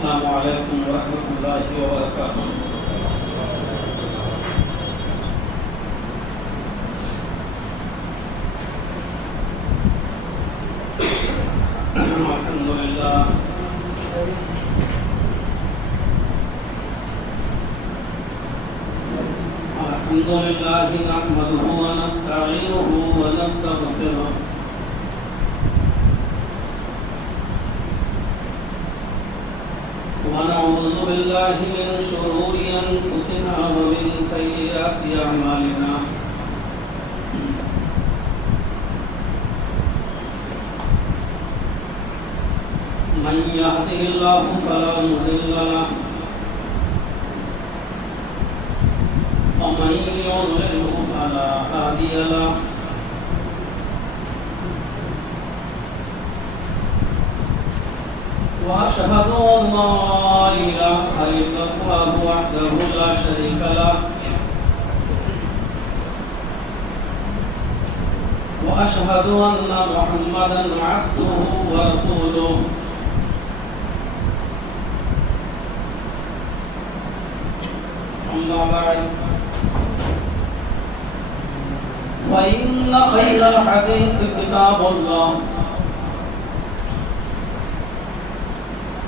السلام علیکم ورحمۃ اللہ وبرکاتہ۔ الحمد للہ نحمده ونستعینه ونستغفره ونعوذ باللہ من شرور انفسنا ومن سیئات اعمالنا من يهده الله فلا مضل له ومن يضلل فلا هادي له وأشهد أن لا إله إلا الله وحده لا شريك له وأشهد أن محمدا عبده ورسوله أما بعد فإن خير الحديث كتاب الله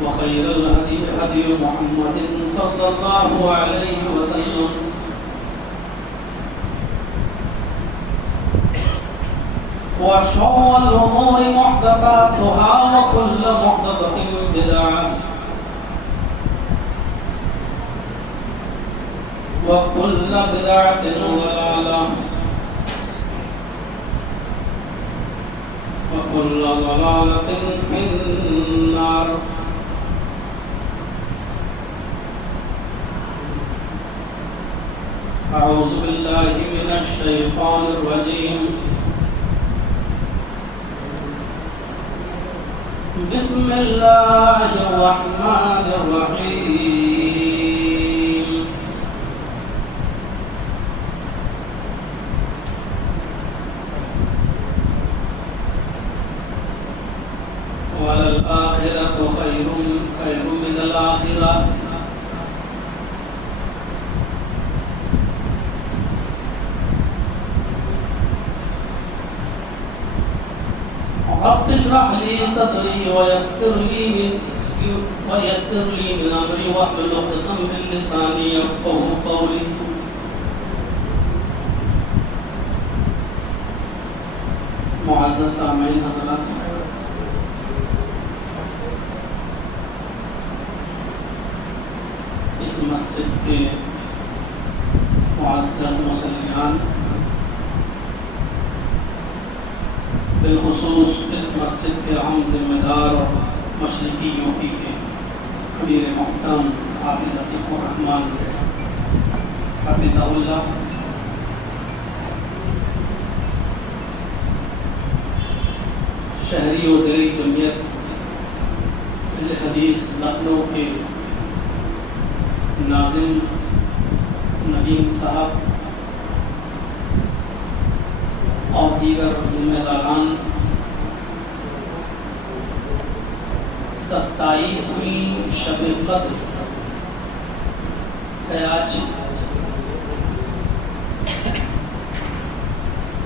وخير الهدي هدي محمد صلى الله عليه وسلم وشر الأمور محدثاتها وكل محدثة بدعة وكل بدعة ضلالة وكل ضلالة في النار۔ أعوذ بالله من الشيطان الرجيم، بسم الله الرحمن الرحيم۔ وللآخرة خير من الآخرة رب اشرح لي صدري ويسر لي من أمري واحلل عقدة من لساني يفقهوا قولي۔ معزز سامعین حضرات، اس مسجد کے معزز مصلیان، بالخصوص اس مسجد کے اہم ذمہ دار اور مشرقی یو پی کے امیر محترم حافظ عتیق الرحمان حفظہ اللہ، شہری و زیرِ جمعیت اہل حدیث لکھنؤ کے ناظم ندیم صاحب اور دیگر ذمہ داران، 27ویں شب قدر ہے آج،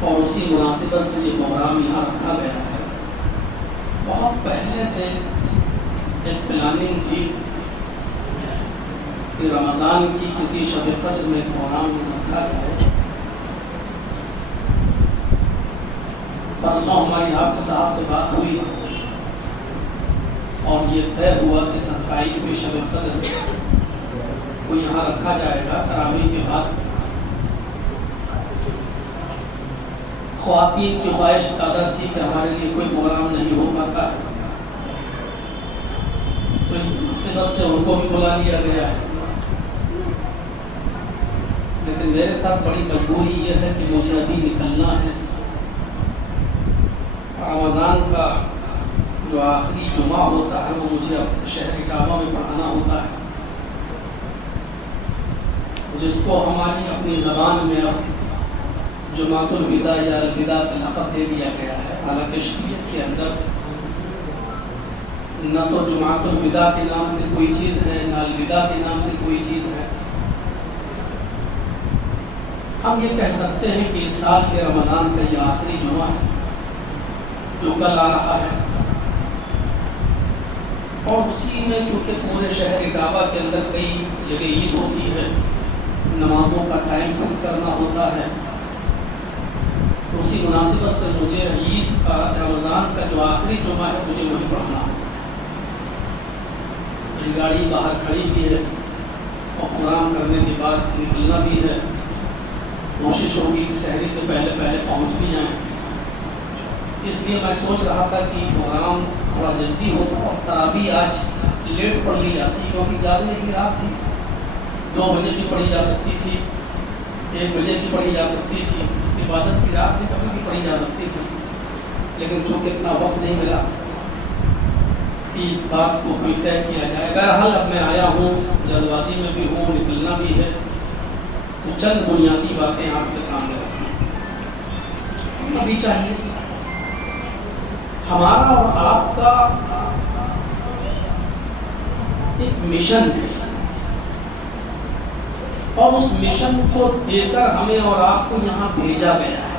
اور اسی مناسبت سے یہ پروگرام یہاں رکھا گیا ہے۔ بہت پہلے سے ایک پلاننگ تھی کہ رمضان کی کسی شب قدر میں پروگرام رکھا جائے۔ پرسوں ہماری حافظ صاحب سے بات ہوئی اور یہ طے ہوا کہ 27ویں شب قدر کو یہاں رکھا جائے گا تراویح کے بعد۔ خواتین کی خواہش زیادہ تھی کہ ہمارے لیے کوئی پروگرام نہیں ہو پاتا ہے، تو اس مناسبت سے ان کو بھی بلا لیا گیا ہے، لیکن میرے ساتھ بڑی مجبوری یہ ہے کہ مجھے ابھی نکلنا ہے۔ رمضان کا جو آخری جمعہ ہوتا ہے وہ مجھے شہر اٹاوہ میں پڑھانا ہوتا ہے، جس کو ہماری اپنی زبان میں اب جماعت الوداع یا الوداع کا لقب دے دیا گیا ہے، حالانکہ شریعت کے اندر نہ تو جماعت الوداع کے نام سے کوئی چیز ہے، نہ الوداع کے نام سے کوئی چیز ہے۔ ہم یہ کہہ سکتے ہیں کہ اس سال کے رمضان کا یہ آخری جمعہ ہے جو کل آ رہا ہے، اور اسی میں چونکہ پورے شہر کعبہ کے اندر کئی جگہ عید ہوتی ہے، نمازوں کا ٹائم فکس کرنا ہوتا ہے، تو اسی مناسبت سے مجھے عید کا رمضان کا جو آخری جمعہ ہے مجھے وہیں پڑھنا ہے۔ میری گاڑی باہر کھڑی بھی ہے اور قرآن کرنے کے بعد نکلنا بھی ہے، کوشش ہوگی کہ سحری سے پہلے پہنچ بھی جائیں۔ اس لیے میں سوچ رہا تھا کہ پروگرام تھوڑا جلدی ہوتا اور تراویح آج لیٹ پڑھ لی جاتی، کیونکہ جاگنے کی رات تھی، 2 بجے کی پڑھی جا سکتی تھی، 1 بجے کی پڑھی جا سکتی تھی، عبادت کی رات تھی، کبھی بھی پڑھی جا سکتی تھی، لیکن چونکہ اتنا وقت نہیں ملا کہ اس بات کو کوئی طے کیا جائے۔ بہرحال اب میں آیا ہوں، جلد بازی میں بھی ہوں، نکلنا بھی ہے، تو چند بنیادی باتیں آپ کے سامنے رکھنا بھی چاہیے۔ ہمارا اور آپ کا ایک مشن ہے، اور اس مشن کو دے کر ہمیں اور آپ کو یہاں بھیجا گیا ہے،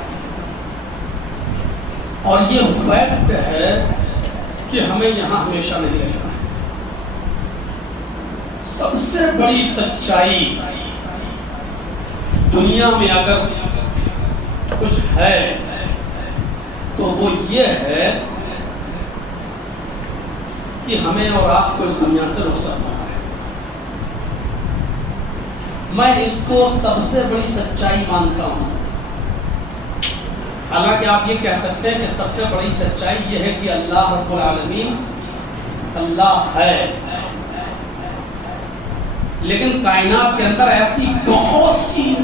اور یہ فیکٹ ہے کہ ہمیں یہاں ہمیشہ نہیں رہنا ہے۔ سب سے بڑی سچائی دنیا میں اگر کچھ ہے تو وہ یہ ہے کہ ہمیں اور آپ کو اس دنیا سے رخصت ہونا ہے۔ میں اس کو سب سے بڑی سچائی مانتا ہوں۔ حالانکہ آپ یہ کہہ سکتے ہیں کہ سب سے بڑی سچائی یہ ہے کہ اللہ رب العالمین اللہ ہے، لیکن کائنات کے اندر ایسی بہت سی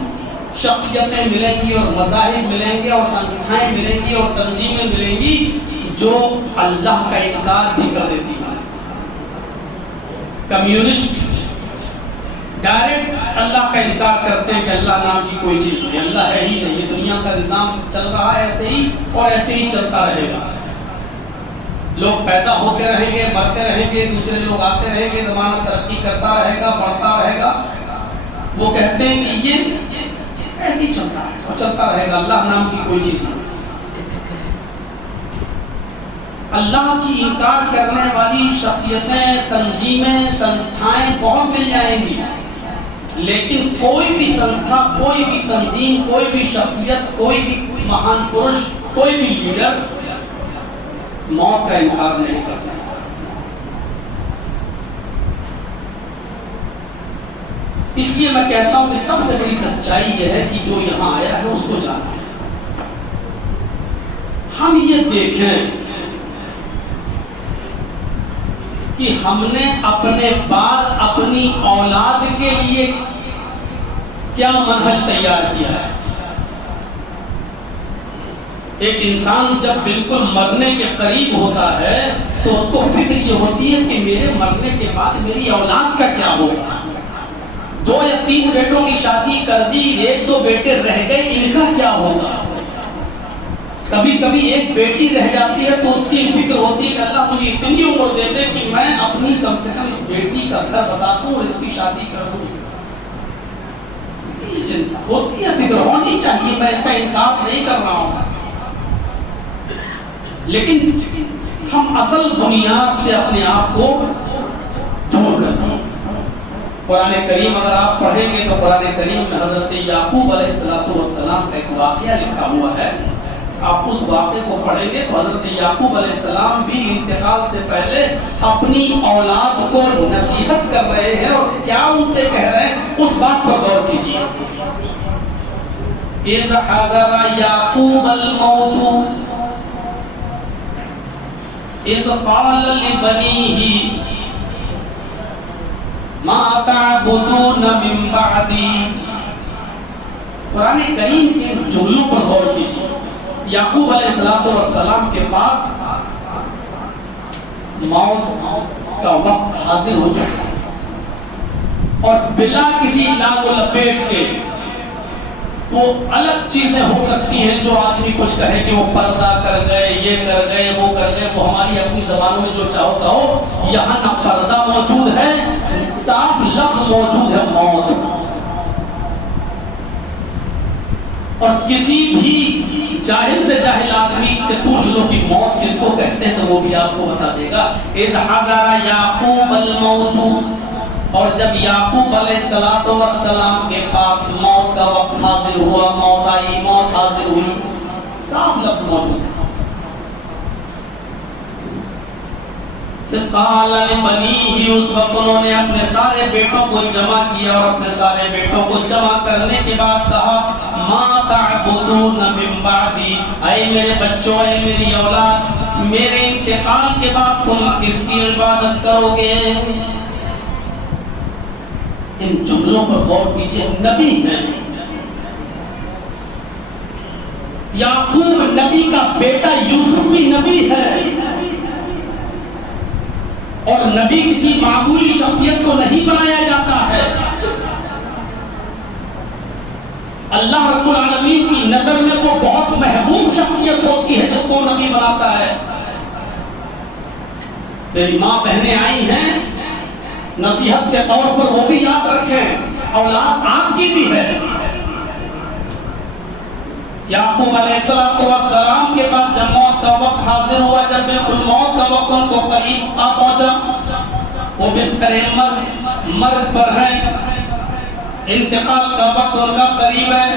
شخصیتیں ملیں گی اور مذاہب ملیں گے اور سنستھائیں ملیں گی اور تنظیمیں ملیں گی جو اللہ کا انکار بھی کر دیتی ہیں۔ کمیونسٹ ڈائریکٹ اللہ کا انکار کرتے ہیں کہ اللہ نام کی کوئی چیز نہیں، اللہ ہے ہی نہیں، یہ دنیا کا نظام چل رہا ہے ایسے ہی اور ایسے ہی چلتا رہے گا، لوگ پیدا ہوتے رہیں گے، مرتے رہیں گے، دوسرے لوگ آتے رہیں گے، زمانہ ترقی کرتا رہے گا، بڑھتا رہے گا۔ وہ کہتے ہیں کہ یہ ایسے ہی چلتا ہے اور چلتا رہے گا، اللہ نام کی کوئی چیز نہیں۔ اللہ کی انکار کرنے والی شخصیتیں، تنظیمیں، سنستھائیں بہت مل جائیں گی، لیکن کوئی بھی سنستھا، کوئی بھی تنظیم، کوئی بھی شخصیت، کوئی بھی مہان پرش، کوئی بھی لیڈر موت کا انکار نہیں کر سکتا۔ اس لیے میں کہتا ہوں کہ سب سے بڑی سچائی یہ ہے کہ جو یہاں آیا ہے اس کو جانا۔ ہم یہ دیکھیں کہ ہم نے اپنے بعد اپنی اولاد کے لیے کیا منہج تیار کیا ہے۔ ایک انسان جب بالکل مرنے کے قریب ہوتا ہے تو اس کو فکر یہ ہوتی ہے کہ میرے مرنے کے بعد میری اولاد کا کیا ہوگا۔ 2 یا 3 بیٹوں کی شادی کر دی، 1-2 بیٹے رہ گئے، ان کا کیا ہوگا۔ کبھی کبھی ایک بیٹی رہ جاتی ہے تو اس کی فکر ہوتی ہے کہ اللہ مجھے اتنی عمر دے دے کہ میں اپنی کم سے کم اس بیٹی کا گھر بسا دوں اور اس کی شادی کر دوں۔ یہ چنتا ہوتی ہے، فکر ہونی چاہیے، میں اس کا انکار نہیں کر رہا ہوں، لیکن ہم اصل بنیاد سے اپنے آپ کو دور کر دیں۔ قرآن کریم اگر آپ پڑھیں گے تو قرآن کریم میں حضرت یعقوب علیہ السلام کا ایک واقعہ لکھا ہوا ہے۔ آپ اس واقعے کو پڑھیں گے تو حضرت یعقوب علیہ السلام بھی انتقال سے پہلے اپنی اولاد کو نصیحت کر رہے ہیں اور کیا ان سے کہہ رہے ہیں اس بات پر غور کیجیے۔ اِذْ حَضَرَ يَعْقُوبَ الْمَوْتُ اِذْ قَالَ لِبَنِيهِ مَا تَعْبُدُونَ مِن بَعْدِي۔ قرآن کریم کے جملوں پر غور کیجیے۔ یعقوب علیہ السلام کے پاس موت کا وقت حاضر ہو چکا ہے اور بلا کسی لاگ و لپیٹ کے وہ الگ چیزیں ہو سکتی ہیں جو آدمی کچھ کہے کہ وہ پردہ کر گئے، یہ کر گئے، وہ کر گئے، وہ ہماری اپنی زبانوں میں جو چاہو کہو. یہاں نہ پردہ موجود ہے، صاف لفظ موجود ہے موت. اور کسی بھی جاہل سے جاہل آدمی سے پوچھ لو کہ موت کس کو کہتے ہیں تو وہ بھی آپ کو بتا دے گا. اذ حضر یعقوب الموت، اور جب یعقوب علیہ السلام کے پاس موت کا وقت حاضر ہوا، موت آئی، موت حاضر ہوئی، صاف لفظ موجود ہے. اس قال لبنیہ، اس وقت انہوں نے اپنے سارے بیٹوں کو جمع کیا، اور اپنے سارے بیٹوں کو جمع کرنے کے بعد کہا ما تعبدون من بعدی، اے میرے بچوں، اے میری اولاد، میرے انتقال کے بعد تم کس کی عبادت کرو گے؟ ان جملوں پر غور کیجئے. نبی ہیں، یعقوب نبی کا بیٹا یوسف بھی نبی ہے، اور نبی کسی معمولی شخصیت کو نہیں بنایا جاتا ہے. اللہ رب العالمین کی نظر میں وہ بہت محبوب شخصیت ہوتی ہے جس کو نبی بناتا ہے. میری ماں بہنیں آئی ہیں، نصیحت کے طور پر وہ بھی یاد رکھیں، اولاد آپ کی بھی ہے. یعقوب علیہ السلام کے بعد جب موت کا وقت حاضر ہوا، جب بالکل موت کا وقت ان کو قریب آ پہنچا، وہ بستر مرگ پر ہیں، انتقال کا وقت ان کا قریب ہے.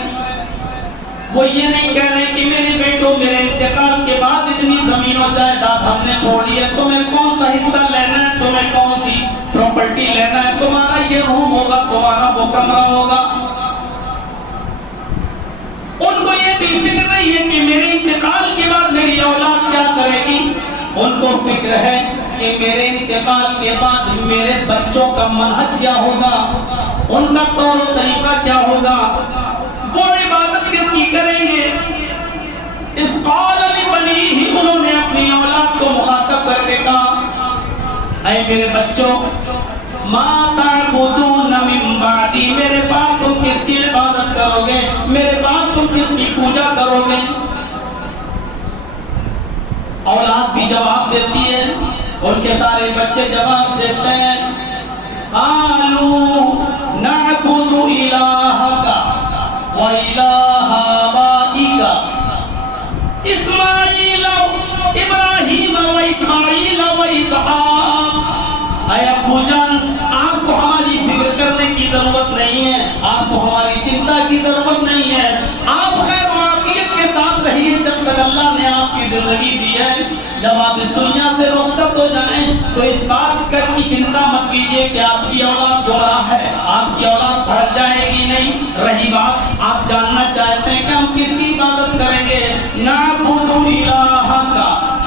وہ یہ نہیں کہہ رہے کہ میرے بیٹوں، میرے انتقال کے بعد اتنی زمین و جائیداد ہم نے چھوڑی ہے، تمہیں کون سا حصہ لینا ہے، تمہیں کون سی پراپرٹی لینا ہے، تمہارا یہ روم ہوگا، تمہارا وہ کمرہ ہوگا. ان کو یہ بھی فکر نہیں ہے کہ میرے انتقال کے بعد میری اولاد کیا کرے گی. ان کو فکر ہے کہ میرے انتقال کے بعد میرے بچوں کا منہج کیا ہوگا، ان کا طور و طریقہ کیا ہوگا، وہ عبادت کس کی کریں گے. اس قال لبنیہ، انہوں نے اپنی اولاد کو مخاطب کر کے کہا اے میرے بچوں، ما تعبدون من بعدی، میرے بعد تم کس کی عبادت کرو گے، میرے بعد تم کس کی پوجا کرو گے. اولاد بھی جواب دیتی ہے، ان کے سارے بچے جواب دیتے ہیں قالوا نعبد الہک و الہ آبائک اسماعیل ابراہیم و اسماعیل و اسحاق. اے ابو جان، آپ کو ہماری فکر کرنے کی ضرورت نہیں ہے، آپ کو ہماری چنتا کی ضرورت نہیں ہے، آپ خیر و عافیت کے ساتھ رہیے جب تک اللہ نے آپ کی زندگی دی ہے. جب آپ اس دنیا سے رخصت ہو جائیں تو اس بات کی چنتا مت کیجیے کہ آپ کی اولاد گمراہ ہے، آپ کی اولاد بڑھ جائے گی نہیں. رہی بات آپ جاننا چاہتے ہیں کہ ہم کس کی عبادت کریں گے، نعبد الہک،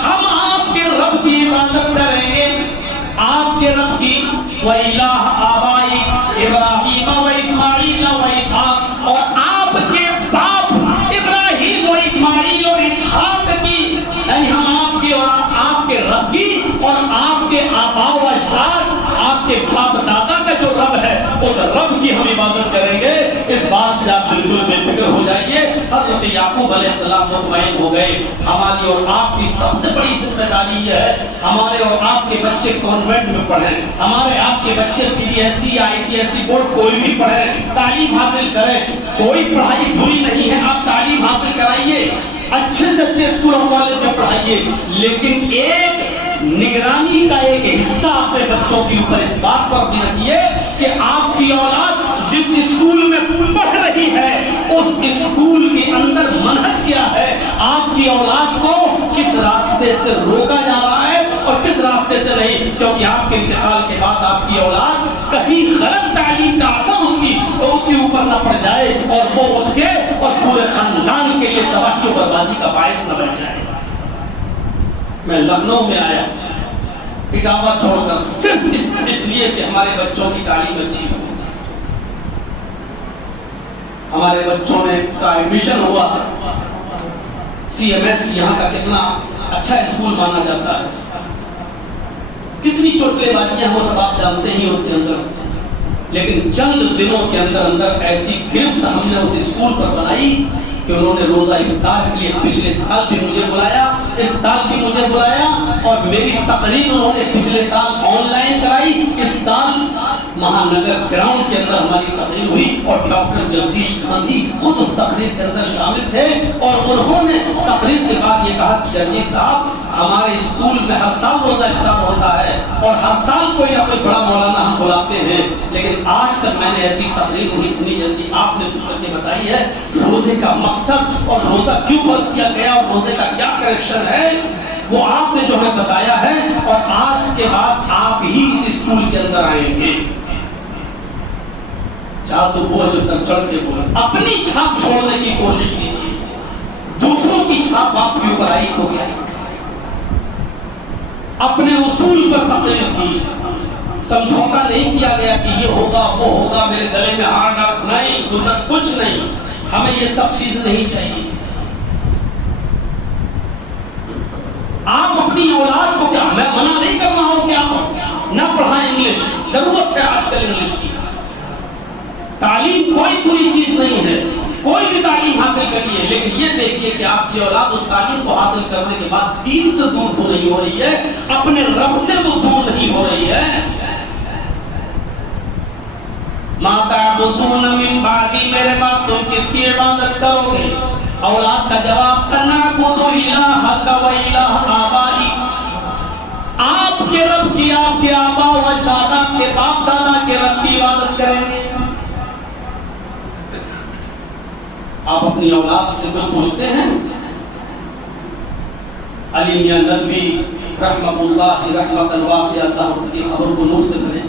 ہم آپ کے رب کی عبادت کریں گے، آپ کے رب کی، وَإِلَٰهَ آبَائِكَ ابراہیم و اسماعیل و اسحاق، اور آپ کے باپ ابراہیم و اسماعیل اور اسحاق کی، یعنی ہم آپ کی اور آپ کے رب کی اور آپ کے آباء و اجداد، آپ کے باپ دادا کا جو رب ہے اس رب کی ہم عبادت کریں گے. اس بات سے آپ بالکل بے فکر ہو جائیے. حضرت یعقوب علیہ السلام مطمئن ہو گئے. ہماری اور آپ کی سب سے بڑی ذمہ داری یہ ہے ہمارے اور آپ کے بچے کانوینٹ میں پڑھیں، ہمارے آپ کے بچے CBSE یا ICSE بورڈ کوئی بھی پڑھیں، تعلیم حاصل کریں. کوئی پڑھائی بری نہیں ہے، آپ تعلیم حاصل کرائیے، اچھے سے اچھے اسکول اور کالج میں پڑھائیے، لیکن ایک نگرانی کا ایک حصہ اپنے بچوں کے اوپر اس بات پر بھی رکھیے کہ آپ کی اولاد جس اسکول میں پڑھ رہی ہے اس اسکول کے اندر منہج کیا ہے، آپ کی اولاد کو کس راستے سے روکا جا رہا ہے اور کس راستے سے نہیں. کیونکہ آپ کے انتقال کے بعد آپ کی اولاد کہیں غلط تعلیم کا اثر اس کے اوپر نہ پڑ جائے اور وہ اس کے اور پورے خاندان کے لیے تباہی و بربادی کا باعث نہ بن جائے. میں لکھنؤ میں آیا اٹاوا چھوڑ کر صرف اس لیے کہ ہمارے بچوں کی تعلیم اچھی ہو. ہمارے بچوں نے کا ایڈمیشن ہوا، CMS یہاں کا کتنا اچھا اسکول مانا جاتا ہے، کتنی چوٹلے بازیاں وہ سب آپ جانتے ہی. اس کے اندر لیکن چند دنوں کے اندر ایسی گرفت ہم نے اس اسکول پر بنائی کہ انہوں نے روزہ افطار کے لیے پچھلے سال بھی مجھے بلایا، اس سال بھی مجھے بلایا، اور میری تقریر انہوں نے پچھلے سال آن لائن کرائی، اس سال مہانگر گراؤنڈ کے اندر ہماری تقریر ہوئی، اور ڈاکٹر جگدیش گاندھی خود اس تقریر کے اندر شامل تھے، اور انہوں نے تقریر کے بعد یہ کہا کہ جگدیش صاحب ہمارے اسکول میں ہر سال روزہ افطار ہوتا ہے اور ہر سال کوئی نہ کوئی بڑا مولانا ہم بلاتے ہیں، لیکن آج تک میں نے ایسی تقریر نہیں سنی جیسی آپ نے بتائی ہے۔ روزے کا مقصد اور روزہ کیوں فرض کیا گیا اور روزے کا کیا کنیکشن ہے وہ آپ نے جو ہمیں بتایا ہے، اور آج کے بعد آپ ہی اس اسکول کے اندر آئیں گے۔ چاہ تو وہ جو سر چڑھ کے بولے اپنی چھاپ چھوڑنے کی کوشش کیجیے، دوسروں کی چھاپ آپ کے اوپر آئی تو کیا، اپنے اصول پر تقریر کی، سمجھوتا نہیں کیا گیا کہ یہ ہوگا وہ ہوگا، میرے گلے میں ہار ڈال نہیں، کچھ نہیں، ہمیں یہ سب چیز نہیں چاہیے۔ آپ اپنی اولاد کو کیا، میں منع نہیں کر رہا ہوں کہ آپ نہ پڑھائیں انگلش، ضرورت ہے آج کل انگلش کی، تعلیم کوئی بری چیز نہیں ہے، کوئی بھی تعلیم حاصل کریے، لیکن یہ دیکھیے کہ آپ کی اولاد اس تعلیم کو حاصل کرنے کے بعد دین سے دور تو نہیں ہو رہی ہے، اپنے رب سے تو دور نہیں ہو رہی ہے۔ ما تعبدون من بعدی، میرے بعد تم کس کی عبادت کرو گے؟ اولاد کا جواب کرنا نعبد الہک و الہ آبائی، آپ کے رب کی، آپ کے آبا و اجداد، آپ کے باپ دادا کے رب کی عبادت کریں گے۔ آپ اپنی اولاد سے کچھ پوچھتے ہیں؟ علی میاں ندوی رحمۃ اللہ رحمۃ الواسعہ، اللہ ان کی قبر کو نور سے بھرے،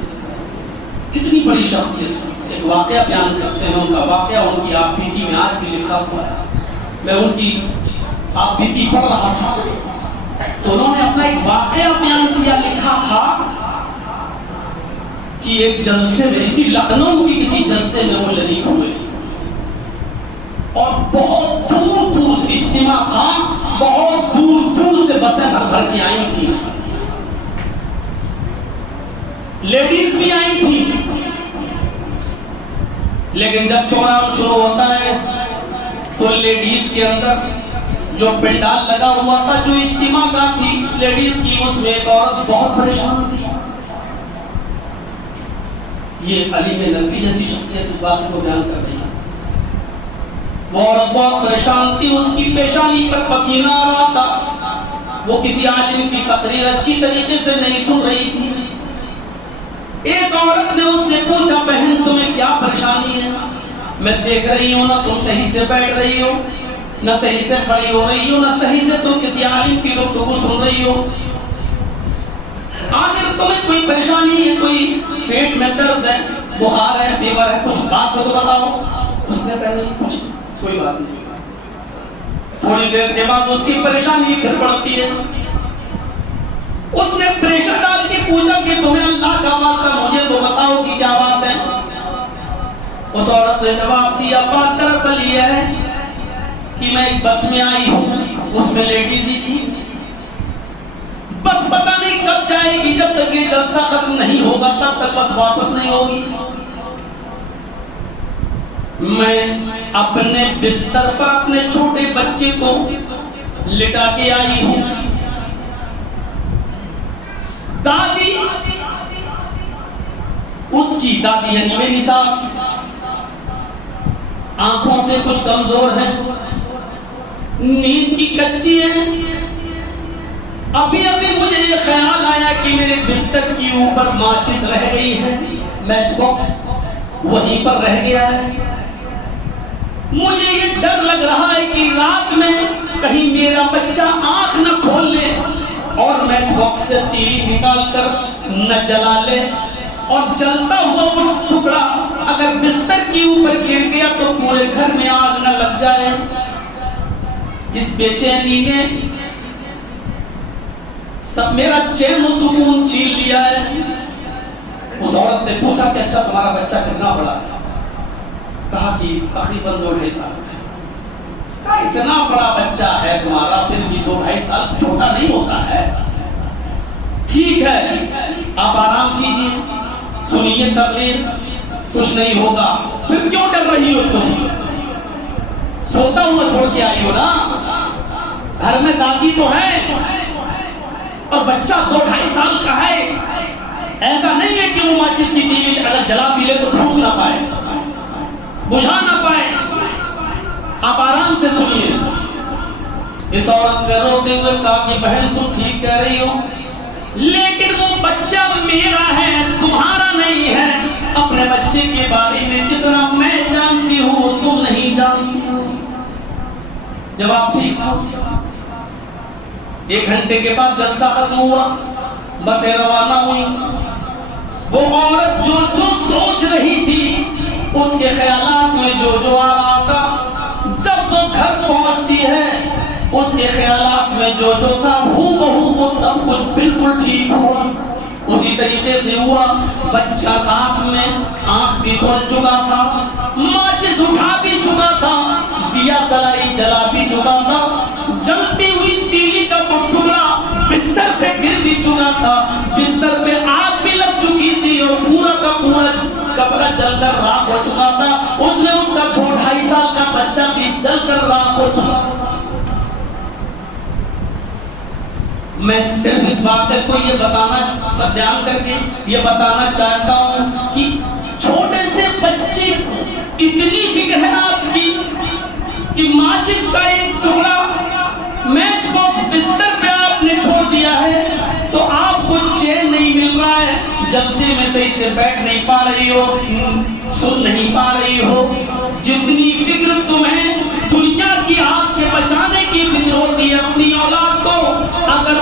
کتنی بڑی شخصیت، ایک واقعہ بیان کرتے ہیں، ان کا واقعہ ان کی آپ بیتی میں آج بھی لکھا ہوا ہے۔ میں ان کی آپ بیتی پڑھ رہا تھا تو انہوں نے اپنا ایک واقعہ بیان کیا، لکھا تھا کہ ایک جلسے میں، اسی لکھنؤ کی کسی جلسے میں وہ شریک ہوئے، اور بہت دور دور سے اجتماع تھا، بہت دور دور سے بسیں بھر بھر کے آئی تھی، لیڈیز بھی آئی تھی، لیکن جب پروگرام شروع ہوتا ہے تو لیڈیز کے اندر جو پنڈال لگا ہوا تھا، جو اجتماع کا تھی لیڈیز کی، اس میں ایک عورت بہت پریشان تھی۔ یہ علی میں ندوی جیسی شخصیت اس بات کو بیان کر رہی ہے۔ وہ عورت بہت پریشان تھی، اس کی پیشانی پر پسینہ آ رہا تھا، وہ کسی عالم کی تقریر اچھی طریقے سے نہیں سن رہی تھی۔ ایک عورت نے اس سے پوچھا، بہن تمہیں کیا پریشانی ہے؟ میں دیکھ رہی ہوں نہ تم صحیح سے بیٹھ رہی ہو، نہ صحیح سے کھڑی ہو رہی ہو، نہ صحیح سے تم کسی عالم کی گفتگو سن رہی ہو، آخر تمہیں کوئی پریشانی ہے؟ کوئی پیٹ میں درد ہے، بخار ہے، فیور ہے، کچھ بات ہو تو بتاؤ۔ اس نے کہا نہیں کچھ، کوئی بات نہیں۔ تھوڑی دیر کے بعد اس کی پریشانی پھر بڑھتی ہے، اس نے پریشر ڈال کے پوچھا کہ تمہیں اللہ کا واسطہ مجھے تو بتاؤ کہ کیا بات ہے۔ اس عورت نے جواب دیا، بات دراصل یہ ہے کہ میں ایک بس میں آئی ہوں، اس میں لیڈیز ہی تھی، بس پتہ نہیں کب جائے گی، جب تک یہ جلسہ ختم نہیں ہوگا تب تک بس واپس نہیں ہوگی۔ میں اپنے بستر پر اپنے چھوٹے بچے کو لٹا کے آئی ہوں، دادی، اس کی دادی یعنی میری ساس آنکھوں سے کچھ کمزور ہے، نیند کی کچی ہے، ابھی ابھی مجھے یہ خیال آیا کہ میرے بستر کی اوپر ماچس رہ گئی ہے، میچ باکس وہیں پر رہ گیا ہے، مجھے یہ ڈر لگ رہا ہے کہ رات میں کہیں میرا بچہ آنکھ نہ کھول لے اور میچ باکس سے تیری نکال کر نہ جلا لے، اور جلتا ہوا وہ ٹکڑا اگر بستر کے اوپر گر گیا تو پورے گھر میں آگ نہ لگ جائے۔ اس بے چینی نے سب میرا چین و سکون چھین لیا ہے۔ اس عورت نے پوچھا کہ اچھا تمہارا بچہ کتنا بڑا ہے؟ کہا کہ تقریباً 2-2.5 سال ہے۔ کہا اتنا بڑا بچہ ہے تمہارا، پھر بھی 2-2.5 سال چھوٹا نہیں ہوتا ہے، ٹھیک ہے آپ آرام کیجیے، سنیے تقریر، کچھ نہیں ہوگا، پھر کیوں ڈر رہی ہو تم؟ سوتا ہوا چھوڑ کے آئی ہو نا، گھر میں دادی تو ہے اور بچہ 2-2.5 سال کا ہے. ایسا نہیں ہے کہ وہ ماچس کی تیلی اگر جلا بھی لے تو پھونک نہ پائے، بجھا نہ پائے. آپ آرام سے سنیے. اس عورت نے روتے ہوئے کہا کہ بہن تم ٹھیک کہہ رہی ہو، لیکن وہ بچہ میرا ہے، تمہارا نہیں ہے. اپنے بچے کے بارے میں جتنا میں جانتی ہوں وہ تم نہیں جانتی ہو. جواب ٹھیک تھا اس کا. 1 گھنٹے کے بعد جلسہ ختم ہوا، بسیں روانہ ہوئی. وہ عورت جو جو سوچ رہی تھی، اس کے خیالات میں جو جو آ رہا تھا، جب وہ گھر پہنچتی ہے اس کے خیالات میں جو جو تھا ہو بہو وہ سب کچھ بالکل ٹھیک ہوا. اسی طریقے سے ہوا. بچہ رات میں آنکھ بھی کھول چکا تھا، ماچس اٹھا بھی چکا تھا، دیا سلائی جلا بھی چکا تھا، جلتی ہوئی تیلی کا ٹکڑا بستر پہ گر بھی چکا تھا، بستر پہ آگ بھی لگ چکی تھی اور پورا کا پورا کپڑا جل کر راکھ ہو چکا تھا. اس میں اس کا 2-2.5 سال کا بچہ بھی جل کر راکھ ہو چکا تھا. میں صرف اس واقعے کو یہ بتانا بیان کر کے یہ بتانا چاہتا ہوں کہ چھوٹے سے بچے کو اتنی فکر ہے آپ کی کہ ماچس کا ایک ٹکڑا میچ باکس بستر پہ آپ نے چھوڑ دیا ہے تو آپ کو چین نہیں مل رہا ہے، جلسے میں صحیح سے بیٹھ نہیں پا رہی ہو، سن نہیں پا رہی ہو. جتنی فکر تمہیں دنیا کی آگ سے بچانے کی فکر ہوتی ہے اپنی اولاد کو، اگر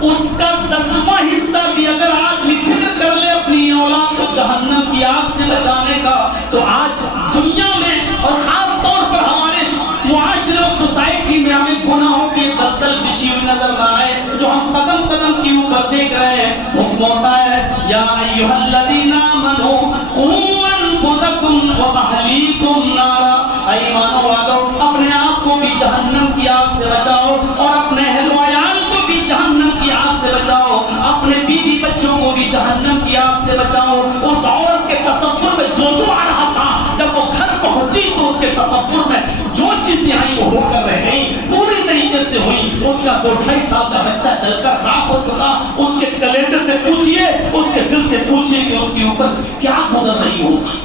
اس کا 10واں حصہ بھی اگر آدمی فکر کر لے اپنی اولاد کو جہنم کی آگ سے بچانے کا، تو آج دنیا میں اور خاص طور پر ہمارے معاشرے اور سوسائٹی میں ہمیں گناہوں کی دلدل بچھی ہوئی نظر نہ آئے جو ہم قدم قدم کے اوپر دیکھ رہے ہیں. حکم ہوتا ہے یا ایھا الذین آمنوا قوا انفسکم واہلیکم نارا. ایمان والو اپنے آپ کو بھی جہنم کی آگ سے بچاؤ اور اپنے اہل و عیال کو بھی جہنم کی آگ سے بچاؤ، اپنے بیوی بچوں کو بھی جہنم کی آگ سے بچاؤ. اس عورت کے تصور میں جو جو آ رہا تھا جب وہ گھر پہنچی تو اس کے تصور میں جو چیزیں آئی وہ ہو کر رہ گئی، پوری طریقے سے ہوئی. اس کا 2-2.5 سال کا بچہ جل کر راکھ ہو چکا. اس کے کلیجے سے پوچھئے، اس کے دل سے پوچھئے کہ اس کے اوپر کیا گزر رہی ہوگی.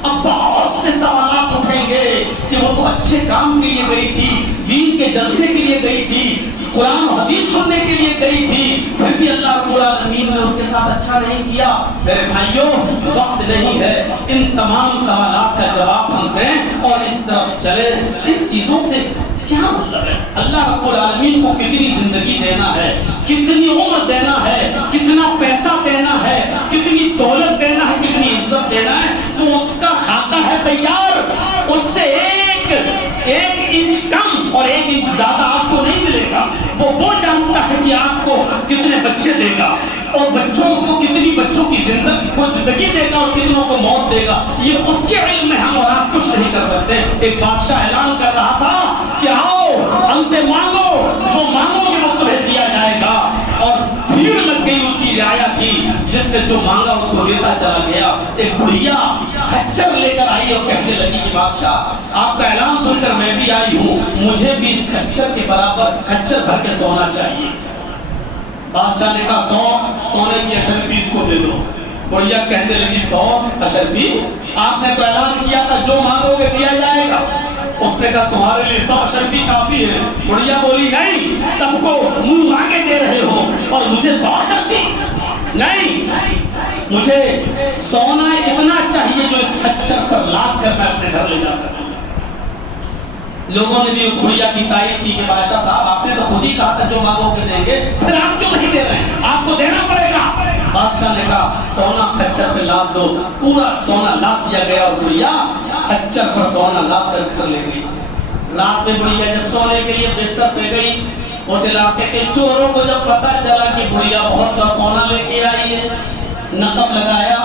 اب بہت سے سوالات اٹھیں گے کہ وہ تو اچھے کام کے لیے گئی تھی، دین کے جلسے کے لیے گئی تھی، قرآن و حدیث سننے کے لیے گئی تھی، پھر بھی اللہ رب العالمین نے اس کے ساتھ اچھا نہیں کیا. میرے بھائیوں وقت نہیں ہے ان تمام سوالات کا جواب ہم دیں اور اس طرف چلے. ان چیزوں سے کیا مطلب ہے؟ اللہ رب العالمین کو کتنی زندگی دینا ہے، کتنی عمر دینا ہے، کتنا پیسہ دینا ہے، کتنی دولت دینا ہے، کتنی عزت دینا ہے، وہ اس کا کھاتا ہے تیار. اس سے ایک انچ کم اور 1 انچ زیادہ آپ کو نہیں ملے گا. وہ جانتا ہے کہ آپ کو کتنے بچے دے گا اور بچوں کو کتنی بچوں کی زندگی دے گا اور کتنوں کو موت دے گا. یہ اس کے علم میں ہم اور آپ کچھ نہیں کر سکتے. ایک بادشاہ اعلان کر رہا تھا کہ آؤ ہم سے مانگو، جو مانگو گے وہ تمہیں دیا جائے گا. اور بھیڑ لگ گئی اس کی رعایا کی، جس نے جو مانگا اس کو دیتا چلا گیا. ایک بڑھیا کھچر لے کر آئی اور کہنے لگی کہ بادشاہ آپ کا اعلان سن کر میں بھی آئی ہوں، مجھے بھی اس کھچر کے برابر کھچر بھر کے سونا چاہیے. بادشاہ نے کہا 100 سونے کی اشرفی اس کو دے دو. بڑھیا کہنے لگی 100 اشرفی؟ آپ نے تو اعلان کیا تھا جو مانگو گے دیا جائے گا. اس نے کہا تمہارے لیے 100 اشرفی کافی ہے. بڑھیا بولی نہیں، سب کو منہ مانگے دے رہے ہو اور مجھے 100 اشرفی نہیں، مجھے سونا اتنا چاہیے جو اس کھچر پر لاد کر میں اپنے گھر لے جا سکوں. لوگوں نے بھی اس بڑھیا کی تعریف کی کہ بادشاہ صاحب آپ نے تو خود ہی کہا تھا جو مانگو گے دیں گے، پھر آپ کیوں نہیں دے رہے ہیں؟ آپ کو دینا پڑے گا. بادشاہ نے کہا سونا کھچر پہ لاد دو. پورا سونا لاد دیا گیا اور بڑھیا کھچر پر سونا لاد کر گھر لے گئی. رات میں بڑھیا جب سونے کے لیے بستر پہ گئی، اس علاقے کے چوروں کو جب پتا چلا کہ بڑھیا بہت سا سونا لے کے آئی ہے، نقب لگایا،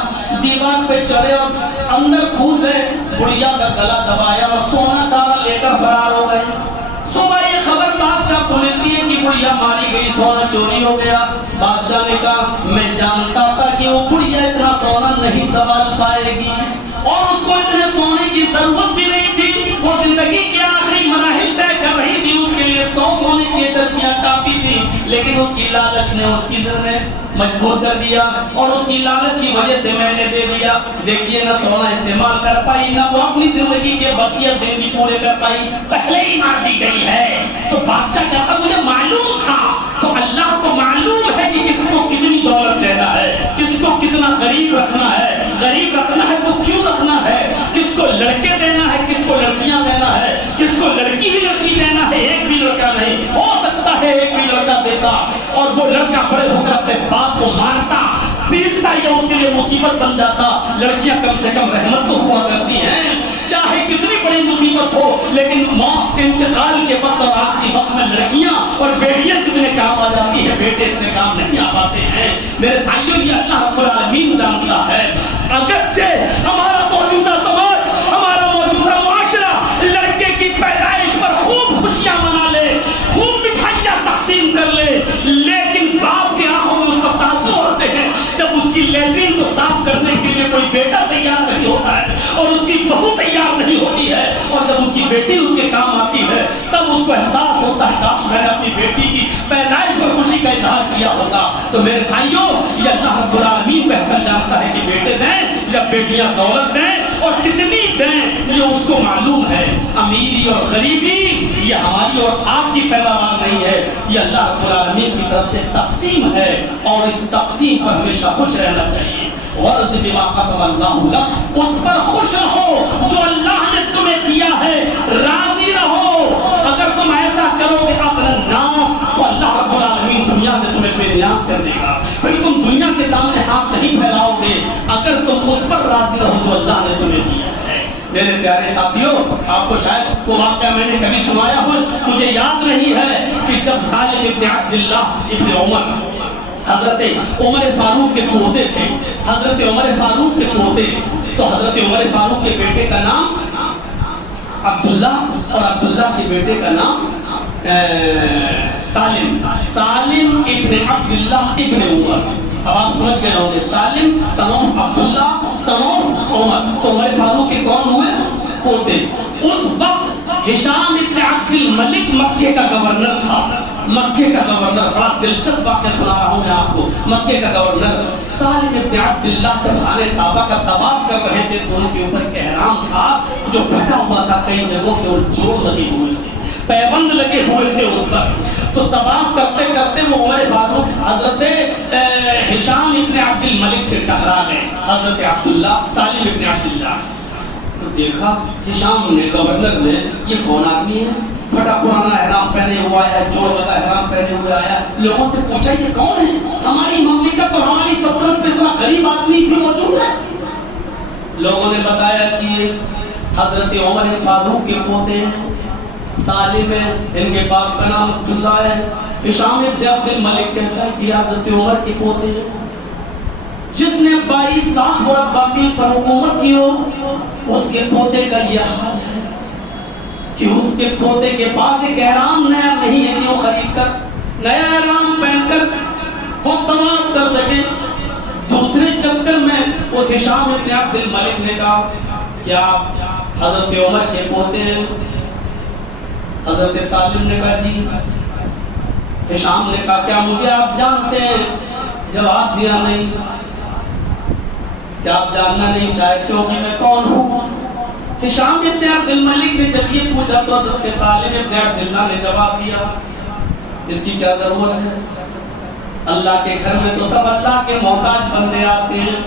دیوار پہ چڑھے اور اندر کود گئے. بڑھیا کا گلا دبایا اور سونا سارا لے کر فرار ہو گئے. صبح یہ خبر بادشاہ کو ملتی ہے کہ بڑھیا ماری گئی، سونا چوری ہو گیا. بادشاہ نے کہا میں جانتا تھا کہ وہ بڑھیا اتنا سونا نہیں سنبھال پائے گی. اور اس کو اتنے سونے کی ضرورت بھی نہیں تھی، وہ زندگی کے آخری مراحل طے کر رہی تھی، اس کے لیے 100 سونے کی چرکیاں کافی تھی، لیکن اس کی لالچ نے اس کی ضد نے مجبور کر دیا، اور اس کی لالچ کی وجہ سے میں نے دے دیا۔ دیکھیے نہ سونا استعمال کر پائی، نہ وہ اپنی زندگی کے بقیہ دن بھی پورے کر پائی، پہلے ہی مار دی گئی ہے۔ تو بادشاہ کہتا مجھے معلوم تھا، تو اللہ کو معلوم ہے کہ کس کو کتنی دولت دینا ہے، کس کو کتنا غریب رکھنا ہے، غریب رکھنا ہے تو کیوں رکھنا ہے، کس کو لڑکے دینا ہے، کس کو لڑکیاں دینا ہے، کس کو لڑکی ہی لڑکی دینا ہے، ایک بھی لڑکا نہیں، ہو سکتا ہے ایک بھی لڑکا دیتا اور وہ لڑکا بڑے ہو کر اپنے باپ کو مارتا پیٹتا یا اس کے لیے مصیبت بن جاتا۔ لڑکیاں کم سے کم رحمت تو ہوا کرتی ہیں، چاہے کتنی بڑی مصیبت ہو، لیکن موت انتقال کے وقت اور آخری وقت میں لڑکیاں اور بیٹیاں جتنے کام آ جاتی ہیں، بیٹے اتنے کام نہیں آ پاتے ہیں۔ میرے بھائیوں یہ اللہ رب العالمین جانتا ہے۔ اگرچہ ہمارا موجودہ سماج، ہمارا موجودہ معاشرہ لڑکے کی پیدائش پر خوب خوشیاں منا لے، خوب مٹھائیاں تقسیم کر لے، لیکن باپ کی آنکھوں میں اس کا تاثر ہوتے ہیں جب اس کی لیٹرین کو صاف کرنے کے لیے کوئی بیٹا تیار نہیں ہوتا ہے اور اس کی بہو تیار نہیں ہوتی ہے، اور جب اس کی بیٹی اس کے کام آتی ہے تب اس کو احساس ہوتا ہے کاش میں نے اپنی بیٹی کی پیدائش پر خوشی کا اظہار کیا ہوگا۔ تو میرے بھائیوں یہ اللہ رب العالمین بہتر جانتا ہے کہ بیٹے دیں یا بیٹیاں دولت دیں اور کتنی دیں، یہ اس کو معلوم ہے۔ امیری اور غریبی یہ ہماری اور آپ کی پیداوار نہیں ہے، یہ اللہ رب العالمین کی طرف سے تقسیم ہے، اور اس تقسیم پر ہمیشہ خوش رہنا چاہیے۔ وَارْضِ بِمَا قَسَمَ اللَّهُ لَكَ، اس پر خوش رہو جو اللہ نے تمہیں دیا ہے، راضی رہو۔ اگر تم ایسا کرو گے اپنا ناس، تو اللہ رب العالمین دنیا سے تمہیں بے نیاز کر دے گا، پھر تم دنیا کے سامنے ہاتھ نہیں پھیلاؤ گے اگر تم اس پر راضی رہو جو اللہ نے تمہیں دیا ہے۔ میرے پیارے ساتھیوں، آپ کو شاید وہ واقعہ میں نے کبھی سنایا ہو، مجھے یاد نہیں ہے کہ جب سالم ابن عبداللہ ابن عمر، حضرت عمر فاروق کے پوتے تھے، حضرت عمر فاروق کے پوتے، تو حضرت عمر فاروق کے بیٹے کا نام عبداللہ اور عبداللہ کے بیٹے کا نام سالم، سالم ابن عبداللہ ابن عمر۔ اب آپ سمجھ گئے ہوں گے، سالم سنوف عبداللہ سنوف عمر، تو عمر فاروق کے کون ہوئے؟ پوتے۔ اس وقت ہشام ابن عبد الملک مکے کا گورنر تھا، مکے کا گورنر، بڑا دلچسپ واقعہ سنا رہا ہوں میں آپ کو۔ مکے کا گورنر سالم ابن عبداللہ جب خانہ کعبہ کا طواف کر رہے تھے تو ان کے اوپر ایک احرام تھا جو ڈھکا ہوا تھا، کئی جگہوں سے اور جوڑ لگے ہوئے تھے، پیبند لگے ہوئے تھے اس پر۔ تو طواف کرتے کرتے وہ عمر فاروق حضرت ہشام ابن عبد الملک سے ٹکرا گئے، حضرت عبداللہ سالم ابن عبداللہ۔ تو دیکھا ہشام نے، گورنر نے، یہ کون آدمی ہے؟ پھٹا پرانا احرام پہنے ہوا ہے، جوڑ والا احرام پہنے ہوا آیا۔ لوگوں سے پوچھا یہ کون ہے؟ ہماری مملکت اور ہماری سلطنت میں اتنا غریب آدمی بھی موجود ہے؟ لوگوں نے بتایا کہ اس حضرت عمر فاروق کے پوتے ہیں، سالم ہے، ان کے باپ کا نام عبداللہ ہے۔ ہشام ابن عبد الملک کہتا ہے کہ حضرت عمر کے پوتے ہیں، جس نے 22 لاکھ مربع پر حکومت کی ہو، اس کے پوتے کا یہ حال ہے کہ اس کے پوتے کے پاس ایک احرام نیا نہیں ہے کہ وہ خرید کر نیا احرام پہن کر وہ طواف کر سکے۔ دوسرے چکر میں اس ہشام ابن عبد الملک نے کہا کیا آپ حضرت عمر کے پوتے ہیں؟ حضرت سالم نے کہا جی۔ ہشام نے کہا کیا مجھے آپ جانتے ہیں؟ جواب دیا نہیں۔ کیا آپ جاننا نہیں چاہتے ہو کہ میں کون ہوں؟ ہشام ابن عبد الملک نے جب یہ پوچھا تو حضرت سالم ابن عبداللہ نے جواب دیا اس کی کیا ضرورت ہے؟ اللہ کے گھر میں تو سب اللہ کے محتاج بندے آتے ہیں،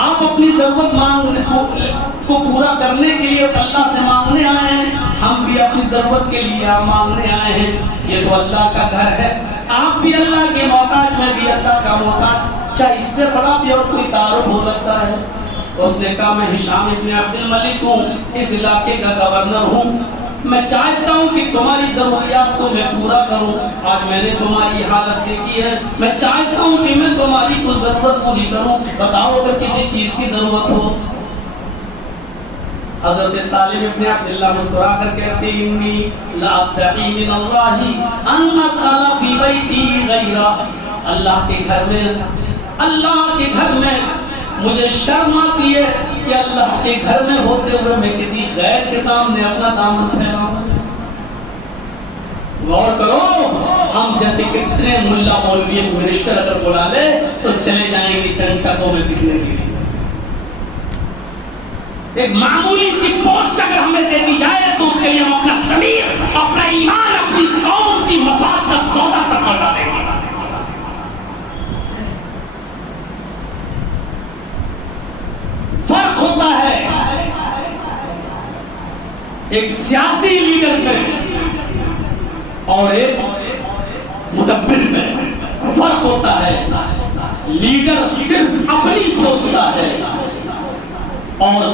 آپ اپنی ضرورت مانگنے کو پورا کرنے کے لیے اللہ سے مانگنے آئے ہیں، ہم بھی اپنی ضرورت کے لیے مانگنے آئے ہیں۔ یہ تو اللہ کا گھر ہے، آپ بھی اللہ کے محتاج، میں بھی اللہ کا محتاج، کیا اس سے بڑا بھی اور کوئی تعارف ہو سکتا ہے؟ اس نے کہا میں ہشام ابن عبد الملک ہوں، اس علاقے کا گورنر ہوں، میں چاہتا ہوں کہ تمہاری ضروریات کو میں پورا کروں۔ آج میں نے تمہاری حالت دیکھی ہے، میں چاہتا ہوں کہ میں تمہاری کوئی ضرورت پوری کروں، بتاؤ اگر کسی چیز کی ضرورت ہو۔ حضرت سالم ابن عبداللہ مسکرا کر کہتے ہیں انی لا استحی من اللہ ان اسأل فی بیتی غیرہ، اللہ کے گھر میں مجھے شرم آتی ہے کہ اللہ کے گھر میں ہوتے ہوئے میں کسی غیر کے سامنے اپنا دامن پھیلاؤں. غور کرو، ہم جیسے کتنے ملا مولوی منسٹر اگر بلا لے تو چلے جائیں گے چند ٹکوں میں بکنے کے لیے. ایک معمولی سی پوسٹ اگر ہمیں دے دی جائے تو اس کے لیے ہم اپنا ضمیر، اپنا ایمان، اپنی قوم کی مفاد کا سودا تک لگا دیں گے. فرق ہوتا ہے ایک سیاسی لیڈر میں اور ایک مدبر میں. فرق ہوتا ہے لیڈر صرف اپنی سوچتا ہے اور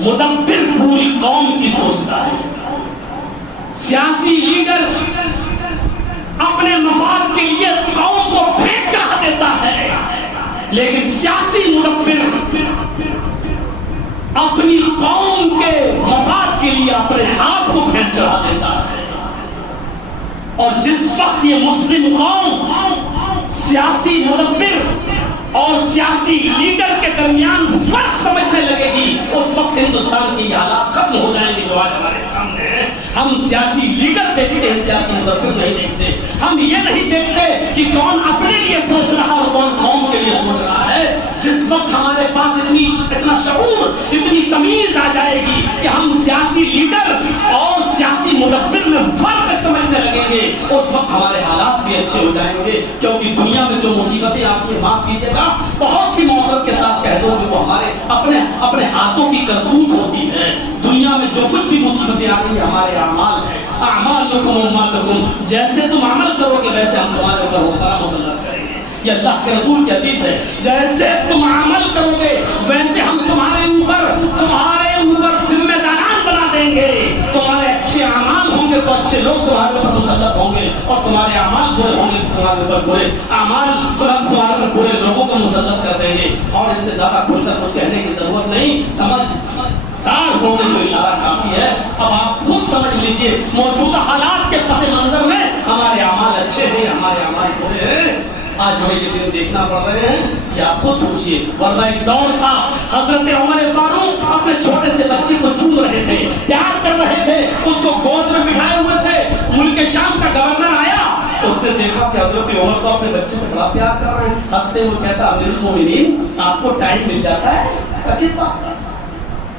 مدبر پوری قوم کی سوچتا ہے. سیاسی لیڈر اپنے مفاد کے لیے قوم کو بھیٹ چڑھا دیتا ہے، لیکن سیاسی مدبر اپنی قوم کے مفاد کے لیے اپنے آپ کو بھیٹ چڑھا دیتا ہے. اور جس وقت یہ مسلم قوم سیاسی مدبر اور سیاسی لیڈر کے درمیان فرق سمجھنے لگے گی، اس وقت ہندوستان کی حالات ختم ہو جائیں گے جو آج ہمارے سامنے ہیں. ہم سیاسی لیڈر دیکھتے ہیں، سیاسی مدبر نہیں دیکھتے. ہم یہ نہیں دیکھتے کہ کون اپنے لیے سوچ رہا اور کون قوم کے لیے سوچ رہا ہے. جس وقت ہمارے پاس اتنا شعور، اتنی تمیز آ جائے گی کہ ہم سیاسی لیڈر اور سیاسی مدبر میں فرق سمجھنے لگیں گے، اس وقت ہمارے حالات بھی اچھے ہو جائیں گے. کیونکہ دنیا میں جو مصیبتیں آتی ہیں، معاف کیجیے گا، بہت ہی معذرت کے ساتھ کہہ دوں کہ وہ ہمارے اپنے ہاتھوں کی کرتوت ہوتی ہے. دنیا میں جو کچھ بھی مصیبتیں آ رہی ہیں ہمارے اعمال ہیں. اعمالکم اعمالکم، جیسے تم عمل کرو گے ویسے ہم تمہارے اوپر حکم مسلط کریں گے. یہ اللہ کے رسول کی حدیث ہے. جیسے تم عمل کرو گے ویسے ہم تمہارے اوپر ذمہ داران بنا دیں گے. تمہارے اچھے اعمال ہوں گے تو اچھے لوگ تمہارے اوپر مسلط ہوں گے، اور تمہارے اعمال برے ہوں گے تو تمہارے اوپر برے اعمال تمہارے اوپر برے لوگوں کو مسلط کر دیں گے. اور اس سے زیادہ کھل کر کچھ کہنے کی ضرورت نہیں. سمجھدار ہو گئے تو اشارہ کافی ہے. اب آپ خود سمجھ لیجئے موجودہ حالات کے پس منظر میں ہمارے اعمال اچھے ہیں، ہمارے اعمال برے ہیں. آج ہمیں یہ دن دیکھنا پڑ رہے ہیں کہ آپ خود سوچئے. ورنہ ایک دور تھا حضرت عمر فاروق اپنے چھوٹے سے بچے کو چوم رہے تھے، پیار کر رہے تھے، اس کو گود میں بٹھائے ہوئے تھے. ملک شام کا گورنر آیا، اس نے دیکھا کہ حضرت عمر تو اپنے بچے سے بڑا پیار کر رہے ہیں. ہنستے ہوئے کہتا امیر المومنین آپ کو ٹائم مل جاتا ہے کس بات کا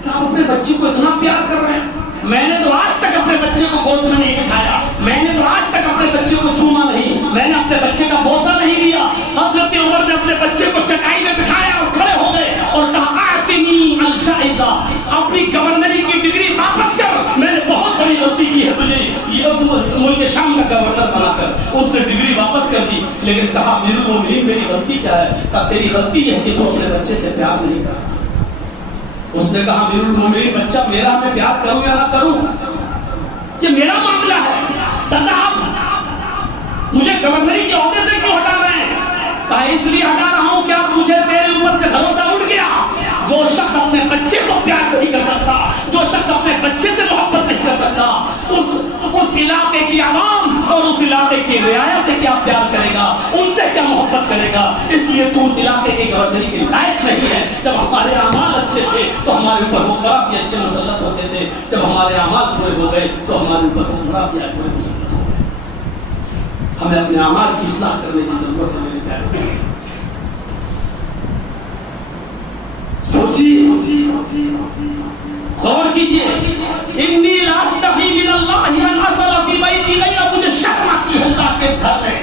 کہ آپ اپنے بچے کو اتنا پیار کر رہے ہیں؟ میں نے تو آج تک اپنے بچے کو گود میں نہیں بٹھایا، میں نے تو آج تک اپنے بچے کو چوما نہیں، میں نے اپنے بچے کا بوسہ نہیں لیا. حضرت عمر نے اپنے بچے کو چٹائی میں بٹھایا اور کھڑے ہو گئے اور کہا آتنی الجائزہ، اپنی گورنری کی ڈگری واپس کر. میں نے بہت بڑی غلطی کی ہے تجھے ملک شام کا گورنر بنا کر. اس نے ڈگری واپس کر دی، لیکن کہا امیر المومنین میری غلطی کیا ہے؟ کہا تیری غلطی یہ ہے کہ تو اپنے بچے سے پیار نہیں کرتا. اس نے کہا امیر المومنین بچہ میرا میں پیار کروں یا نہ کروں یہ میرا معاملہ ہے. سزا آپ مجھے گورنری کے عہدے سے کیوں ہٹا رہے ہیں؟ کہا اس لیے ہٹا رہا ہوں کہ آپ مجھے میرے اوپر سے بھروسہ اٹھ گیا. جو شخص اپنے بچے کو پیار نہیں کر سکتا، جو شخص اپنے بچے سے محبت نہیں کر سکتا، اس علاقے کی عوام اور اس علاقے کی رعایا سے کیا پیار کرے گا، ان سے کیا محبت کرے گا؟ اس لیے تو اس علاقے کی گورنری کے لائق نہیں ہے. جب ہمارے اعمال اچھے تھے تو ہمارے اوپر حکمراں بھی اچھے مسلط ہوتے تھے، جب ہمارے اعمال برے ہو گئے تو ہمارے اوپر حکمراں بھی برے مسلط ہو گئے. ہمیں اپنے اعمال کی اصلاح کرنے کی ضرورت ہے میرے پیارے سے. سوچیے، غور کیجیے. انی لا استحی من اللہ ان اصل فی بیتی غیر، مجھے شرم آتی ہے اللہ کے اس گھر میں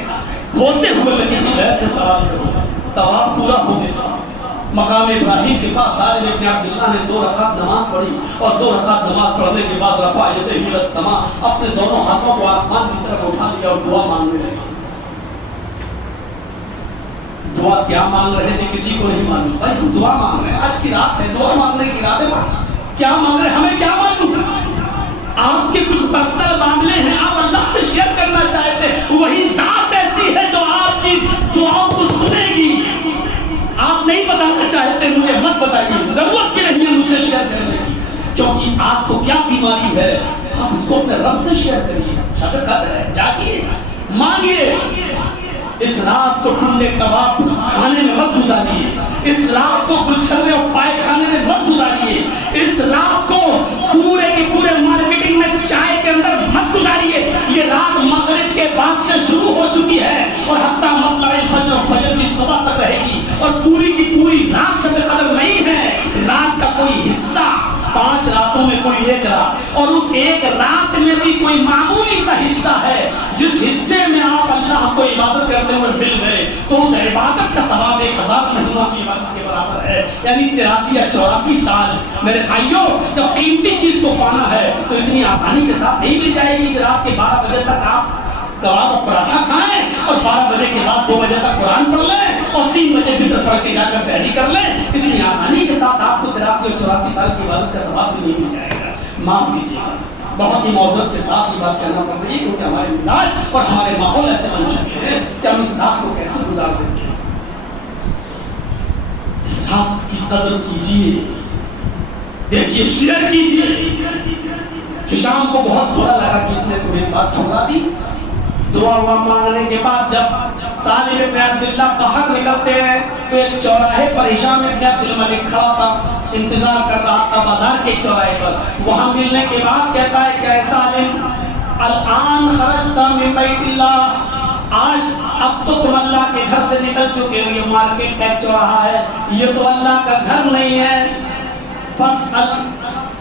ہوتے ہوئے میں کسی غیر سے سوال کروں. طواف پورا ہو گیا، مقام ابراہیم کے پاس آئے. ابن عبداللہ نے 2 رکعت نماز پڑھی اور 2 رکعت نماز پڑھنے کے بعد رفع یدیہ الی السماء، اپنے دونوں ہاتھوں کو آسمان کی طرف اٹھا لیا اور دعا مانگنے لگے. دعا کیا مانگ رہے تھے کسی کو نہیں معلوم. بھائی ہم دعا مانگ رہے ہیں، آج کی رات ہے، دعا مانگنے کی رات ہے. کیا مانگ رہے ہیں ہمیں کیا معلوم؟ آپ کے کچھ پرسنل معاملے ہیں، آپ اللہ سے شیئر کرنا چاہتے ہیں، وہی ذات ایسی ہے جو آپ کی دعاؤں کو سنے گی. آپ نہیں بتانا چاہتے مجھے مت بتائیے، ضرورت بھی نہیں ہے مجھ سے شیئر کرنے کی، کیونکہ آپ کو کیا بیماری ہے آپ اس کو اپنے رب سے شیئر کریے. شب قدر ہے، جاگیے، مانگیے. اس رات کو ٹنڈے کباب کھانے میں مت گزاریے، اس رات کو گلچھرے اور پائے کھانے میں مت گزاریے، اس رات کو پورے کی پورے مارکیٹنگ میں چائے کے اندر مت گزاریے۔ یہ رات مغرب کے بعد سے شروع ہو چکی ہے اور حتیٰ مطلع الفجر اور فجر کی صبح تک رہے گی، اور پوری کی پوری رات شب قدر نہیں ہے۔ رات کا کوئی حصہ، 5 راتوں میں کوئی ایک رات، اور اس ایک رات میں بھی کوئی معمولی سا حصہ ہے جس حصے میں آپ اللہ کو عبادت کرتے ہوئے مل گئے، تو اس عبادت کا ثواب 1000 مہینوں کی عبادت کے برابر ہے، یعنی 83 یا 84 سال۔ میرے بھائیوں، جب قیمتی چیز کو پانا ہے تو اتنی آسانی کے ساتھ نہیں مل جائے گی کہ رات کے 12 بجے تک آپ کباب اور پراٹھا کھائیں اور 12 بجے کے بعد 2 بجے تک قرآن پڑھ لیں اور 3 بجے فطر پڑھ کے جا کر سحری کر لیں۔ اتنی آسانی کے ساتھ آپ کو 83 اور 84 سال کی عبادت کا ثواب بھی نہیں مل جائے گا۔ معاف کیجیے گا، بہت ہی معذرت کے ساتھ یہ بات کہنا پڑ رہی ہے، کیونکہ ہمارے مزاج اور ہمارے ماحول ایسے بن چکے ہیں کہ ہم اس رات کو کیسے گزار دیتے ہیں۔ اس رات کی قدر کیجیے، دیکھیے، شیئر کیجیے۔ ہشام کو بہت برا لگا کہ اس نے تو میری بات ٹھکرا دی۔ دعا مانگنے کے بعد جب سالم ابن عبداللہ باہر نکلتے ہیں تو ایک چوراہے پر ہشام ابن عبد الملک کھڑا تھا، انتظار کر رہا تھا بازار کے چوراہے پر۔ وہاں ملنے کے بعد کہتا ہے کہ اے سالم، الان خرجت من بیت اللہ، آج اب تو تم اللہ کے گھر سے نکل چکے ہو، یہ مارکیٹ کا چوراہا ہے، یہ تو اللہ کا گھر نہیں ہے۔ فاسأل،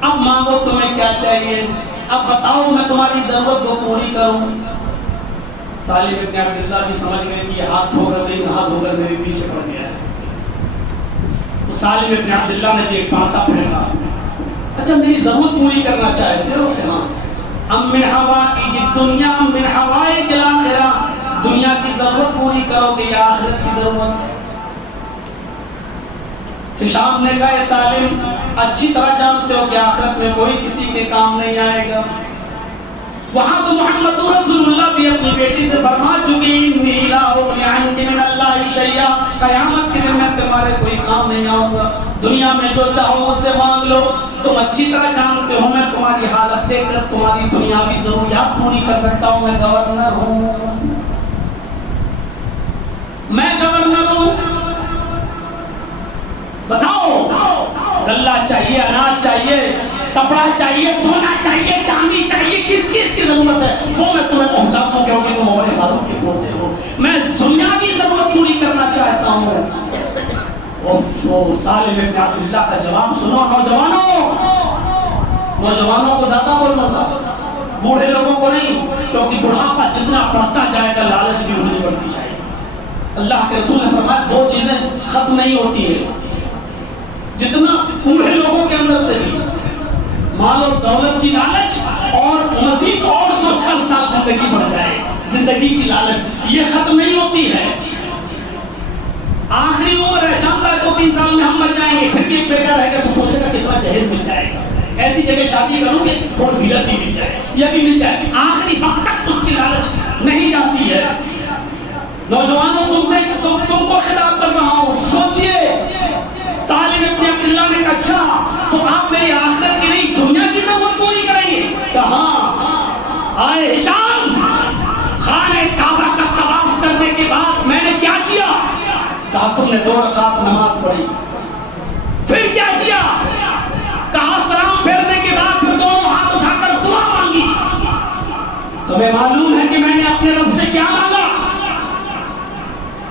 اب مانگو تمہیں کیا چاہیے، اب بتاؤ میں تمہاری ضرورت کو پوری کروں۔ سالم ابن عبداللہ بھی سمجھ گئے کہ یہ ہاتھ دھو کر نہیں، ہاتھ دھو کر میرے پیچھے پڑ گیا ہے۔ تو سالم ابن عبداللہ نے بھی ایک پانسا پھینکا، اچھا میری ضرورت پوری کرنا چاہتے ہو کہ ہاں، ام من حوائج الدنیا ام من حوائج الآخرہ، دنیا کی ضرورت پوری کرو گے یا آخرت کی ضرورت؟ ہشام نے کہا اے سالم، اچھی طرح جانتے ہو کہ آخرت میں کوئی کسی کے کام نہیں آئے گا۔ وہاں تو محمد رسول اللہ بھی اپنی بیٹی سے فرما چکی، انی لا اغنی عنک من اللہ شیئا، قیامت کے دن میں تمہارے کوئی کام نہیں آؤں گا، دنیا میں جو چاہو مجھ سے مانگ لو۔ تم اچھی طرح جانتے ہو میں تمہاری حالت دیکھ کر تمہاری دنیاوی ضروریات پوری کر سکتا ہوں، میں گورنر ہوں، میں گورنر ہوں۔ بتاؤ، غلہ چاہیے، اناج چاہیے، کپڑا چاہیے، سونا چاہیے، چاندی چاہیے، کس چیز کی ضرورت ہے وہ میں تمہیں پہنچاتا ہوں، کیونکہ تم عمر فاروق کے پوتے ہو۔ میں دنیاوی ضرورت پوری کرنا چاہتا ہوں۔ سالم ابن عبداللہ کا جواب سنو نوجوانوں کو زیادہ بولنا تھا، بوڑھے لوگوں کو نہیں، کیونکہ بڑھاپا جتنا بڑھتا جائے گا لالچ بھی اتنی بڑھتی جائے گی۔ اللہ کے رسول نے فرمایا 2 چیزیں ختم نہیں ہوتی ہیں، جتنا بوڑھے لوگوں کے اندر سے بھی مال و دولت کی لالچ، اور مزید اور 2-4 سال زندگی بڑھ جائے، زندگی کی لالچ یہ ختم نہیں ہوتی ہے۔ آخری عمر ہے، جانتا ہے 2-3 سال میں ہم مر جائیں گے، پھر بھی ایک بیٹا رہے گا تو سوچے گا کتنا جہیز مل جائے گا، ایسی جگہ شادی کروں کہ 4 ویلر بھی مل جائے، یہ بھی مل جائے، آخری وقت تک اس کی لالچ نہیں جاتی ہے۔ نوجوانوں تم کو خطاب کر رہا ہوں، سوچئے۔ سالم ابن عبداللہ نے کہا اچھا تو آپ میری آخرت کی نہیں دنیا کی ضرورت پوری کریں گے؟ کہاں آئے ہشام، خانہ کعبہ کا طواف کرنے کے بعد میں نے کیا کیا؟ کہا تم نے 2 رکعت نماز پڑھی، پھر کیا کیا؟ کہا سلام پھیرنے کے بعد پھر دونوں ہاتھ اٹھا کر دعا مانگی۔ تمہیں معلوم ہے کہ میں نے اپنے رب سے کیا مانگا؟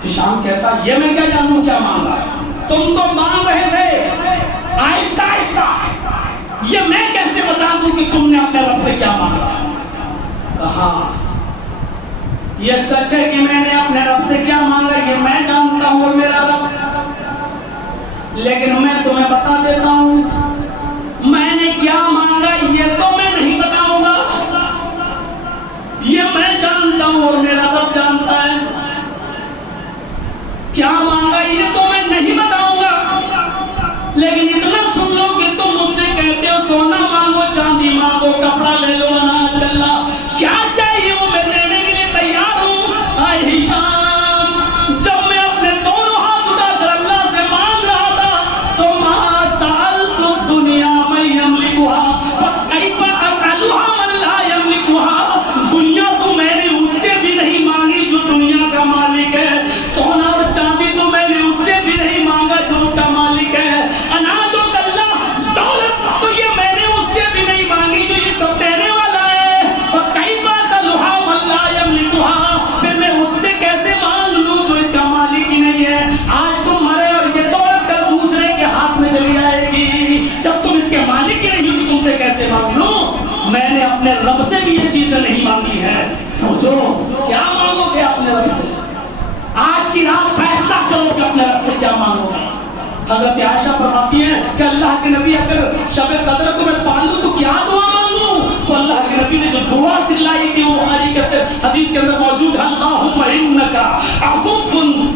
ہشام کہتا یہ میں کیا جانوں کیا مانگا، تم تو مانگ رہے تھے آہستہ آہستہ، یہ میں کیسے بتا دوں کہ تم نے اپنے رب سے کیا مانگا؟ کہا یہ سچ ہے کہ میں نے اپنے رب سے کیا مانگا یہ میں جانتا ہوں اور میرا رب، لیکن میں تمہیں بتا دیتا ہوں میں نے کیا مانگا یہ تو میں نہیں بتاؤں گا، یہ میں جانتا ہوں اور میرا رب جانتا ہے۔ کیا مانگا یہ تو میں نہیں بتاؤں گا، لیکن اتنا سن لو کہ تم مجھ سے کہتے ہو سونا مانگو، چاندی مانگو، کپڑا لے لو، اناج اللہ کیا چاہیے وہ میں دینے کے لیے تیار ہوں۔ اے ہشام، جب میں اپنے دونوں ہاتھ اٹھا کر اللہ سے مانگ رہا تھا تو ما سألت الدنیا من یملکها فکیف اسألها من لا یملکها، دنیا تو میں نے اس سے بھی نہیں مانگی جو سے بھی یہ چیزیں نہیں مانگی ہیں. سوچو کیا مانگو گے اپنے رب سے. آج کی رات فیصلہ کرو کہ اپنے رب سے کیا مانگو گے. حضرت عائشہ فرماتی ہیں کہ اللہ کے نبی اگر شب قدر کو میں پا لوں تو کیا دعا مانگوں؟ تو اللہ کے نبی نے جو دعا سلائی تھی وہ بخاری کے حدیث کے اندر موجود ہے. اللہم انکا عفو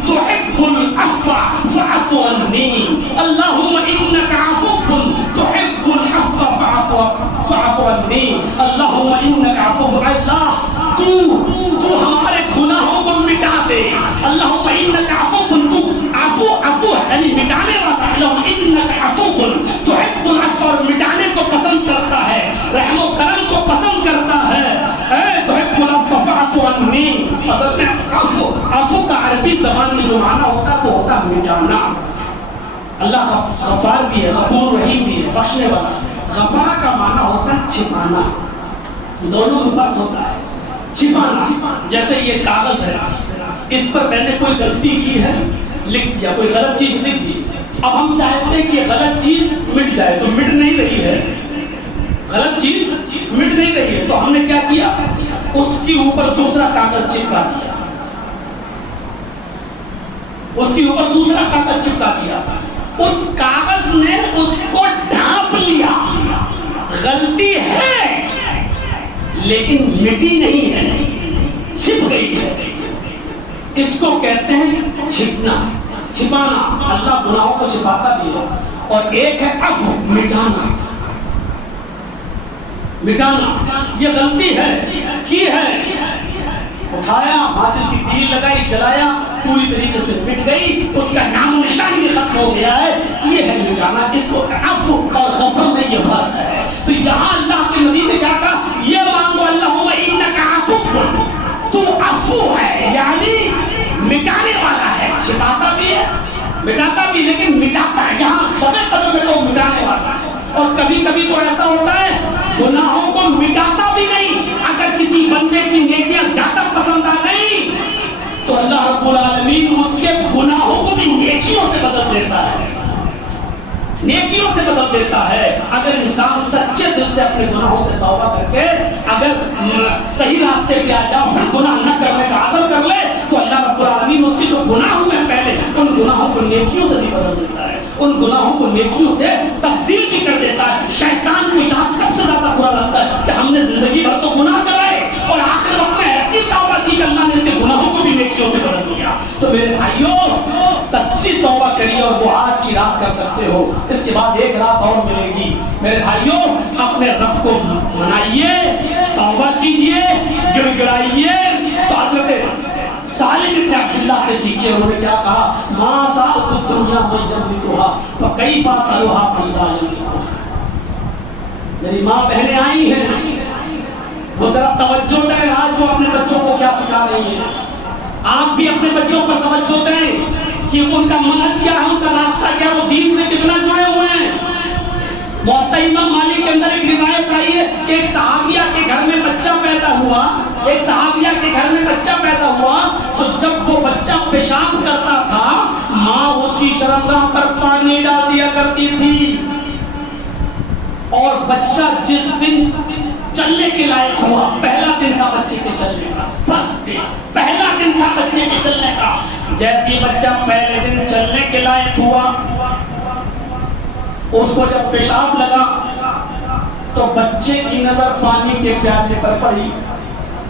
تحب العفو فاعف عنی. اللہم انکا عفو تحب العفو فاعف عنی. اللہم انکا عفو. اللہ تو ہمارے گناہوں کو مٹا دے. اللہم انکا عفو. تو عفو یعنی مٹانے والا. اللہم انکا عفو تحب العفو. اور مٹانے کو پسند کرتا ہے, رحم و کرم کو پسند کرتا ہے. تحب العفو فاعف عنی. اصل میں عفو کا عربی زبان میں جو معنی ہوتا ہے وہ ہوتا ہے مٹانا. اللہ غفار بھی ہے, غفور رحیم بھی ہے, بخشنے والا. غفار کا معنی ہوتا ہے چھپانا. دونوں میں فرق ہوتا ہے. چھپانا جیسے یہ کاغذ ہے, اس پر میں نے کوئی غلطی کی ہے, لکھ دیا, کوئی غلط چیز لکھ دی. اب ہم چاہتے ہیں کہ یہ غلط چیز مٹ جائے, تو مٹ نہیں رہی ہے. غلط چیز مٹ نہیں رہی ہے, تو ہم نے کیا کیا, اس کے اوپر دوسرا کاغذ چپکا دیا. اس کے اوپر دوسرا کاغذ چپکا دیا. اس کاغذ نے اس کو ڈھانپ لیا. غلطی ہے لیکن مٹی نہیں ہے, چھپ گئی ہے. اس کو کہتے ہیں چھپنا, چھپانا. اللہ گناہوں کو چھپاتا بھی ہے. اور ایک ہے عفو, مٹانا. مٹانا یہ غلطی ہے, کی ہے, اٹھایا, ماچس کی تیر لگائی, جلایا, پوری طریقے سے مٹ گئی, اس کا نام و نشان بھی ختم ہو گیا ہے. یہ ہے مٹانا. اس کو عفو اور غفر میں یہ فرق ہے. تو یہاں اللہ کے نبی نے کیا کہا, یہ مانگو اللہم انکا عفو. تو عفو ہے یعنی مٹانے والا ہے. چھپاتا بھی ہے, مٹاتا بھی, لیکن مٹاتا ہے. یہاں شب قدر میں تو مٹانے والا ہے. اور کبھی کبھی تو ایسا ہوتا ہے گناہوں کو مٹاتا بھی نہیں. اگر کسی بندے کی نیکیاں زیادہ پسند آ گئی تو اللہ رب العالمین اس کے گناہوں کو بھی نیکیوں سے بدل دیتا ہے. نیکیوں سے بدل دیتا ہے. اگر انسان سچے دل سے اپنے گناہوں سے توبہ کر کے اگر صحیح راستے پہ آ جاؤ, پھر گناہ نہ کرنے کا عزم کر لے, تو اللہ رب العالمین اس کے جو گناہ ہوئے پہلے ان گناہوں کو نیکیوں سے بھی بدل دیتا ہے. ان گناہوں کو نیکیوں سے تبدیل بھی کر دیتا ہے. شیطان کو یہاں سب سے زیادہ برا لگتا ہے کہ ہم نے زندگی بھر تو گناہ کرائے اور آخر وقت میں ایسی توبہ کی کہ اللہ نے اس کے گناہوں کو بھی نیکیوں سے بدل دیا. تو میرے بھائیوں, سچی توبہ کریے اور وہ آج کی رات کر سکتے ہو. اس کے بعد ایک رات اور ملے گی. میرے بھائیوں, اپنے رب کو منائیے, توبہ کیجیے, گڑ گڑائیے. تو حضرت سالم ابن عبداللہ سے سیکھیے. انہوں نے کیا کہا, ما سألت الدنیا من یملکها فکیف اسألها من لا یملکها. میری ماں بہنیں آئی ہیں, وہ ذرا توجہ دیں آج وہ اپنے بچوں کو کیا سکھا رہی ہیں. آپ بھی اپنے بچوں پر توجہ دیں کہ ان کا منہج کیا ہے, ان کا راستہ کیا, وہ دین سے کتنا جڑے ہوئے ہیں. موطا امام مالک کے اندر ایک روایت آئی ہے کہ ایک صحابیہ کے گھر میں بچہ پیدا ہوا. ایک صحابیہ کے گھر میں بچہ پیدا ہوا تو جب وہ بچہ پیشاب کرتا تھا, ماں اس کی شرمگاہ پر پانی ڈال دیا کرتی تھی. اور بچہ جس دن چلنے کے لائق ہوا, پہلا دن تھا بچے کے چلنے کا, فرسٹ ڈے, پہلا دن تھا بچے کے چلنے کا. جیسی بچہ پہلے دن چلنے کے لائق ہوا, اس کو جب پیشاب لگا تو بچے کی نظر پانی کے پیالے پر پڑی.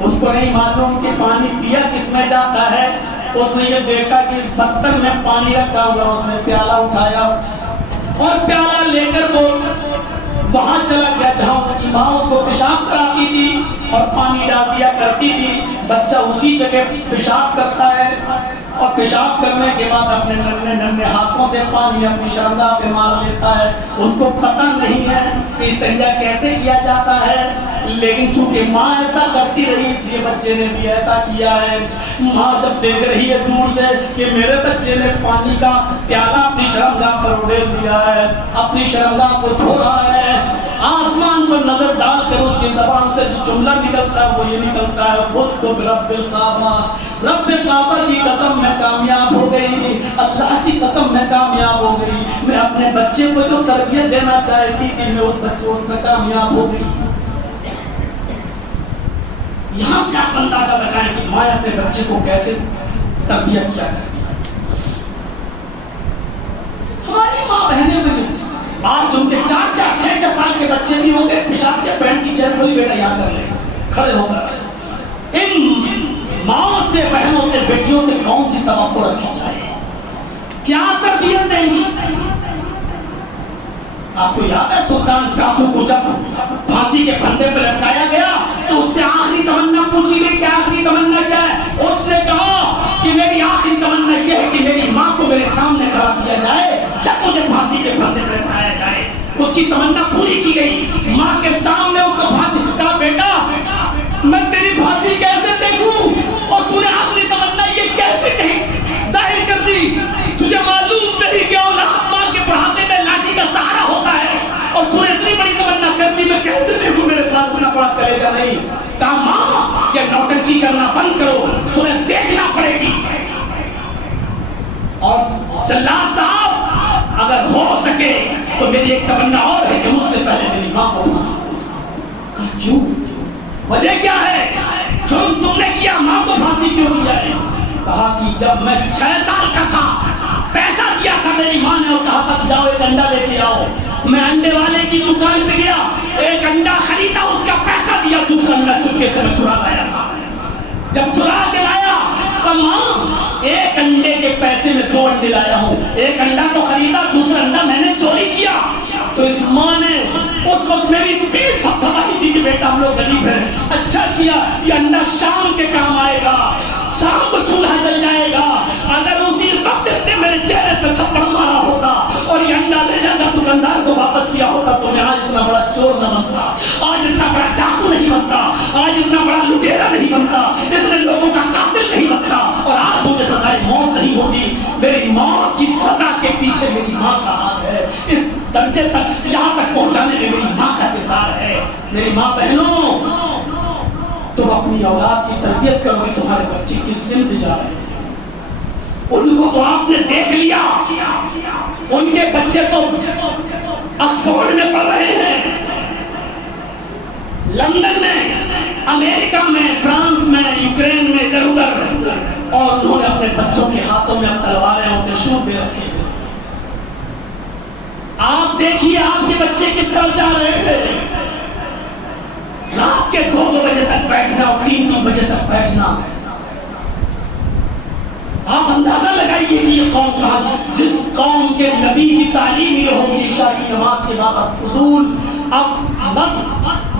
اس کو نہیں معلوم کہ پانی پیا کس میں جاتا ہے. اس نے یہ دیکھا کہ اس برتن میں پانی رکھا ہوا. اس نے پیالہ اٹھایا اور پیالہ لے کر وہ وہاں چلا گیا جہاں اس کی ماں اس کو پیشاب کراتی تھی اور پانی ڈال دیا کرتی تھی. بچہ اسی جگہ پیشاب کرتا ہے اور پیشاب کرنے کے بعد اپنے ننھے ننھے ہاتھوں سے پانی اپنی شرمگاہ پہ مار لیتا ہے. اس کو پتہ نہیں ہے کہ استنجا کیسے کیا جاتا ہے, لیکن چونکہ ماں ایسا کرتی رہی اس لیے بچے نے بھی ایسا کیا ہے. ماں جب دیکھ رہی ہے دور سے کہ میرے بچے نے پانی کا پیالہ اپنی شرمگاہ پر اڑیل دیا ہے, اپنی شرمگاہ کو دھو رہا ہے, آسمان پر نظر ڈال کر اس کی زبان سے جو جملہ نکلتا ہے وہ یہ نکلتا ہے, فزت برب الکعبہ, رب کعبہ کی قسم میں کامیاب ہو گئی, اللہ کی قسم میں کامیاب ہو گئی. میں اپنے بچے کو جو تربیت دینا چاہتی تھی میں اس بچے اس میں کامیاب ہو گئی. یہاں سے آپ اندازہ لگائیں کہ ماں اپنے بچے کو کیسے تربیت کیا کرتی ہے. ہماری ماں بہنیں بھی آج ان کے 4-4 6-6 سال کے بچے بھی ہوں گے، پیشاب کے پینٹ کی چین کھولی، بیٹا یاد کر لیں کھڑے ہو کر. ان ماں سے، بہنوں سے، بیٹیوں سے کون سی توقع رکھی جائے؟ کیا تربیت دیں گی؟ آپ کو یاد ہے سلطان کاکو کو جب پھانسی کے پھندے پہ لٹکایا گیا تو اس سے آخری تمنا پوچھی گئی کہ آخری تمنا کیا ہے؟ اس نے کہا کہ میری آخری تمنا یہ ہے کہ میری ماں کو میرے سامنے کھڑا کیا جائے جب مجھے پھانسی کے پھندے پہ لٹکایا جائے. اس کی تمنا پوری کی گئی. ماں کے سامنے اس کو پھانسی کا، بیٹا میں تیری پھانسی کیسے دیکھوں اور تو نے اپنی تمنا یہ کیسے کہیں ظاہر کر دی؟ تجھے معلوم نہیں کہ اولاد ماں کے بڑھاپے میں لاٹھی کا سہارا ہوتا ہے اور تو نے اتنی بڑی تمنا کر دی، میں کیسے دیکھوں میرے پاس بنا پڑا کلیجا نہیں. کہا ماں یہ نوٹنکی کرنا بند کرو، تمہیں دیکھنا پڑے گی. اور جلاد صاحب اگر ہو سکے تو میری ایک تمنا اور ہے کہ مجھ سے پہلے میری ماں کو پھانسی دو. کہا کیوں؟ وجہ کیا ہے؟ جرم تم نے کیا، ماں کو پھانسی کیوں دیا ہے؟ کہا کہ جب میں 6 سال کا تھا پیسہ دیا تھا میری ماں نے اور کہا تھا جاؤ ایک انڈا لے کے آؤ. میں انڈے والے کی دکان پہ گیا، ایک انڈا خریدا، اس کا پیسہ دیا، دوسرا انڈا چپکے سے میں چرا لایا تھا. جب چرا کے لایا تو ماں ایک انڈے کے پیسے میں 2 انڈے لایا ہوں، ایک انڈا تو خریدا، دوسرا انڈا میں نے چوری کیا. تو اس ماں نے اس وقت میری پیٹھ تھپتھپائی تھی کہ بیٹا ہم لوگ غریب ہیں، اچھا کیا یہ انڈا شام کے کام آئے گا، شام کو چولہا جل جائے گا. اگر اسی وقت اس نے میرے چہرے پہ تھپڑ مارا ہوتا اور یہ انڈا لے جاتا دکاندار کو واپس کیا ہوتا تو میں آج اتنا بڑا چور نہ بنتا، آج اتنا بڑا ڈاکو نہیں بنتا، آج اتنا بڑا لٹیرا نہیں بنتا، اتنے لوگوں کا قاتل نہیں بنتا اور آج مجھے سزائے موت نہیں ہوتی. میری موت کی سزا کے پیچھے میری ماں کا ہاتھ ہے. اس درجے تک یہاں تک پہنچانے میں میری ماں کا کردار ہے. میری ماں بہنوں، تم اپنی اولاد کی تربیت کرو گے، تمہارے بچے کس سمت جا رہے ہیں ان کو تو آپ نے دیکھ لیا. ان کے بچے تو آکسفورڈ میں پڑھ رہے ہیں، لندن میں، امریکہ میں، فرانس میں، یوکرین میں، ادھر ادھر، اور انہوں نے اپنے بچوں کے ہاتھوں میں اب تلواریں اور ترشول دے رکھے ہیں. آپ دیکھیے آپ کے بچے کس طرف جا رہے ہیں. رات کے 2-2 بجے تک بیٹھنا اور 3-3 بجے تک بیٹھنا. آپ اندازہ لگائیے کہ یہ قوم کہاں، جس قوم کے نبی کی تعلیم یہ ہوگی عشاء کی نماز کے بعد فضول اب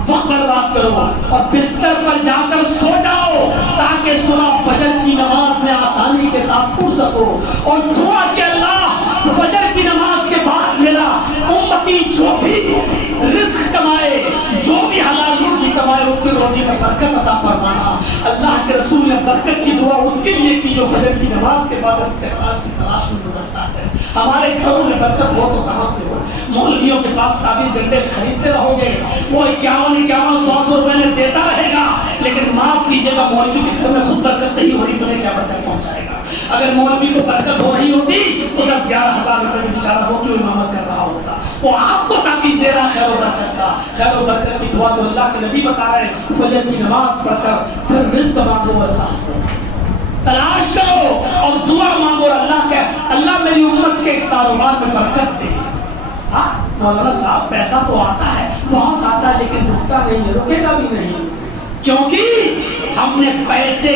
وقت برباد کرو اور بستر پر جا کر سو جاؤ تاکہ صبح فجر کی نماز میں آسانی کے ساتھ اٹھ سکو اور دعا کہ اللہ فجر کی نماز کے بعد میرا امتی جو بھی رزق کمائے، جو بھی حلال روزی کمائے، اس کی روزی میں برکت عطا فرمانا. اللہ کے رسول نے برکت کی دعا اس کے لیے کی جو فجر کی نماز کے بعد استغفار کی تلاش میں گزرتا ہے. ہمارے گھروں میں برکت ہو تو کہاں سے ہو؟ مولویوں کے پاس 24 گھنٹے خریدتے رہو گے، وہ 51-100 روپے میں دیتا رہے گا، لیکن معاف کیجیے گا مولوی کے گھر میں خود برکت نہیں ہو رہی، تمہیں کیا برکت پہنچائے گا؟ اگر مولوی کو برکت ہو رہی ہوتی تو 10-11 ہزار روپے میں بیچارہ ہو کیوں امامت کر رہا ہوتا. وہ آپ کو تاکیز دے رہا خیر و برکت کا. خیر و برکت کی دعا تو اللہ کے نبی بتا رہے ہیں، فجر کی نماز پڑھ کر پھر رزق مانگو، اللہ سے تلاش کرو اور دعا مانگو اور اللہ کہ اللہ میری امت کے کاروبار میں برکت دے. مولانا صاحب پیسہ تو آتا ہے، بہت آتا ہے، لیکن رکتا نہیں ہے، رکے گا بھی نہیں، کیونکہ ہم نے پیسے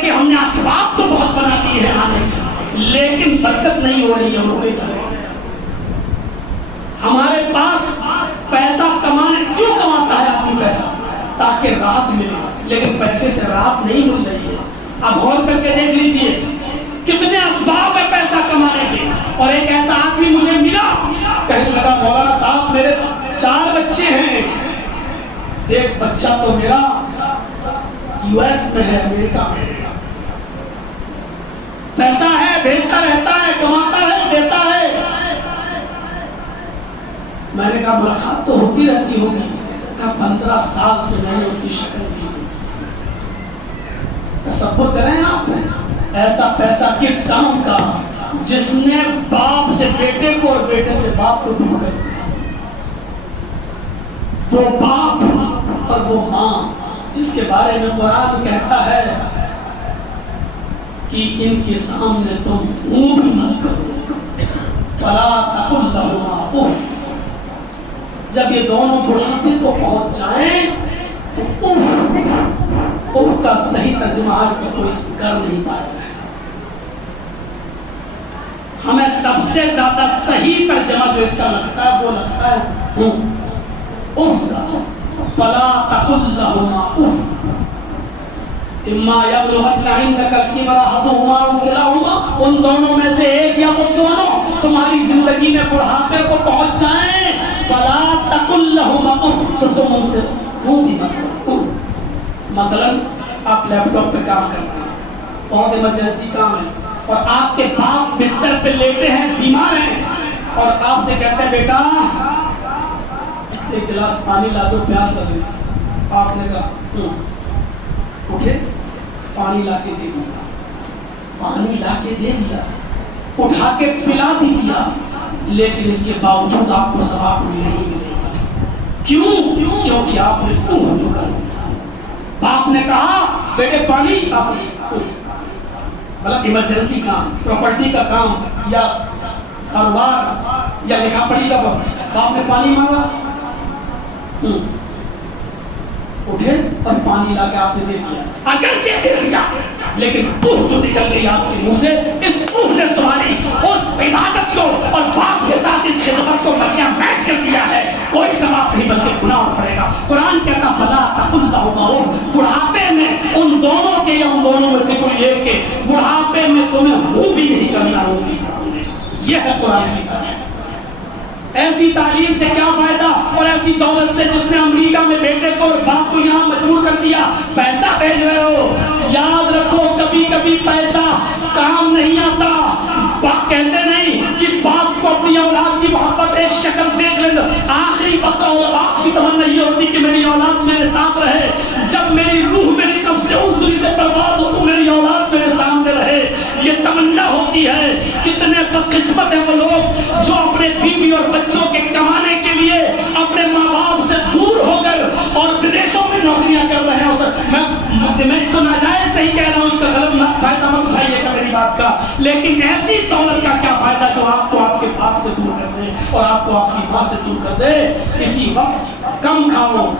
کے ہم نے اسباب تو بہت بنا دیے ہیں آنے کے، لیکن برکت نہیں ہو رہی ہے، رکے گا نہیں. ہمارے پاس پیسہ کمانے کیوں کماتا ہے آدمی پیسہ؟ تاکہ راحت ملے، لیکن پیسے سے راحت نہیں مل رہی ہے. اب غور کر کے دیکھ لیجئے کتنے اسباب ہیں پیسہ کمانے کے. اور ایک ایسا آدمی مجھے ملا، کہنے لگا مولانا صاحب میرے 4 بچے ہیں، ایک بچہ تو میرا US میں ہے، امریکہ میں، پیسہ ہے، بھیجتا رہتا ہے، کماتا ہے، دیتا ہے. میں نے کہا ملاقات تو ہوتی رہتی ہوگی. کہا 15 سال سے میں نے اس کی شکل نہیں دیکھی. تصور کریں آپ، ایسا پیسہ کس کام کا جس نے باپ سے بیٹے کو اور بیٹے سے باپ کو دور کر دیا. وہ باپ اور وہ ماں جس کے بارے میں قرآن کہتا ہے کہ ان کے سامنے تم منہ بھی مت کرو، فلا تقل لهما اف۔ جب یہ دونوں بڑھاپے کو پہنچ جائیں تو اف کا صحیح ترجمہ آج تک کوئی کر نہیں پایا ہے۔ ہمیں سب سے زیادہ صحیح ترجمہ جو اس کا لگتا ہے وہ لگتا ہے اف کا، فلا تقل لهما اف اما یبلغن عندک الکبر احدهما او کلاہما، ان دونوں میں سے ایک یا وہ دونوں تمہاری زندگی میں بڑھاپے کو پہنچ جائیں، فلا تقل لهما اف، تو تم ان سے منہ بھی مت کرو۔ مثلا آپ لیپ ٹاپ پہ کام کرتے ہیں، بہت ایمرجنسی کام ہے، اور آپ کے باپ بستر پہ لیٹے ہیں، بیمار ہیں، اور آپ سے کہتے ہیں بیٹا ایک گلاس پانی لا دو، پیاس لگ رہی۔ آپ نے کہا اٹھے، پانی لا کے دے دیا، پانی لا کے دے دیا، اٹھا کے پلا بھی دیا، لیکن اس کے باوجود آپ کو ثواب نہیں ملے گا۔ کیوں؟ کیونکہ آپ نے منہ جو کر دیا۔ باپ نے کہا بیٹے پانی، آپ مطلب ایمرجنسی کام، پراپرٹی کا کام یا کاروبار یا لکھا پڑھی کا باپ نے پانی مانگا، اٹھے اور پانی لا کے آپ نے دے دیا، اگرچہ دے دیا لیکن بوہ جو نکل گئی آپ کے منہ سے، اس بوہ نے تمہاری اس عبادت کو اور باپ کے ساتھ اس خدمت کو بلکہ میچ کر دیا ہے، کوئی ثواب نہیں بلکہ گناہ پڑے گا۔ قرآن کہتا فلا تقل لهما اف، بڑھاپے میں ان دونوں کے یا ان دونوں میں سے کوئی ایک کے بڑھاپے میں تمہیں منہ بھی نہیں کرنا ان کے سامنے۔ یہ ہے قرآن کی تعلیم۔ ایسی تعلیم سے کیا فائدہ، اور ایسی دولت سے جس نے امریکہ میں بیٹے کو اور باپ کو یہاں مجبور کر دیا، پیسہ بھیج رہے ہو، یاد رکھو کبھی کبھی پیسہ کام نہیں آتا۔ باپ کہتے نہیں کہ باپ کو اپنی اولاد کی محبت ایک شکل دیکھ لیں، آخری وقت اور باپ کی تمنا یہ ہوتی کہ میری اولاد میرے ساتھ رہے، جب میری روح میری قبض سے انسری سے برباد ہو تو میری اولاد میرے سامنے رہے، یہ تمنا ہوتی ہے۔ کتنے بدقسمت ہیں وہ لوگ جو اپنے بیوی اور بچوں کے کمانے کے لیے اپنے ماں باپ سے دور ہو کر اور ودیشوں میں نوکریاں کر رہے ہیں۔ میں اس کو ناجائز نہیں کہہ رہا ہوں، اس کا غلط فائدہ مت اٹھائیے گا میری بات کا، لیکن ایسی دولت کا کیا فائدہ جو آپ کو آپ کے باپ سے دور کر دے اور آپ کو آپ کی ماں سے دور کر دے۔ اسی وقت کم کھاؤ،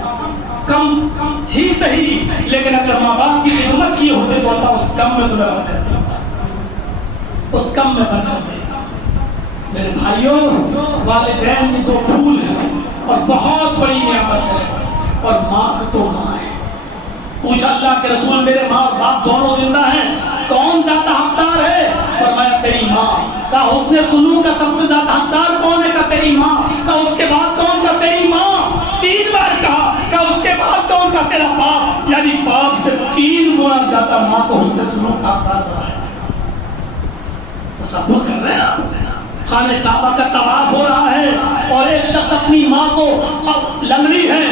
کم ہی صحیح، لیکن اگر ماں باپ کی خدمت کی ہوتے تو اللہ اس کم میں تمہیں برکت دے گا، اس کم میں برکت دے گا۔ میرے بھائیوں، والدین بھی دو پھول ہیں اور بہت بڑی نعمت ہے، اور ماں تو ماں ہے۔ پوچھا اللہ کے رسول میرے ماں اور باپ دونوں زندہ ہیں، کون زیادہ حقدار ہے؟ فرمایا تیری ماں۔ کہا حسن سلوک کا سب سے زیادہ حقدار کون ہے؟ کہا تیری ماں۔ کہا اس کے بعد کون؟ کہا تیری ماں۔ 3 بار کہا۔ کہا اس کے بعد کون؟ کہا تیرا باپ۔ یعنی باپ سے 3 گنا زیادہ ماں کو حسن سلوک کا حقدار بنایا۔ تصور کر رہے ہیں آپ؟ خانہ کعبہ کا طواف ہو رہا ہے اور ایک شخص اپنی ماں کو لنگڑی ہے،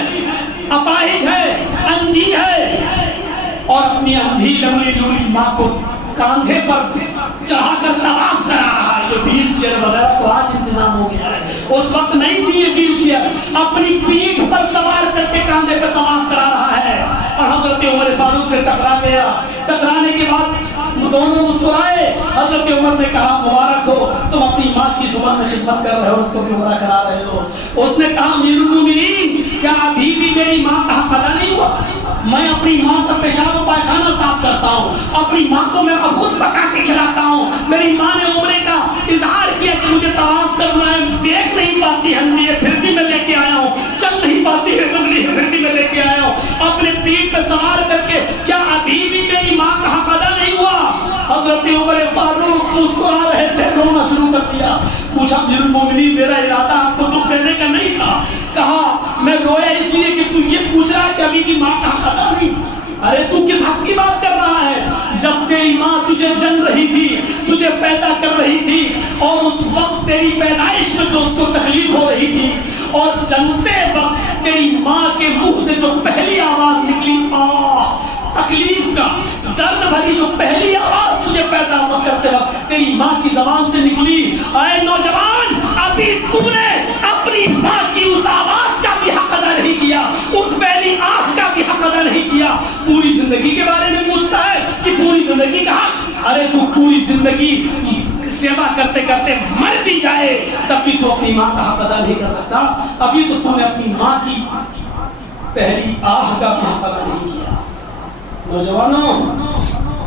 اپاہج ہے، اندھی ہے، اور اپنی اندھی لنگڑی لولی ماں کو کاندھے پر چڑھا کر طواف کرا رہا ہے۔ یہ ویل چیئر وغیرہ تو آج انتظام ہو گیا ہے، اس وقت نہیں تھی یہ ویل چیئر، اپنی پیٹھ پر سوار کر کے کاندھے پر طواف کرا رہا ہے، اور حضرت عمر فاروق سے ٹکرا گیا۔ ٹکرانے کے بعد دونوں مسکرائے۔ حضرت عمر نے کہا مبارک ہو، تم اپنی ماں کی سمن میں خدمت کر رہے ہو، اس کو بھی عمرہ کرا رہے ہو۔ اس نے کہا امیر المومنین، کیا ابھی بھی میری ماں کا حق ادا نہیں ہوا؟ میں اپنی ماں کا پیشاب و پائخانہ صاف کرتا ہوں، اپنی ماں کو میں خود پکا کے کھلاتا ہوں۔ میری ماں نے عمرے کا اظہار کیا کہ مجھے طواف کرنا ہے، دیکھ نہیں پاتی ہے، پھر بھی میں لے کے آیا ہوں، چل نہیں پاتی ہے، پھر بھی میں لے کے آیا ہوں، اپنے پیٹھ پہ سوار کر کے، کیا ابھی بھی میری ماں کا حق ادا نہیں ہوا؟ حضرت عمر فاروق مسکرا رہے تھے، رونا شروع کر دیا۔ پوچھا امیر المومنین میرا ارادہ آپ کو دکھ دینے کا نہیں تھا۔ کہا میں رویا اس لیے کہ تو یہ پوچھ رہا ہے کہ ابھی بھی ماں کا حق ادا نہیں۔ ارے تو کس حق کی بات کر رہا ہے؟ جب تیری ماں تجھے جن رہی تھی، تجھے پیدا کر رہی تھی، اور اس وقت تیری پیدائش میں جو اس کو تکلیف ہو رہی تھی، اور جنتے وقت تیری ماں کے منہ سے جو پہلی آواز نکلی تکلیف کا، درد بھری جو پہلی آواز تجھے پیدا کرتے وقت تیری ماں کی زبان سے نکلی، اے نوجوان ابھی تم نے اپنی ماں کی اس آواز کا بھی حق ادا نہیں کیا، اس پہلی آہ کا زندگی کا حق، ارے تو پوری زندگی سیوا کرتے کرتے مر بھی جائے تب بھی تو اپنی ماں کا حق ادا نہیں کر سکتا، ابھی تو نے اپنی ماں کی پہلی آہ کا بھی حق ادا نہیں کیا۔ نوجوانوں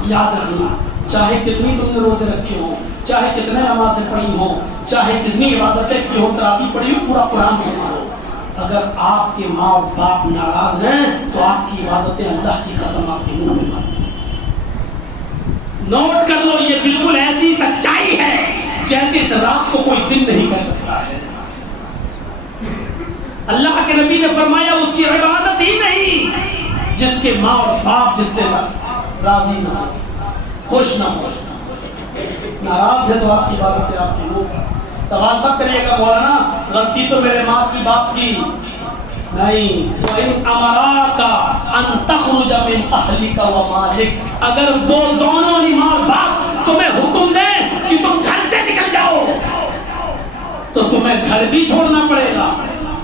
یاد رکھنا، چاہے کتنی تم نے روزے رکھے ہوں، چاہے کتنے نمازیں پڑھی ہوں، چاہے کتنی عبادتیں کی ہوں، تراویح پڑھی ہو، پورا قرآن سنا ہو، اگر آپ کے ماں اور باپ ناراض ہیں تو آپ کی عبادتیں اللہ کی قسم آپ کے منہ میں مار۔ نوٹ کر لو، یہ بالکل ایسی سچائی ہے جیسے اس رات کو کوئی دن نہیں کر سکتا ہے۔ اللہ کے نبی نے فرمایا اس کی عبادت ہی نہیں جس کے ماں اور باپ جس سے راضی نہ ہو، خوش نہ ہو۔ ناراض ہے تو آپ کی عبادت آپ کے منہ پر۔ سوال مت کریے گا مولانا غلطی تو میرے ماں کی باپ کی نہیں، وَإِنْ أَمَرَاكَ أَن تَخْرُجَ مِنْ أَهْلِكَ وَمَالِكَ، اگر وہ دونوں ہی ماں باپ تمہیں حکم دیں کہ تم گھر سے نکل جاؤ تو تمہیں گھر بھی چھوڑنا پڑے گا۔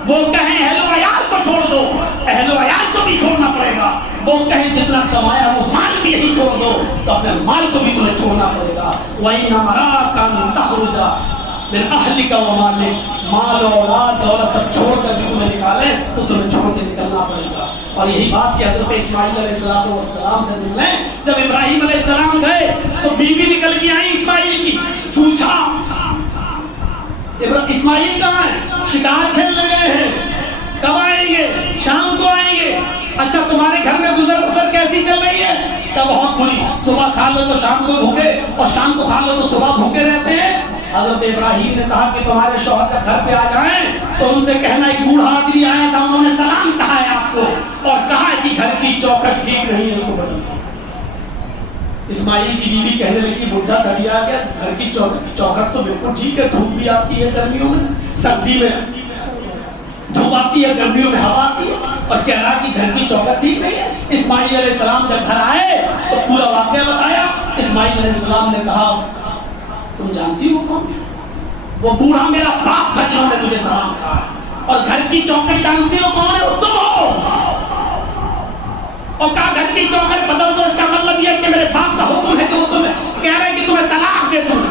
وہ کہیں اہل و عیال کو چھوڑ دو، اہل و عیال کو بھی چھوڑنا پڑے گا۔ وہ کہیں جتنا کمایا وہ مال بھی یہی چھوڑ دو تو اپنے مال کو بھی تمہیں چھوڑنا پڑے گا۔ وَإِنْ أَمَرَاكَ أَن تَخْرُجَ من اہلک و مالک، مال و اولاد دولت سب چھوڑ کر بھی تمہیں نکالے تو تمہیں چھوڑ کے نکلنا پڑے گا۔ اور یہی بات کی حضرت اسماعیل علیہ السلام سے دل میں جب ابراہیم علیہ السلام گئے تو بیوی نکل کے آئی اسماعیل کی، پوچھا اسماعیل کہاں ہے؟ شکار کھیلنے گئے ہیں، کب آئیں گے؟ شام کو آئیں گے۔ اچھا تمہارے گھر میں گزر بسر کیسی چل رہی ہے؟ تو بہت بری، صبح کھا لو تو شام کو بھوکے اور شام کو کھا لو تو صبح بھوکے رہتے ہیں۔ حضرت ابراہیم نے کہا کہ تمہارے شوہر جب گھر پہ آ جائیں تو ان سے کہنا ایک بوڑھا آدمی آیا تھا، انہوں نے سلام کہا ہے آپ کو اور کہا ہے کہ گھر کی چوکھٹ ٹھیک نہیں ہے، اس کو بدل دو۔ اسماعیل کی بیوی کہنے لگی بڈھا سبھی آ گیا، گھر کی چوکھٹ تو بالکل ٹھیک ہے، دھوپ بھی آتی ہے گرمیوں میں، سردی میں دھوپ آتی ہے، گرمیوں میں ہوا آتی ہے، اور کہہ رہا کہ گھر کی چوکھٹ ٹھیک نہیں ہے۔ اسماعیل علیہ السلام جب گھر آئے تو پورا واقعہ بتایا۔ اسماعیل علیہ السلام نے کہا تم جانتی ہو کون؟ وہ بوڑھا میرا باپ تھا جنہوں نے مجھے سلام کہا، اور گھر کی چوکھٹ جانتی ہو کون ہے؟ تم ہو۔ اور کہا گھر کی چوکھٹ بدل دو، اس کا مطلب یہ کہ میرے باپ کا حکم ہے کہ وہ تمہیں کہہ رہے ہیں کہ تمہیں طلاق دے دوں۔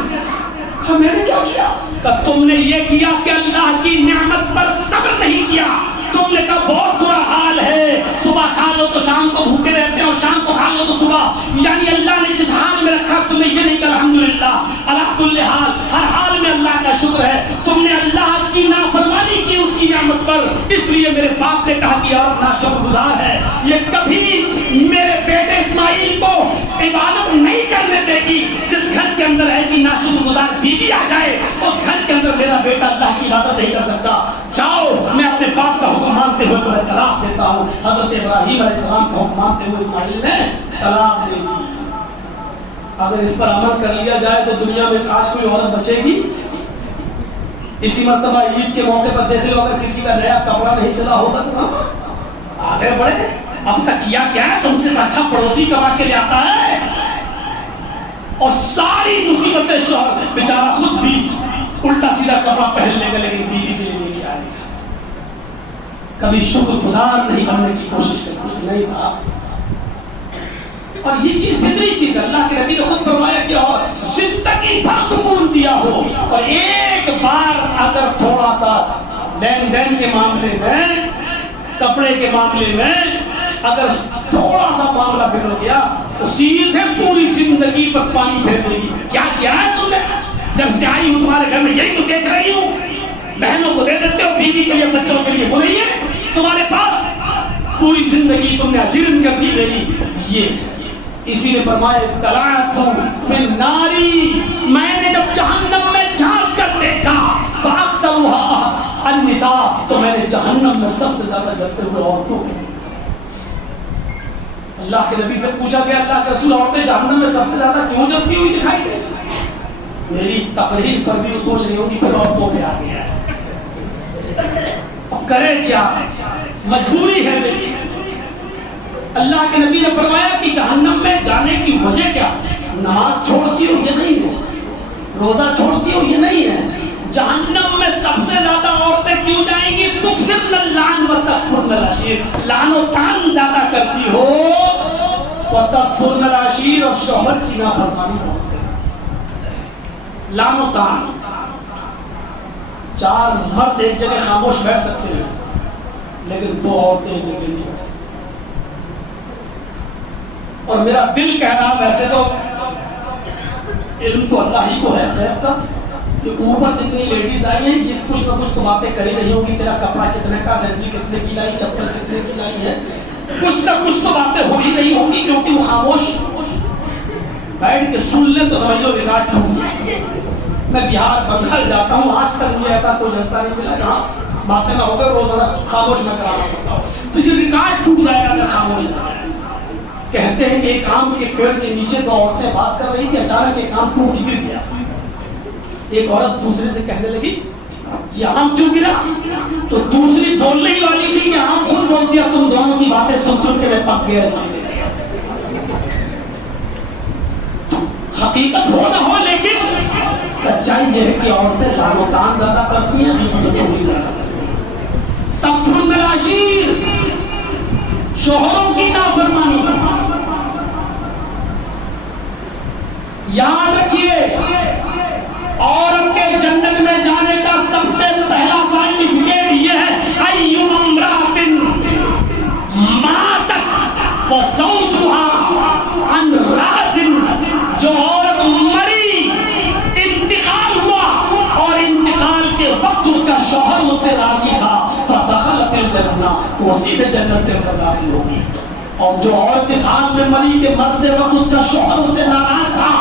کہا میں نے کیا کیا؟ کہ تم نے یہ کیا کہ اللہ کی نعمت پر صبر نہیں کیا، تم نے کہا بہت برا حال ہے، صبح کھا لو تو شام کو بھوکے رہتے ہیں اور شام کو کھا لو تو صبح، یعنی اللہ نے جس حال میں رکھا تمہیں یہ نہیں کہا الحمدللہ علی کل حال، ہر حال میں اللہ کا شکر ہے۔ تم نے اللہ کی نافرمانی کی اس کی نعمت پر، اس لیے میرے باپ نے کہا کہ اور ناشکر گزار ہے، یہ کبھی میرے بیٹے اسماعیل کو عبادت نہیں کرنے دے گی۔ جس گھر کے اندر ایسی ناشکر گزار بیوی آ جائے اس گھر کے اندر میرا بیٹا اللہ کی عبادت نہیں کر سکتا۔ جاؤ میں اپنے باپ کا حکم مانتے ہوئے تمہیں طلاق دیتا ہوں۔ حضرت ابراہیم علیہ السلام کا حکم مانتے ہوئے اسماعیل نے طلاق دے دی۔ اگر اس پر عمل کر لیا جائے تو دنیا میں آج کوئی عورت بچے گی؟ اسی مرتبہ عید کے موقع پر دیکھ لو، اگر کسی کا نیا کپڑا نہیں سلا ہوگا تو آگے بڑھے، اب تک کیا کیا ہے، تم سے اچھا پڑوسی کما کے لے آتا ہے، اور ساری مصیبتیں شوہر بیچارہ خود بھی الٹا سیدھا کپڑا پہننے کا لیکن بیوی کے لیے لے کے آئے گا۔ کبھی شکر گزار نہیں بننے کی کوشش کرتی، نہیں صاحب۔ اور یہ چیز فطری چیز ہے، اللہ کے نبی نے خود فرمایا کہ اور زندگی بھر سکون دیا ہو، اور ایک بار اگر تھوڑا سا لین دین کے معاملے میں، کپڑے کے معاملے میں اگر تھوڑا سا معاملہ بگڑ گیا تو سیدھے پوری زندگی پر پانی پھیرنے کی۔ کیا کیا ہے تم نے؟ جب سے آئی ہوں تمہارے گھر میں یہی تو دیکھ رہی ہوں، بہنوں کو دے دیتے ہو، بیوی کے لیے بچوں کے لیے، وہ نہیں ہے تمہارے پاس، پوری زندگی تم نے اجرم کر دی میری۔ یہ اسی نے فرمایا طلعت فی النار، میں نے جب جہنم میں جھانک کر دیکھا فاکثرها النساء، تو میں نے جہنم میں سب سے زیادہ جلتے ہوئے عورتوں کو۔ اللہ کے نبی سے پوچھا گیا اللہ کے رسول عورتیں جہنم میں سب سے زیادہ کیوں جلتی ہوئی دکھائی دے؟ میری اس تقریر پر بھی وہ سوچ رہی ہوگی پھر عورتوں پہ آ گیا ہے، اب کرے کیا، مجبوری ہے میری۔ اللہ کے نبی نے فرمایا کہ جہنم میں جانے کی وجہ کیا؟ نماز چھوڑتی ہو یہ نہیں ہے، روزہ چھوڑتی ہو یہ نہیں ہے، جہنم میں سب سے زیادہ عورتیں کیوں جائیں گی؟ تکثرن اللعن و تکفرن العشیر، لعن و طعن زیادہ کرتی ہو وَتَكْفُرْنَ الْعَشِيرَ، اور شوہر کی نافرمانی بہت کریں. لام و تان، چار مرد ایک جگہ خاموش بیٹھ سکتے ہیں لیکن دو عورتیں ایک جگہ نہیں بیٹھ سکتی. اور میرا دل کہہ رہا، ویسے تو علم تو اللہ ہی کو ہے غیب کا، کہ اوپر جتنی لیڈیز آئی ہیں یہ کچھ نہ کچھ تو باتیں کری رہی ہوں گی، تیرا کپڑا کتنے کا، سینڈل کتنے کی لائی، چپل کتنے کی لائی ہے، کچھ نہ کچھ تو باتیں ہو ہی رہی ہوں گی، کیونکہ وہ خاموش بیٹھ کے سن لے تو سمجھ لو ریکارڈ ٹوٹ گیا. میں بہار بنگال جاتا ہوں، آج تک مجھے ایسا کوئی جلسہ نہیں ملا جہاں باتیں نہ ہو کر روزانہ خاموش نہ کرانا پڑتا ہو. تو یہ ریکارڈ ٹوٹ جائے گا اگر خاموش نہ رہے. کہتے ہیں کہ ایک آم کے پیڑ کے نیچے دو عورتیں بات کر رہی تھی، اچانک ایک آم ٹوٹ گر گیا. ایک عورت دوسرے سے کہنے لگی یہ آم کیوں گرا، تو دوسری بولنے والی تھی کہ آم خود بول دیا، تم دونوں کی باتیں سن سن کے میں پک گیا. سامنے حقیقت ہو نہ ہو لیکن سچائی یہ ہے کہ عورتیں لعن و طعن زیادہ کرتی ہیں، بیوی چوری زیادہ کرتی ہیں. تکفرن العشیر، شوہروں کی نافرمانی. یاد رکھیے عورت کے جنت میں جانے کا سب سے پہلا سرٹیفکیٹ یہ ہے ایّم امرأۃ ماتت وزوجها عن راضٍ، جو عورت مری، انتقال ہوا اور انتقال کے وقت اس کا شوہر اس سے راضی تھا، فدخلت الجنہ، وہ سیدھے جنت کے اندر داخل ہوگی. اور جو عورت اس حال میں مری کہ مرتے وقت اس کا شوہر اس سے ناراض تھا،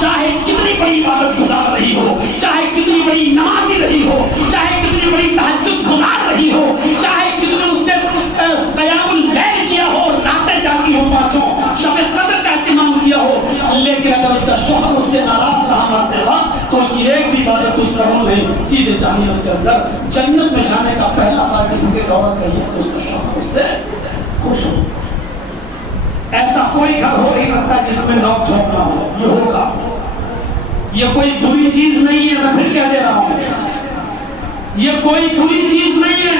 چاہے کتنی بڑی عبادت گزار رہی ہو، چاہے کتنی بڑی نمازی رہی ہو، چاہے کتنی بڑی تہجد گزار رہی ہو، چاہے کتنے اس نے قیام اللیل کیا ہو، راتیں جاگی ہو، پانچوں شب قدر کا اہتمام کیا ہو، لیکن اگر اس کا شوہر اس سے ناراض رہا مرتے وقت تو اس کی ایک بھی عبادت اس قبول نہیں. سیدھے جہنم کے اندر جنت میں جانے کا پہلا سرٹیفکیٹ عورت کا یہ ہے کہ اس کا شوہر اس سے خوش ہو. ایسا کوئی گھر ہو نہیں سکتا جس میں نوک جھوک نہ ہو. یہ ہوگا، یہ کوئی بری چیز نہیں ہے. میں پھر کہہ دے رہا ہوں یہ کوئی بری چیز نہیں ہے.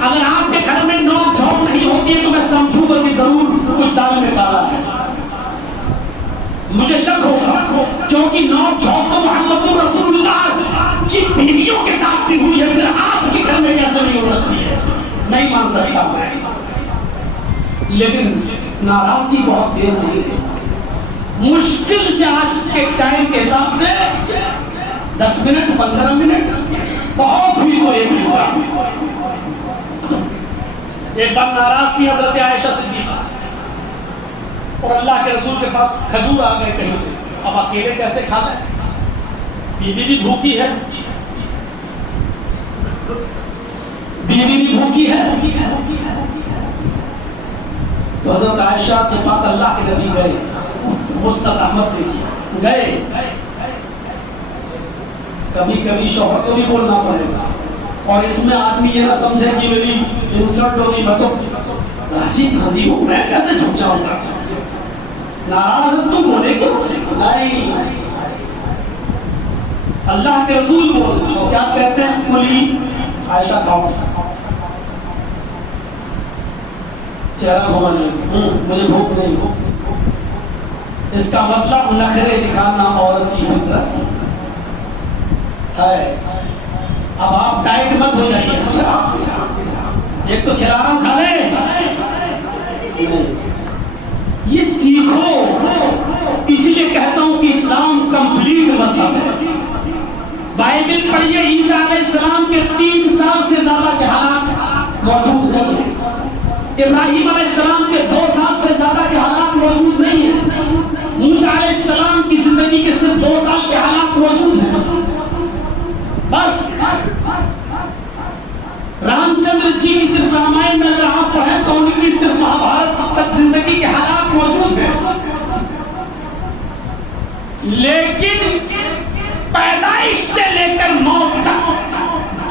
اگر آپ کے گھر میں نوک جھوک نہیں ہوتی ہے تو میں سمجھوں گا کہ ضرور کچھ دال میں کالا ہے. مجھے شک ہوگا کیونکہ نوک جھوک تو محمد رسول اللہ کی بیویوں کے ساتھ بھی ہوئی ہے، پھر آپ کے گھر میں کیسے نہیں ہو سکتی ہے؟ نہیں مان سکتا میں. لیکن ناراضگی بہت دیر نہیں ہے. مشکل سے آج کے ٹائم کے حساب سے 10 منٹ 15 منٹ، بہت ہوئی تو 1 منٹ. ایک بار ناراض تھی حضرت عائشہ صدیقہ، اور اللہ کے رسول کے پاس کھجور آ گئے کہیں سے. اب اکیلے کیسے کھا لیں، بیوی بھی بھوکی ہے، بیوی بھی بھوکی ہے. تو حضرت عائشہ کے پاس اللہ کے نبی گئے، مستد احمد دیکھیے گئے. کبھی کبھی شوہر کو بھی بولنا پڑے گا، اور اس میں آدمی یہ نہ سمجھے کہ میری انسلٹ ہوگی، میں تو راجیو گاندھی ہوں، میں کیسے جھک جاؤں گا. ناراض تو بولے گا نہیں. اللہ کے رسول بول وہ کیا کہتے ہیں، بولی عائشہ کھاؤ. چہرہ گھمانے مجھے بھوک نہیں ہو. اس کا مطلب نخرے دکھانا عورت کی فطرت ہے. اب آپ ڈائٹ مت ہو جائیے. اچھا ایک تو کھلا رہا ہوں، کھا لے. یہ سیکھو. اسی لیے کہتا ہوں کہ اسلام کمپلیٹ مذہب ہے. بائبل پڑھیے، عیسیٰ علیہ السلام کے 3 سال سے زیادہ کے حالات موجود نہیں ہیں. ابراہیم علیہ السلام کے 2 سال سے زیادہ کے حالات موجود نہیں ہیں. موسیٰ علیہ السلام کی زندگی کے صرف 2 سال کے حالات موجود ہیں. بس رام چندر جی کی صرف رامائن میں اگر آپ پڑھیں تو ان کی صرف مہابھارت تک زندگی کے حالات موجود ہیں. لیکن پیدائش سے لے کر موت تک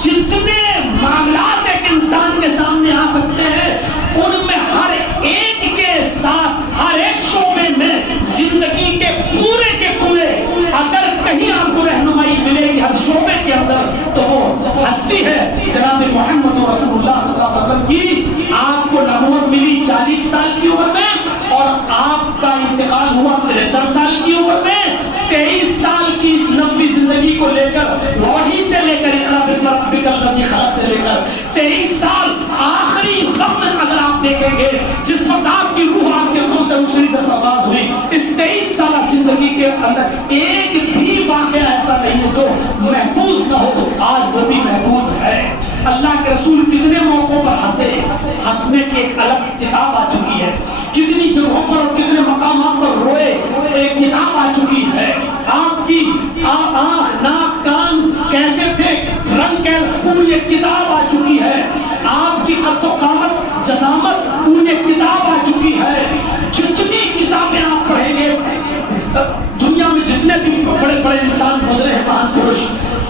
جتنے معاملات ایک انسان کے سامنے آ سکتے ہیں، ان میں ہر ایک کے ساتھ ہر ایک شعبے میں زندگی کے پورے اگر کہیں آپ کو رہنمائی ملے گی ہر شعبے کے اندر تو وہ ہستی ہے جناب محمد رسول اللہ صلی اللہ علیہ وسلم کی. آپ کو نبوت ملی 40 سال کی عمر میں، اور آپ کا 63 سال کی عمر میں 23 سال کی اس لمبی زندگی کو لے کر وحی سے لے کر اقرا بسم ربک الذی خلق سے لے کر 23 سال آخری وقت اگر آپ دیکھیں گے جس وقت آپ کی روح آپ کے منہ سے دوسری سے پرواز ہوئی، اس 23 سالہ زندگی کے اندر ایک بھی واقعہ ایسا نہیں ہے جو محفوظ نہ ہو، آج وہ بھی محفوظ ہے۔ اللہ کے رسول کتنے موقعوں پر ہنسے، ہنسنے کی ایک الگ کتاب آ چکی ہے، کتنی جگہوں پر اور کتنے مقامات پر روئے، ایک کتاب آ چکی ہے۔ آپ کی آنکھ ناک کان کیسے تھے، رنگ کے پوری ایک کتاب آ چکی ہے۔ آپ کی قد و قامت جسامت پوری ایک کتاب آ چکی ہے۔ جتنی کتابیں آپ پڑھیں گے، دنیا میں جتنے بھی بڑے بڑے انسان گزرے ہیں مہان پروش،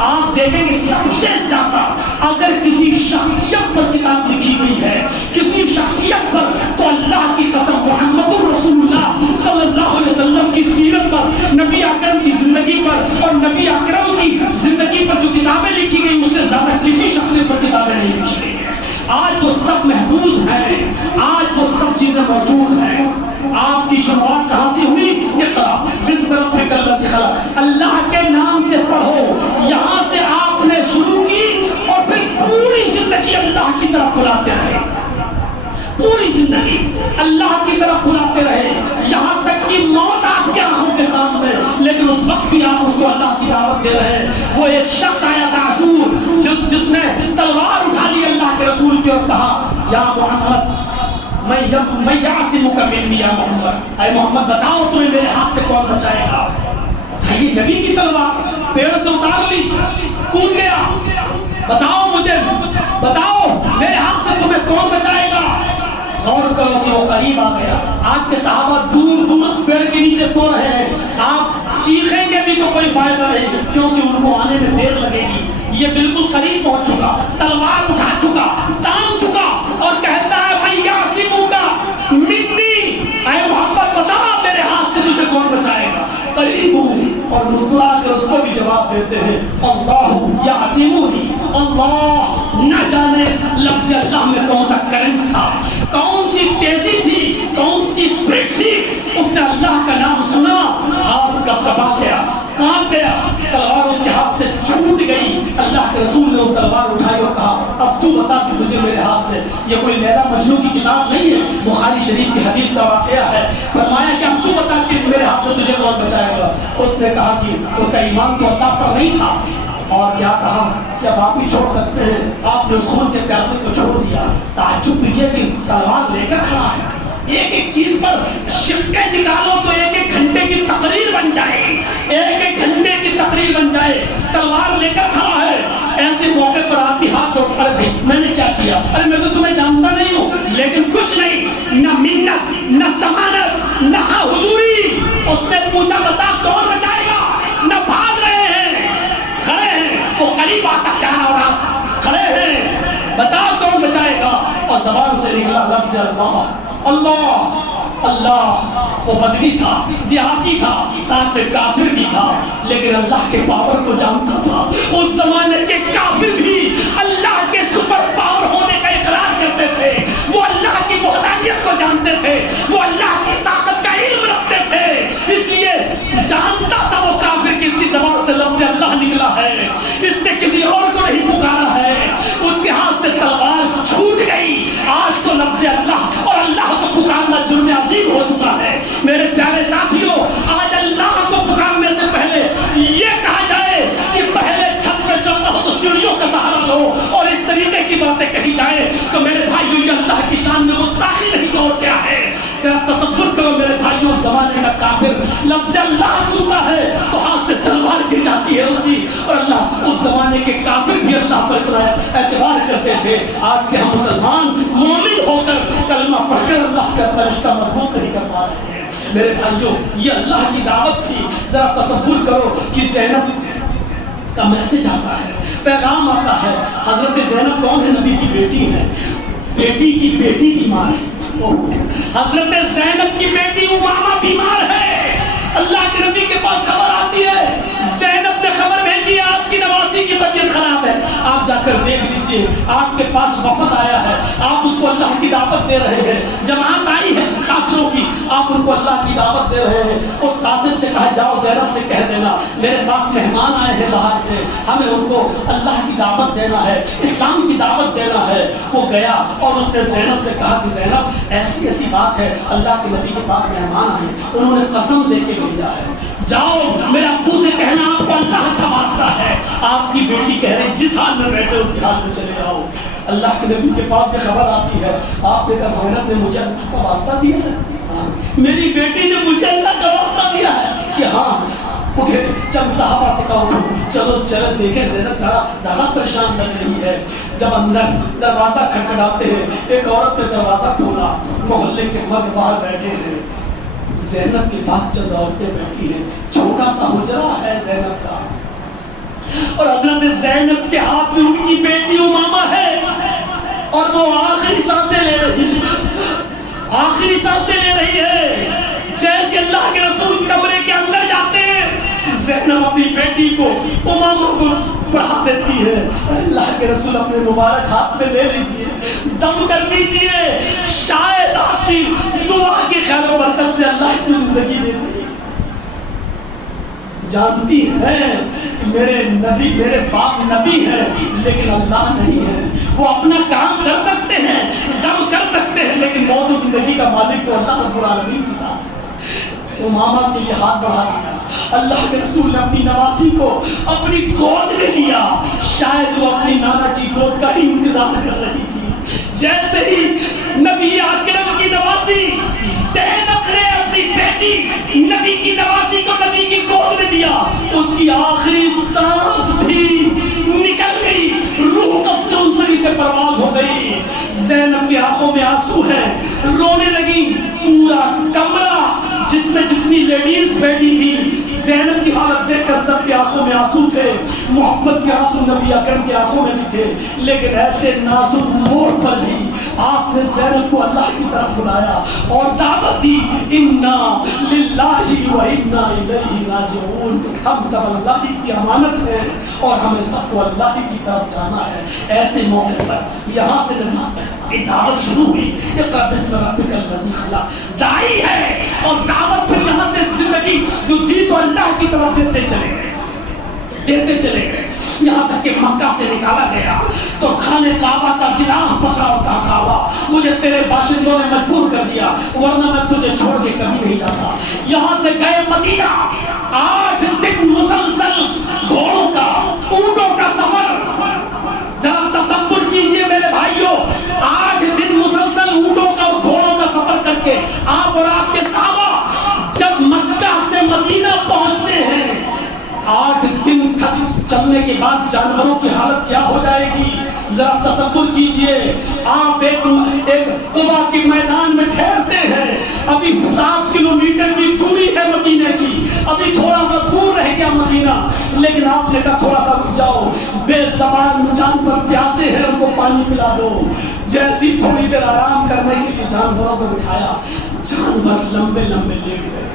آپ دیکھیں گے سب سے زیادہ اگر کسی شخصیت پر کتاب لکھی گئی ہے، کسی شخصیت پر، تو اللہ کی قسم محمد رسول اللہ صلی اللہ علیہ وسلم کی سیرت پر، نبی اکرم کی زندگی پر اور نبی اکرم کی زندگی پر جو کتابیں لکھی گئی اس سے زیادہ کسی شخصیت پر کتابیں نہیں لکھی گئی ہیں۔ آج وہ سب محفوظ ہیں، آج وہ سب چیزیں موجود ہیں۔ آپ کی شروعات کہاں سے ہوئی؟ اقرا بسم ربک الذی خلق، اللہ کے نام سے پڑھو، یہاں سے آپ نے شروع کی اور پھر پوری زندگی اللہ کی طرف بلاتے رہے، پوری زندگی اللہ کی طرف بلاتے رہے، یہاں تک کہ موت آپ کی آنکھوں کے سامنے، لیکن اس وقت بھی آپ اس کو اللہ کی دعوت دے رہے ہیں۔ وہ ایک شخص آیا معصور جس نے تلوار اٹھا لی اللہ کے رسول کی اور کہا یا محمد میں یعصمک منی یا محمد، اے محمد بتاؤ تمہیں میرے ہاتھ سے کون بچائے گا؟ یہ نبی کی تلوار پیڑ سے اتار لی، کود گیا، بتاؤ مجھے، بتاؤ میرے ہاتھ سے تمہیں کون بچائے گا؟ غور کرو کہ وہ قریب آ گیا۔ آپ کے صحابہ دور دور پیڑ کے نیچے سو رہے ہیں، آپ چیخیں گے بھی تو کوئی فائدہ نہیں کیونکہ ان کو آنے میں دیر لگے گی۔ یہ بالکل قریب پہنچ چکا، تلوار اٹھا چکا، تان چکا اور کہتا ہے میں یعصمک منی، اے محمد بتا میرے ہاتھ سے تجھے کون بچائے گا؟ قریب ہوں اور مسکرا کر اس کو بھی جواب دیتے ہیں اللہ یعصمنی، اللہ نہ جانے لفظ اللہ میں کون سا کرنٹ تھا، کون سی تیزی تھی، کون سی اسپرٹ تھی، اس نے اللہ کا نام سنا، ہاتھ کپکپا گیا، کانپ گیا، تلوار اس کے ہاتھ سے چھوٹ گئی۔ اللہ کے رسول نے وہ تلوار اٹھائی اور کہا اب تو بتا کہ تجھے میرے ہاتھ سے، یہ کوئی لیلا مجنوں کی کتاب نہیں ہے، بخاری شریف کی حدیث کا واقعہ ہے، فرمایا کہ اب تو بتا کہ میرے ہاتھ سے تجھے کون بچائے گا؟ اس نے کہا کہ اس کا ایمان تو اللہ پر نہیں تھا، اور کیا کہا کہ اب آپ ہی چھوڑ سکتے ہیں، آپ نے اس خون کے پیاسے کو چھوڑ دیا۔ تعجب یہ کہ تلوار لے کر کھڑا ہے، ایک ایک چیز پر شکے نکالو تو ایک ایک گھنٹے کی تقریر بن جائے، ایک ایک گھنٹے کی تقریر بن جائے، تلوار لے کر کھڑا ہے۔ ایسے موقع پر آپ بھی ہاتھ جوڑ کر بھائی میں نے کیا کیا؟ ارے میں تو تمہیں جانتا نہیں ہوں، لیکن کچھ نہیں، نہ منت نہ ضمانت نہ حضوری۔ اس نے پوچھا بتا کون بچائے گا؟ نہ بھاگ رہے ہیں، کھڑے ہیں، وہ قریب آتا جانا اور آپ کھڑے ہیں، بتاؤ کون بچائے گا؟ اور زبان سے نکلا لفظ اللہ، اللہ اللہ۔ وہ بدوی تھا، دیہاتی تھا، ساتھ میں کافر بھی تھا، لیکن اللہ کے پاور کو جانتا تھا۔ اس زمانے کے کافر بھی اللہ کے سپر پاور ہونے کا اقرار کرتے تھے، وہ اللہ کی وحدانیت کو جانتے تھے، وہ اللہ کی طاقت کا علم رکھتے تھے، اس لیے جانتا تھا وہ کافر کس کی زبان سے لفظ اللہ نکلا ہے، اس نے کسی اور کو نہیں پکارا ہے۔ اس کے ہاتھ سے تلوار چھوٹ گئی، آج تو لفظ اللہ اور اللہ کو پکارنا جرم عظیم ہو چکا ہے۔ میرے پیارے ساتھیوں، آج اللہ کو پکارنے سے پہلے یہ کہا جائے کہ پہلے چھت پہ چلنا ہو تو سیڑھیوں کا سہارا لو، اور اس طریقے کی باتیں کہی جائے تو میرے بھائیوں یہ اللہ کی شان میں گستاخی نہیں تو اور کیا ہے؟ تصور کرو میرے بھائیوں، زمانے کا کافر لفظ اللہ سنتا ہے تو ہاتھ سے تلوار گر جاتی ہے اس کی، اور اللہ اس زمانے کے کافر بھی اللہ پر اعتبار کرتے تھے۔ آج کے ہم مسلمان مومن ہو کر کلمہ پڑھ کر اللہ سے اپنا رشتہ مضبوط نہیں کر پا رہے ہیں۔ میرے بھائیوں یہ اللہ کی دعوت تھی۔ ذرا تصور کرو کہ زینب کا میسج آتا ہے، پیغام آتا ہے۔ حضرت زینب کون ہے؟ نبی کی بیٹی ہے، بیٹی کی بیٹی بیمار ہے۔ حضرت زینب کی بیٹی امامہ بیمار ہے، اللہ کے نبی کے پاس خبر آتی ہے، زینب نے خبر بھیجی آپ کی نواسی کی طبیعت خراب ہے، آپ جا کر دیکھ لیجیے۔ لیجئے آپ کے پاس وفد آیا ہے, آپ اس کو اللہ کی دعوت دے رہے ہیں, جماعت آئی ہے کافروں کی, آپ ان کو اللہ کی دعوت دے رہے ہیں. اس قاصد سے کہا جاؤ زینب سے کہہ دینا میرے پاس مہمان آئے ہیں باہر سے, ہمیں ان کو اللہ کی دعوت دینا ہے, اسلام کی دعوت دینا ہے. وہ گیا اور اس نے زینب سے کہا کہ زینب ایسی ایسی بات ہے, اللہ کے نبی کے پاس مہمان آئے, انہوں نے قسم دے کے بھیجا ہے, جاؤ میرے ابو سے کہنا آپ کو اللہ کا واسطہ ہے, آپ کی بیٹی کہہ رہی جس حال میں بیٹھے اسی حال میں چلے جاؤ. اللہ کے نبی کے پاس یہ خبر آتی ہے, آپ نے کہا زینب نے مجھے اللہ کا واسطہ دیا ہے, میری بیٹی نے مجھے اللہ کا واسطہ دیا ہے کہ ہاں. اٹھے چند صحابہ سے کہا چلو چلو دیکھیں زینب تھوڑا زیادہ پریشان لگ رہی ہے. جب اندر دروازہ کھٹکھٹاتے ہیں, ایک عورت نے دروازہ کھولا, محلے کے مرد باہر بیٹھے ہیں, زینب کے پاس چند عورتیں بیٹھی ہیں, چھوٹا سا حجرہ ہے زینب کا, اور حضرت زینب کے ہاتھ میں ان کی بیٹی امامہ ہے, اور وہ آخری سانسیں لے رہی ہے, آخری سانسیں لے رہی ہے. جیسے اللہ کے رسول کمرے کے اندر جاتے ہیں, زینب اپنی بیٹی کو امامہ کو بڑھا دیتی ہے. اللہ کے رسول اپنے مبارک ہاتھ میں لے لیجئے, دم کر دیجئے, شاید آپ کی دعا کی خیر و برکت سے اللہ اس میں زندگی دیتے. جانتی ہیں کہ میرے نبی, میرے باپ نبی ہے لیکن اللہ نہیں ہے. وہ اپنا کام کر سکتے ہیں, دم کر سکتے ہیں, لیکن موت و زندگی کا مالک تو اللہ رب العالمین کی ذات ہے. امامہ کے لیے ہاتھ بڑھا دیا. اللہ کے رسول نے اپنی نوازی کو اپنی گود میں لیا, شاید وہ اپنی نانا کی گود کا ہی انتظار کر رہی تھی. جیسے ہی نبی اکرم کی نوازی زینب نے اپنی بیٹی نبی کی نوازی کو نبی کی گود میں دیا, اس کی آخری سانس بھی نکل گئی, روح قبض سے انسری سے پرواز ہو گئی. زینب کی آنکھوں میں آنسو ہے, رونے لگی. پورا کمرہ جس میں جتنی لیڈیز بیٹھی تھی, زینب کی حالت دیکھ کر سب کی آنکھوں میں آنسو تھے. محبت کے آنسو نبی اکرم کی آنکھوں میں بھی تھے, لیکن ایسے نازک موڑ پر بھی آپ نے زینب کو اللہ کی طرف بلایا اور دعوت دی, انا للہ و انا الیہ راجعون. ہم سب اللہ کی امانت ہیں اور ہمیں سب کو اللہ کی طرف جانا ہے. ایسے موقع پر یہاں سے دعوت شروع ہوئی, اقرأ بسم ربک الذی خلق. داعی ہے اور دعوت پھر یہاں سے زندگی جو دی تو اللہ کی طرف دیتے چلے گئے, دیتے چلے گئے, یہاں تک کہ مکہ سے نکالا گیا تو خانہ کعبہ کا گراہ پکڑا اور کہا کعبہ مجھے تیرے باشندوں نے مجبور کر دیا, ورنہ میں تجھے چھوڑ کے کبھی نہیں جاتا. یہاں سے گئے مدینہ, 8 دن مسلسل گھوڑوں کا, اونٹوں کا سفر. ذرا تصور کیجئے میرے بھائیوں, 8 دن مسلسل اونٹوں کا اور گھوڑوں کا سفر کر کے آپ اور آپ کے صحابہ جب مکہ سے مدینہ پہنچتے ہیں, 8 دن تک چلنے کے بعد جانوروں کی حالت کیا ہو جائے گی. ذرا تصور کیجئے, آپ ایک قبا کے میدان میں ٹھہرتے ہیں, ابھی 7 کلومیٹر کی دوری ہے مدینے کی, ابھی تھوڑا سا دور رہ گیا مدینہ, لیکن آپ نے کہا تھوڑا سا رک جاؤ, بے زبان جانور پیاسے ہیں ان کو پانی پلا دو. جیسی تھوڑی دیر آرام کرنے کے لیے جانوروں کو بٹھایا, جانور لمبے لمبے لیٹ گئے.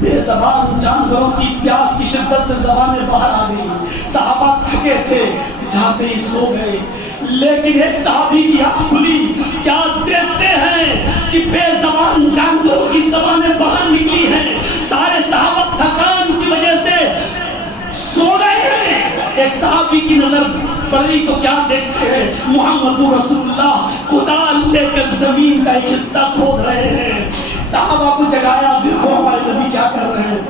بے زبان جانوروں کی پیاس کی شدت سے زبانیں باہر آ گئی. صحابہ تھکے تھے, جاتے ہی سو گئے. لیکن ایک صحابی کی آنکھ کھلی, کیا دیکھتے ہیں کہ بے زبان جانوروں کی زبانیں باہر نکلی ہیں. سارے صحابہ تھکان کی وجہ سے سو گئے ہیں. ایک صحابی کی نظر پڑی تو کیا دیکھتے ہیں, محمد رسول اللہ کدال لے کر زمین کا ایک حصہ کھود رہے ہیں. صحابہ کو جگایا, دیکھو ہمارے نبی کیا کر رہے ہیں.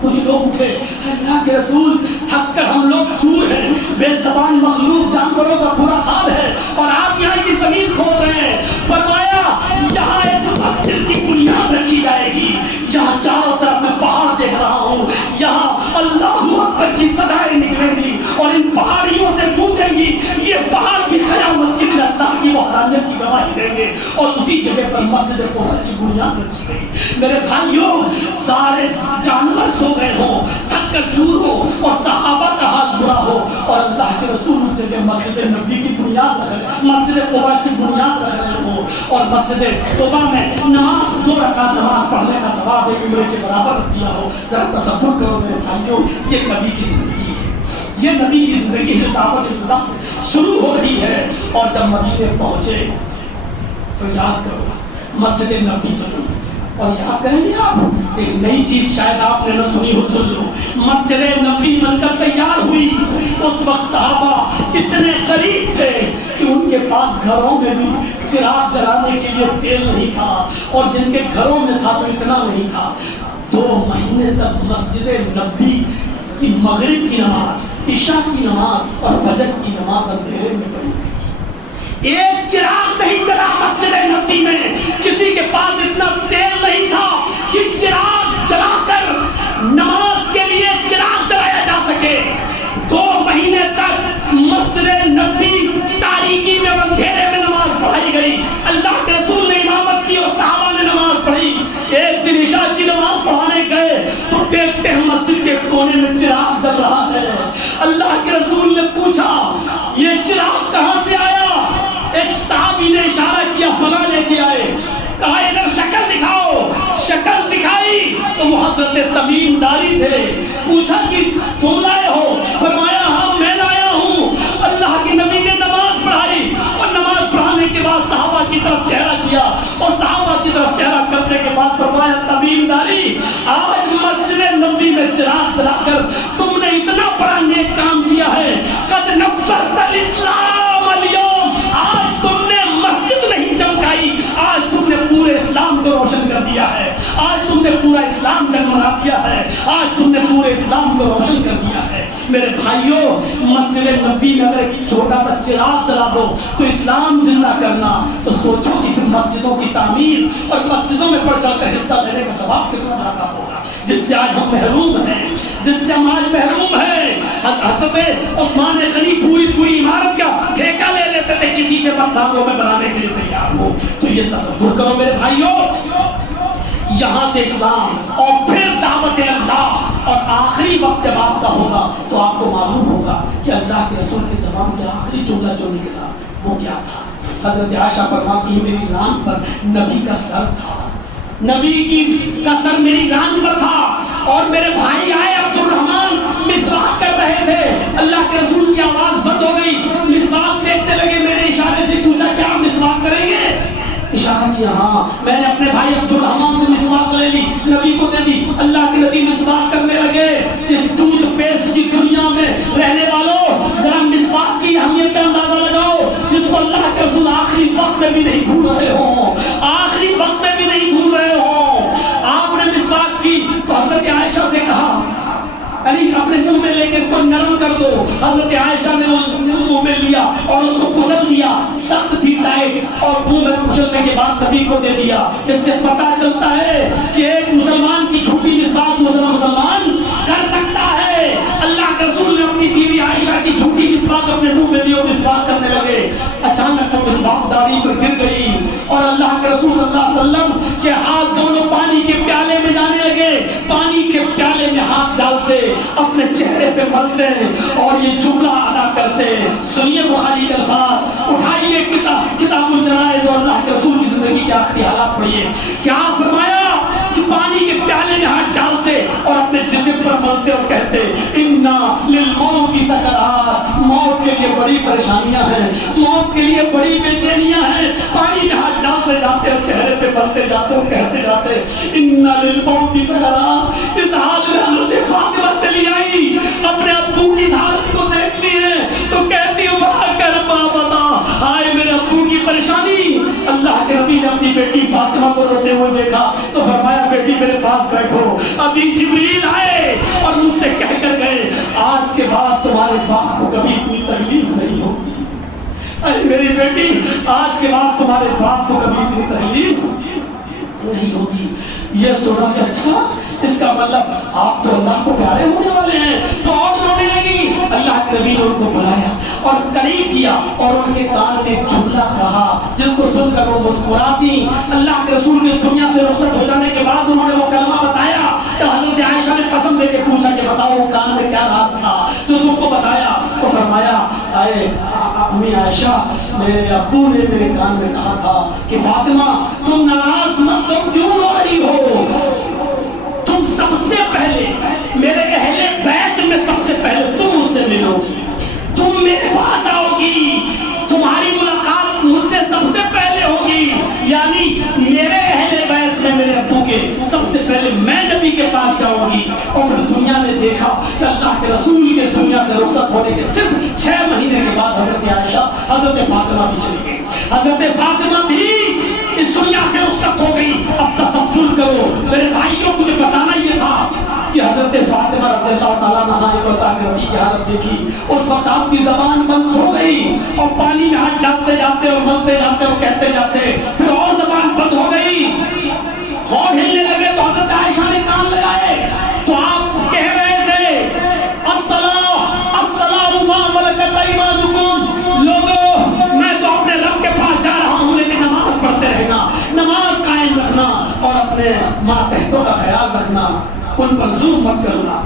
کچھ لوگ اٹھے, اللہ کے رسول تھک کر ہم لوگ چور ہیں, بے زبان مخلوق جانوروں کا برا حال ہے اور آپ یہاں کی زمین کھود رہے ہیں. فرمایا یہاں ایک مسجد کی بنیاد رکھی جائے گی, یہاں چاروں طرف میں پہاڑ دیکھ رہا ہوں, یہاں اللہ اکبر کی صدائیں نکلیں گی اور ان پہاڑیوں سے گونجیں گی. یہ پہاڑ بھی قیامت کے دن اللہ کی وحدانیت کی گواہی دیں گے. اور اسی جگہ پر مسجد قباء کی بنیاد رکھی گئی. میرے بھائیوں, سارے جانور سو گئے ہوں, تھک کر چور ہو اور صحابہ کا حال برا ہو, اور اللہ کے رسول اس جگہ مسجد نبی کی بنیاد رکھ رہے, مسجد قباء کی بنیاد رکھ رہے ہوں, اور مسجد قباء میں نماز 2 رکعت نماز پڑھنے کا ثواب ایک عمرے کے برابر دیا ہو. ذرا تصور کرو میرے بھائیوں, یہ نبی کی زندگی ہے, یہ نبی کی زندگی ہے، دعوت اللہ سے شروع ہو رہی ہے. اور جب مدینے پہنچے تو یاد کرو مسجد نبی بنی. اور یہاں کہیں گے آپ ایک نئی چیز شاید آپ نے نہ سنی ہو، سن لو. مسجد نبی بن کر تیار ہوئی. اس وقت صحابہ اتنے قریب تھے کہ ان کے پاس گھروں میں بھی چراغ جلانے کے لیے تیل نہیں تھا، اور جن کے گھروں میں تھا تو اتنا نہیں تھا. 2 مہینے تک مسجد نبی کی مغرب کی نماز، عشاء کی نماز اور فجر کی نماز اندھیرے میں پڑھی گئی. ایک چراغ نہیں چلا مسجد نبی میں. کسی کے پاس اتنا تیل نہیں تھا کہ چراغ جلا کر نماز کے لیے چراغ جلایا جا سکے. 2 مہینے تک مسجد نبی تاریکی میں اندھیرے میں نماز پڑھائی گئی. اللہ کے رسول نے امامت کی اور صحابہ نے نماز پڑھی. ایک دن عشاء کی نماز پڑھانے گئے تو دیکھتے ہیں مسجد کے کونے میں چراغ جل رہا ہے. اللہ کے رسول نے پوچھا یہ چراغ کہاں سے آیا؟ ایک صحابی نے اشارہ کیا فلاں لے کے آئے. کہا ادھر شکل دکھاؤ. شکل دکھائی تو وہ حضرت تمیم داری تھے. پوچھا کہ تم لائے ہو؟ فرمایا ہاں میں لایا ہوں. اللہ کے نبی نے نماز پڑھائی اور نماز پڑھانے کے بعد صحابہ کی طرف چہرہ کیا اور صحابہ کی طرف چہرہ کرنے کے بعد فرمایا تمیم داری آج مسجد نبی میں چراغ جلا کر تم نے اتنا بڑا نیک کام کیا ہے. قد نفرت الاسلام اليوم. آج تم نے مسجد نہیں چمکائی، آج تم نے پورے اسلام کو روشن کر دیا ہے. آج تم نے پورا اسلام جگمگا دیا ہے. آج تم نے پورے اسلام کو روشن کر دیا ہے. میرے بھائیوں مسجد نبی میں اگر ایک چھوٹا سا چراغ جلا دو تو اسلام زندہ کرنا، تو سوچو کہ پھر مسجدوں کی تعمیر اور مسجدوں میں بڑھ چڑھ کر حصہ لینے کا ثواب کتنا زیادہ ہوگا. جس سے آج ہم محروم ہیں، جس سے ہم آج محروم ہیں. حضرت عثمان غنی پوری عمارت کا ٹھیکہ لے لیتے تھے کسی سے مددوں میں بنانے کے لیے تیار ہو. تو یہ تصور کرو میرے بھائیوں، یہاں سے اسلام اور پھر دعوت اللہ، اور آخری وقت جب آپ کا ہوگا تو آپ کو معلوم ہوگا کہ اللہ کے رسول کی زبان سے آخری جملہ جو نکلا وہ کیا تھا. حضرت عائشہ فرماتی ہے میری ران پر نبی کا سر تھا. نبی کا سر میری ران پر تھا اور میرے بھائی آئے عبد الرحمان مسواک کر رہے تھے. اللہ کے رسول کی آواز بند ہو گئی. مسواک دیکھتے لگے. میرے اشارے سے پوچھا کیا آپ مسواک کریں گے؟ اشارہ کیا ہاں. میں نے اپنے بھائی عبد الرحمان سے مسواک لے لی، نبی کو دے دی. اللہ کے نبی مسواک کرنے لگے. اس ٹوتھ پیسٹ کی دنیا میں رہنے والوں ذرا مسواک کی اہمیت کا اندازہ لگاؤ، جس کو اللہ کے رسول آخری وقت میں بھی نہیں بھول رہے ہوں، آخری وقت میں بھی نہیں بھول رہے ہوں. آپ نے مسواک کی تو حضرت عائشہ سے کہا علی اپنے منہ میں لے کے اس کو نرم کر دو. حضرت عائشہ نے وہ منہ میں لیا اور اس کو کچل دیا. سخت تھی ٹائٹ، اور منہ میں کچلنے کے بعد نبی کو دے دیا. اس سے پتہ چلتا ہے کہ ایک مسلمان کی جھوٹی مسواک دوسرا مسلمان کر سکتا ہے. اللہ کے رسول نے اپنی بیوی عائشہ کی جھوٹی مسواک اپنے منہ میں لی اور مسواک کرنے لگے. اچانک وہ مسواک داری پر گر گئی اور اللہ کے رسول صلی اللہ علیہ وسلم کے ہاتھ دونوں پانی کے پیالے میں جانے لگے. پانی کے پیالے میں ہاتھ ڈالتے، اپنے چہرے پہ ملتے اور یہ جملہ ادا کرتے. سنیے بخاری کے الفاظ، اٹھائیے کتاب الجنائز اور اللہ کے رسول کی زندگی کے آخری حالات پڑھیے. کیا فرمایا کہ پانی کے پیالے میں ہاتھ ڈالتے اور اپنے جسم پر ملتے اور کہتے انا للموت سکرات. موت کے لیے بڑی پریشانیاں ہیں، موت کے لیے بڑی بے چینیاں ہیں. پانی میں ہاتھ ڈالتے جاتے اور چہرے پہ ملتے جاتے اور کہتے جاتے انا للموت سکرات. اس حال میں حضرت فاطمہ چلی آئی، اپنے ابو کی حالت کو دیکھتی ہے تو کہتی ہے بتا ہائے میرے ابو کی پریشانی. اللہ کے نبی نے اپنی بیٹی فاطمہ کو روتے ہوئے دیکھا تو فرمایا بیٹی میرے پاس بیٹھو. ابھی جبریل آئے اور مجھ سے کہہ کر گئے آج کے بعد تمہارے باپ کو کبھی اتنی تکلیف نہیں ہوگی. ارے میری بیٹی آج کے بعد تمہارے باپ کو کبھی اتنی تکلیف نہیں ہوگی. یہ سنا کہ اچھا اس کا مطلب آپ تو اللہ کو پیارے ہونے والے ہیں. تو اور رونے لگی. اللہ کے نبی نے ان کو بلایا اور قریب کیا اور ان کے کان میں جملہ کہا جس کو سن کر وہ مسکراتی. اللہ کے رسول نے اس دنیا سے رخصت ہو جانے کے بعد انہوں نے وہ کلمہ بتایا تو حضرت عائشہ نے قسم دے کے پوچھا کہ بتاؤ وہ کان میں کیا راز تھا جو تم کو بتایا. تو فرمایا اے امی عائشہ میرے ابو نے میرے کان میں کہا تھا کہ فاطمہ تم ناراض مت، تم کیوں رو رہی ہو؟ تم سب سے پہلے میرے اہل بیت میں سب سے پہلے تم مجھ سے ملو. جاؤں گی. اور پھر دنیا نے دیکھا کہ اللہ کے رسول کے اس دنیا سے رخصت ہونے کے صرف 6 مہینے کے بعد حضرت عائشہ حضرت فاطمہ بھی چلی گئی. حضرت فاطمہ بھی اس دنیا سے رخصت ہو گئی. اب تصور کرو میرے بھائیوں، مجھے بتانا یہ تھا کہ حضرت فاطمہ رضی اللہ تعالیٰ عنہا ایک اور نبی کی حالت دیکھی. اس وقت آپ کی زبان بند ہو گئی اور پانی میں ہاتھ ڈالتے جاتے اور ملتے جاتے اور کہتے جاتے، پھر اور زبان بند ہو گئی، ہونٹ ہلنے لگے تو حضرت عائشہ نے کان لگائے تو آپ کہہ رہے تھے الصلاۃ الصلاۃ ما ملکت ایمانکم. لوگوں میں تو اپنے رب کے پاس جا رہا ہوں، لیکن نماز پڑھتے رہنا، نماز قائم رکھنا اور اپنے ماتحتوں کا خیال رکھنا، ان پر ظلم مت کرنا.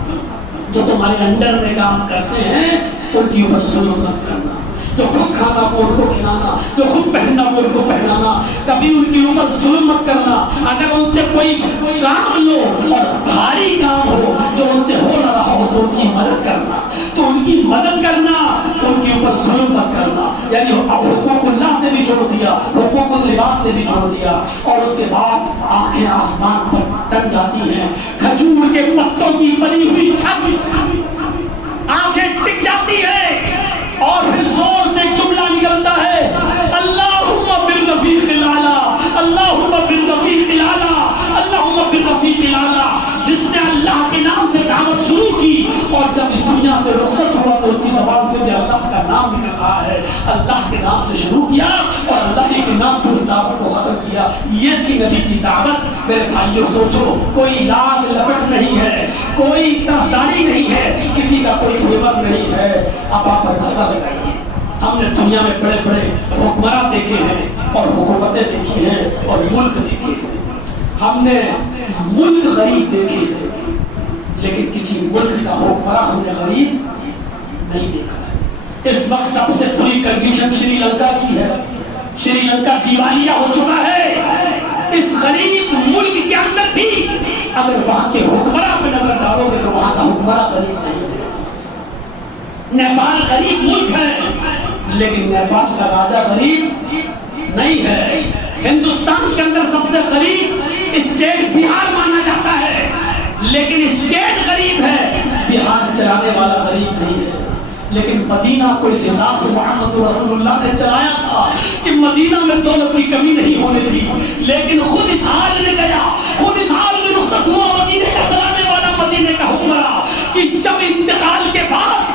جو تمہارے انڈر میں کام کرتے ہیں ان کی اوپر ظلم مت کرنا. جو خود کھانا وہ ان کو کھلانا، جو خود پہننا وہ ان کو پہنانا. کبھی ان کے اوپر ظلم مت کرنا. اگر ان سے کوئی کام لو اور بھاری کام ہو جو ان سے ہو نہ رہا ہو تو ان کی مدد کرنا، تو ان کی مدد کرنا، ان کے اوپر ظلم مت کرنا. یعنی اب حقوق اللہ سے بھی چھوڑ دیا، حقوق اللباس سے بھی چھوڑ دیا. اور اس کے بعد آنکھیں آسمان پر تک جاتی ہیں، کھجور کے پتوں کی بنی ہوئی چھت آنکھیں ٹک جاتی ہے اور پھر زور سے جملہ نکلتا ہے اللہم بالرفیق الاعلی، اللہم بالرفیق الاعلی، اللہم بالرفیق الاعلی. جس نے اللہ کے نام سے دعوت شروع کی اور جب اس دنیا سے رخصت ہوا تو اس کی زبان سے بھی اللہ کا نام نکل رہا ہے. اللہ کے نام سے شروع کیا اور اللہ کے نام پر اس دعوت کو ختم کیا. یہ تھی نبی کی دعوت. میرے بھائیوں سوچو، کوئی لاگ لپٹ نہیں ہے، کوئی طرفداری نہیں ہے، کسی کا کوئی فیور نہیں ہے. اب آپ اندازہ لگائیے، ہم نے دنیا میں بڑے بڑے حکمراں دیکھے ہیں اور حکومتیں دیکھی ہیں اور ملک دیکھے ہیں. ہم نے ملک غریب دیکھے ہیں لیکن کسی ملک کا حکمراں ہم نے غریب نہیں دیکھا ہے. اس وقت سب سے بری کنڈیشن شری لنکا کی ہے. شری لنکا دیوالیہ ہو چکا ہے. اس غریب ملک کے اندر بھی اگر وہاں کے حکمراں پہ نظر ڈالو گے تو وہاں کا حکمراں غریب نہیں ہے. نیپال غریب ملک ہے لیکن نیپال کا راجا غریب نہیں ہے. ہندوستان کے اندر سب سے غریب اسٹیٹ بہار مانا جاتا ہے لیکن اسٹیٹ غریب ہے، بہار چلانے والا غریب نہیں ہے. لیکن مدینہ کو اس حساب سے محمد رسول اللہ نے چلایا تھا کہ مدینہ میں دولت کی کمی نہیں ہونے دی. لیکن خود اس حال میں گیا، خود اس حال میں رخصت ہوا مدینے کا چلانے والا، مدینے کا حکمراں، کہ جب انتقال کے بعد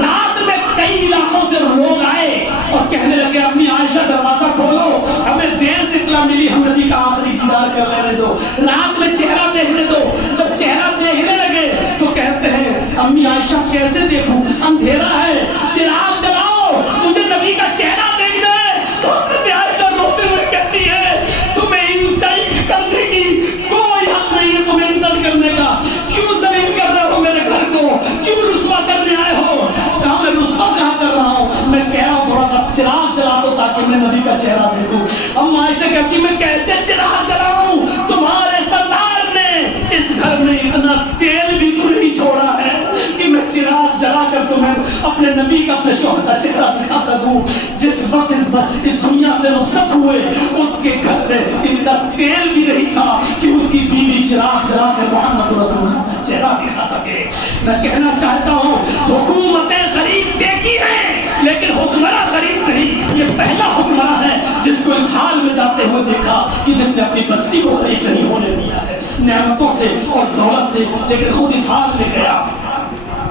رات میں کئی علاقوں سے لوگ آئے اور کہنے لگے اپنی عائشہ دروازہ کھولو، ہمیں دیر سے اطلاع ملی، ہم نبی کا آخری دیدار کر لینے دو، رات میں چہرہ دیکھنے دو. جب چہرہ دیکھنے لگے تو کہتے ہیں امی عائشہ کیسے دیکھوں، اندھیرا ہے، چراغ جلاؤ، مجھے نبی کا چہرہ دیکھنا ہے. تو عائشہ روتے ہوئے کہتی ہے تمہیں انسلٹ کرنے کی کوئی حق نہیں ہے، تمہیں انسلٹ کرنے کا. کیوں ذلیل کر رہے ہو میرے گھر کو، کیوں رسوا کرنے آئے ہو؟ کہا میں رسوا کہاں کر رہا ہوں، میں کہہ رہا ہوں تھوڑا سا چراغ جلا دو تاکہ میں نبی کا چہرہ دیکھوں. اب عائشہ کہتی میں کیسے چراغ جلاؤں، تمہارے سردار نے اس گھر میں اتنا تیل بھی تو نہیں چھوڑا ہے کہ میں چراغ جلا کر تمہیں اپنے نبی کا، اپنے شوہر کا چہرہ دکھا سکوں. جس وقت اس دنیا سے رخصت ہوئے اس کے گھر میں اتنا تیل بھی نہیں تھا کہ اس کی بیوی چراغ جلا کر محمد رسول اللہ کا چہرہ دکھا سکے. میں کہنا چاہتا ہوں حکومتیں غریب دیکھی ہیں لیکن حکمراں غریب نہیں. یہ پہلا حکمراں ہے جس کو اس حال میں جاتے ہوئے دیکھا کہ جس نے اپنی بستی کو غریب نہیں ہونے دیا ہے نعمتوں سے اور دولت سے، لیکن خود اس حال میں گیا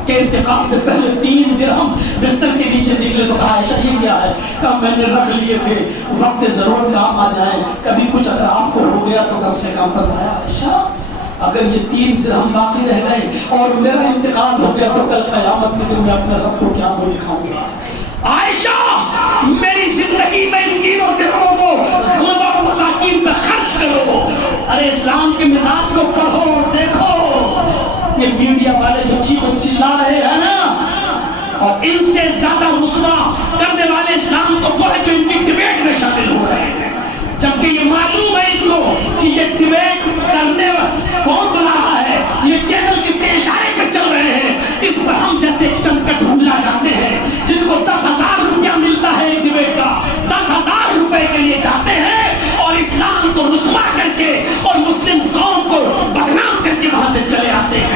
کہ انتقال سے پہلے 3 درہم بستر کے نیچے نکلے تو کہا عائشہ یہ کیا ہے؟ کہا میں نے رکھ لیے تھے وقت ضرور کام آ جائیں، کبھی کچھ اگر آپ کو ہو گیا تو کم سے کم. فرمایا عائشہ اگر یہ 3 درہم باقی رہ گئے اور میرا انتقال ہو گیا تو کل قیامت کے دن میں اپنے رب کو کیا منہ دکھاؤں گا؟ عائشہ میری زندگی میں ان 3 درہموں کو غربا و مساکین پہ خرچ کرو. ارے اسلام کے مزاج کو پڑھو اور دیکھو. یہ میڈیا والے جو چیخ و چلا رہے ہیں نا، اور ان سے زیادہ رسوا کرنے والے اسلام تو وہ ہے جو ان کی ڈبیٹ میں شامل ہو رہے ہیں، جبکہ یہ معلوم ہے ان کو کہ یہ ڈبیٹ کرنے کون بنا رہا ہے، یہ چینل کس کے اشارے پہ چل رہے ہیں. اس پر ہم جیسے چنکٹ حملہ جاتے ہیں جن کو 10,000 روپیہ ملتا ہے ایک ڈبیٹ کا، 10,000 روپے کے لیے جاتے ہیں اور اسلام کو رسوا کر کے اور مسلم قوم کو بدنام کر کے وہاں سے چلے آتے ہیں.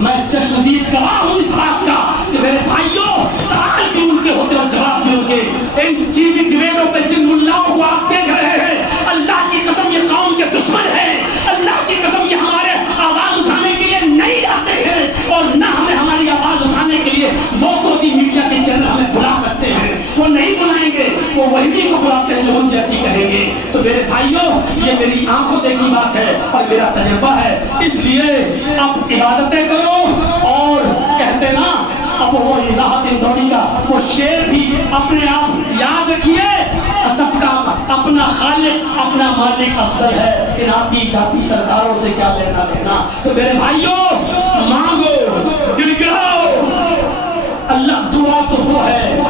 میں چشمدید گواہ ہوں اس بات کا کہ میرے بھائیوں سوال بھی ان کے ہوتے اور جواب بھی ان کے. ان چیزی گریڈوں پہ جن ملاؤں کو آپ دیکھ رہے ہیں, اللہ کی قسم یہ قوم کے دشمن ہے. اللہ کی قسم یہ ہمارے آواز اٹھانے کے لیے نہیں آتے ہیں اور نہ ہمیں ہماری آواز اٹھانے کے لیے وہ کوئی میڈیا کے چینل ہمیں بلا سکتے ہیں. وہ نہیں بلائیں گے, وہ وہی کو بلاتے ہیں جو ان جیسی کہیں گے. تو میرے بھائیوں یہ میری آنکھوں دیکھی بات ہے اور میرا تجربہ ہے. اس لیے اب عبادتیں کرو اور کہتے نا اب وہ راحت دوڑی کا وہ شعر بھی اپنے آپ یاد رکھیے, سب کا اپنا خالق اپنا مالک افضل ہے, ان آتی جاتی سرکاروں سے کیا لینا دینا. تو میرے بھائیوں مانگو گڑ گڑاؤ, اللہ دعا تو وہ ہے.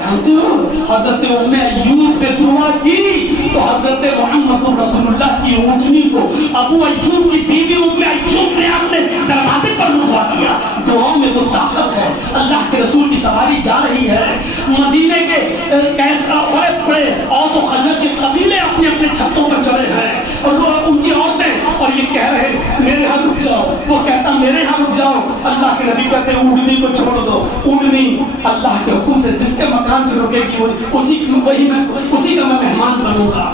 جانتے ہو حضرت ام ایوب پہ دعا کی تو حضرت محمد رسول اللہ کی اونٹنی کو ابو ایوب کی بیوی ام ایوب نے اپنے دروازے پر رکوا دیا. دعاؤں میں تو طاقت ہے. اللہ کے رسول کی سواری جا رہی ہے, مدینے کے کیسا بڑے بڑے اوس و خزرج کے قبیلے اپنے اپنے چھتوں پر چڑھے ہیں اور ان کی عورتیں اور یہ کہہ رہے ہیں میرے ہاں رک جاؤ. وہ کہتا میرے ہاں رک جاؤ. اللہ کے نبی کہتے ہیں اونٹنی کو چھوڑ دو. اونٹنی اللہ کے حکم سے جس کے مکان پہ رکے گی اسی کا میں مہمان بنوں گا.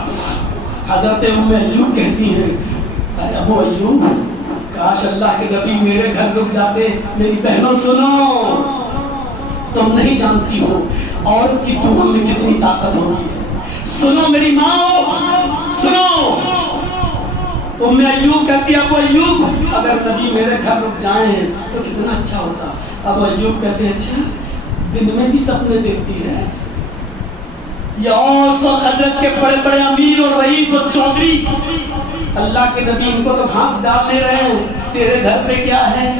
حضرت ام ایوب کہتی ہے اے ابو ایوب کاش اللہ کے نبی میرے گھر رک جاتے. میری بہنوں سنو, تم نہیں جانتی ہو عورت کی دعا میں کتنی طاقت ہوتی ہے. سنو میری ماں سنو. ام ایوب کہتی ہے ابو ایوب اگر نبی میرے گھر رک جائیں تو کتنا اچھا ہوتا. ابو ایوب کہتے ہیں اچھا دن میں بھی سپنے دیکھتی ہے. یہ اوس و خزرج کے بڑے بڑے امیر اور رئیس اور چودھری اللہ کے نبی ان کو تو گھاس ڈال لے رہے ہیں, تیرے گھر پہ کیا ہے.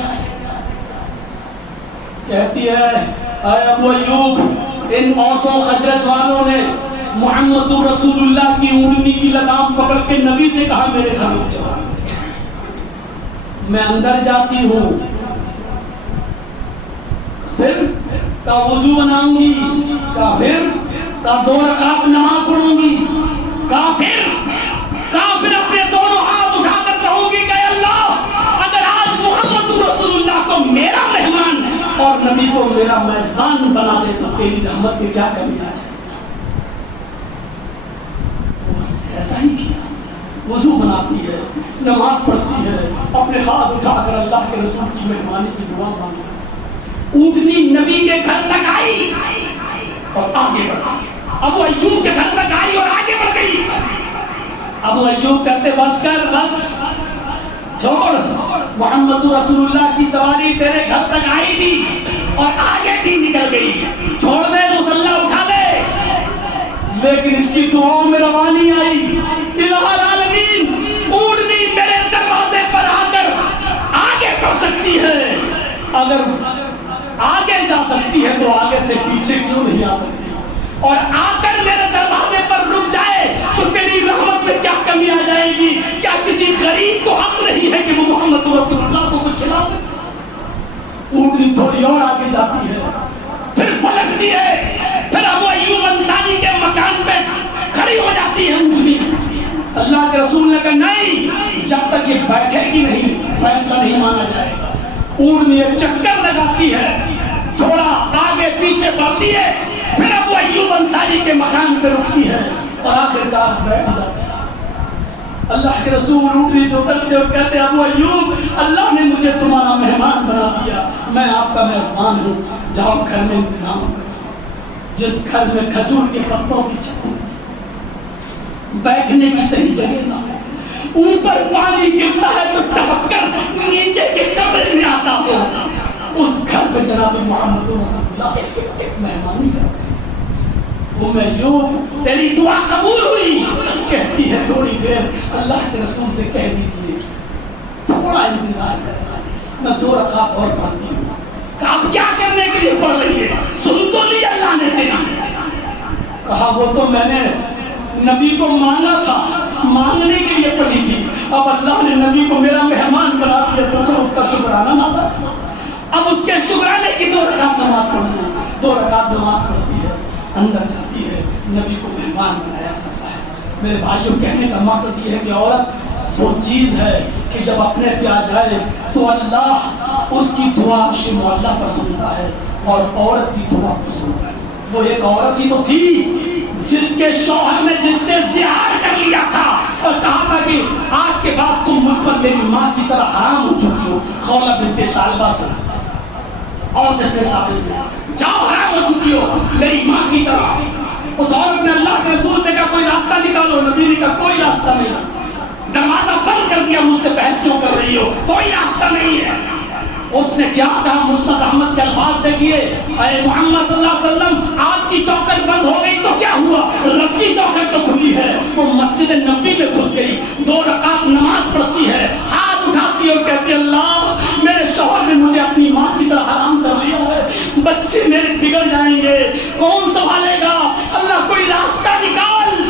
کہتی ہے اے ابو ایوب ان اوس و خزرج والوں نے محمد رسول اللہ کی اونٹنی کی لگام پکڑ کے نبی سے کہا میرے گھر رک جاؤ. میں اندر جاتی ہوں, پھر کا وضو بناؤں گی, پھر کا 2 رکعت نماز پڑھوں گی, پھر اپنے دونوں ہاتھ اٹھا کر کہوں گی کہ اللہ اگر آج محمد رسول اللہ کو میرا مہمان اور نبی کو میرا میزبان بنا دے تو تیری رحمت میں کیا کمی آ جائے. بس ایسا ہی کیا. وضو بناتی ہے, نماز پڑھتی ہے, اپنے ہاتھ اٹھا کر اللہ کے رسول کی مہمانی کی دعا مانگی. اونٹنی نبی کے گھر تک آئی اور آگے بڑھ. ابو ایوب کے گھر تک آئی اور آگے بڑھ گئی. ابو ایوب کہتے بس کر, بس چھوڑ. محمد رسول اللہ کی سواری تیرے گھر تک آئی تھی اور آگے بھی نکل گئی. چھوڑ دے, مصلی اٹھا دے. لیکن اس کی دعاؤں میں روانی آئی. الہ العالمین اونٹنی میرے دروازے پر آ کر آگے بڑھ سکتی ہے, اگر آگے جا سکتی ہے تو آگے سے پیچھے کیوں نہیں آ سکتی, اور آ کر میرے دروازے پر رک جائے تو تیری رحمت میں کیا کمی آ جائے گی. کیا کسی غریب کو حق نہیں ہے کہ وہ محمد رسول اللہ کو کچھ کھلا سکے. اونٹنی تھوڑی اور آگے جاتی ہے, پھر پلٹتی ہے, پھر ابو ایوب انصاری کے مکان پہ کھڑی ہو جاتی ہے اونٹنی. اللہ کے رسول نے کہا نہیں, جب تک یہ بیٹھے گی نہیں فیصلہ نہیں مانا جائے گا. اونٹنی ایک چکر لگاتی ہے, تھوڑا آگے پیچھے بڑھتی ہے, پھر ابو ایوب انصاری کے مکان پہ رکتی ہے اور آخرکار بیٹھ جاتی ہے. اللہ کے رسول اونٹنی سے اترتے اور کہتے ابو ایوب اللہ نے مجھے تمہارا مہمان بنا دیا, میں آپ کا میزبان ہوں, جاؤ گھر میں انتظام کرو. جس گھر میں کھجور کے پتوں کی چھت بیٹھنے کی صحیح جگہ نہ ہو, اوپر پانی گرتا ہے تو ٹپک کر نیچے کے کمرے میں آتا ہو, اس گھر پہ جناب محمد رسول اللہ مہمانی کرتے ہیں. ام ایوب تیری دعا قبول ہوئی. کہتی ہے تھوڑی دیر اللہ کے رسول سے کہہ دیجیے تھوڑا انتظار کرنا ہے, میں 2 رکعت اور پڑھتی ہوں. آپ کیا کرنے کے لیے پڑھ رہی ہے, سن تو لی اللہ نے تیری. کہا وہ تو میں نے نبی کو مانگا تھا, مانگنے کے لیے پڑھی تھی, اب اللہ نے نبی کو میرا مہمان بنا دیا تو اس کا شکرانہ نہ ادا کیا. اب اس کے شکرانے کی 2 رکعت نماز پڑھنا. 2 رکعت نماز پڑھتی ہے, اندر جاتی ہے, نبی کو مہمان بنایا جاتا ہے. میرے بھائیوں کہنے کا مقصد یہ ہے کہ عورت وہ چیز ہے کہ جب اپنے پہ آ جائے تو اللہ اس کی دعا عرش معلیٰ پر سنتا ہے اور عورت کی دعا کو سنتا ہے. وہ ایک عورت ہی تو تھی جس کے شوہر نے جس سے زہار کر لیا تھا اور کہا تھا کہ آج کے بعد تم مجھ پر میری ماں کی طرح حرام ہو چکی ہو. خولہ بنت ثعلبہ سے اور سے ثابت ہے جاؤ حرام ہو چکی ہو میری ماں کی طرح. اس عورت نے اللہ کے رسول سے کہا کوئی راستہ نکالو. نبی نے کہا کوئی راستہ نہیں. دروازہ بند کر دیا مجھ سے بحث کیوں کر رہی ہو کوئی راستہ نہیں ہے. اس نے کیا کہا مسند احمد کے الفاظ دیکھیے اے محمد صلی اللہ علیہ وسلم آپ کی چوکھٹ بند ہو گئی تو کیا ہوا رب کی چوکھٹ تو کھلی ہے. وہ مسجد نبوی میں گھس گئی 2 رکعت نماز پڑھتی ہے ہاتھ اٹھاتی ہے اور کہتی ہے اللہ میرے شوہر نے مجھے اپنی ماں کی طرح حرام کر لیا ہے بچے میرے بگڑ جائیں گے کون سنبھالے گا اللہ کوئی راستہ نکال.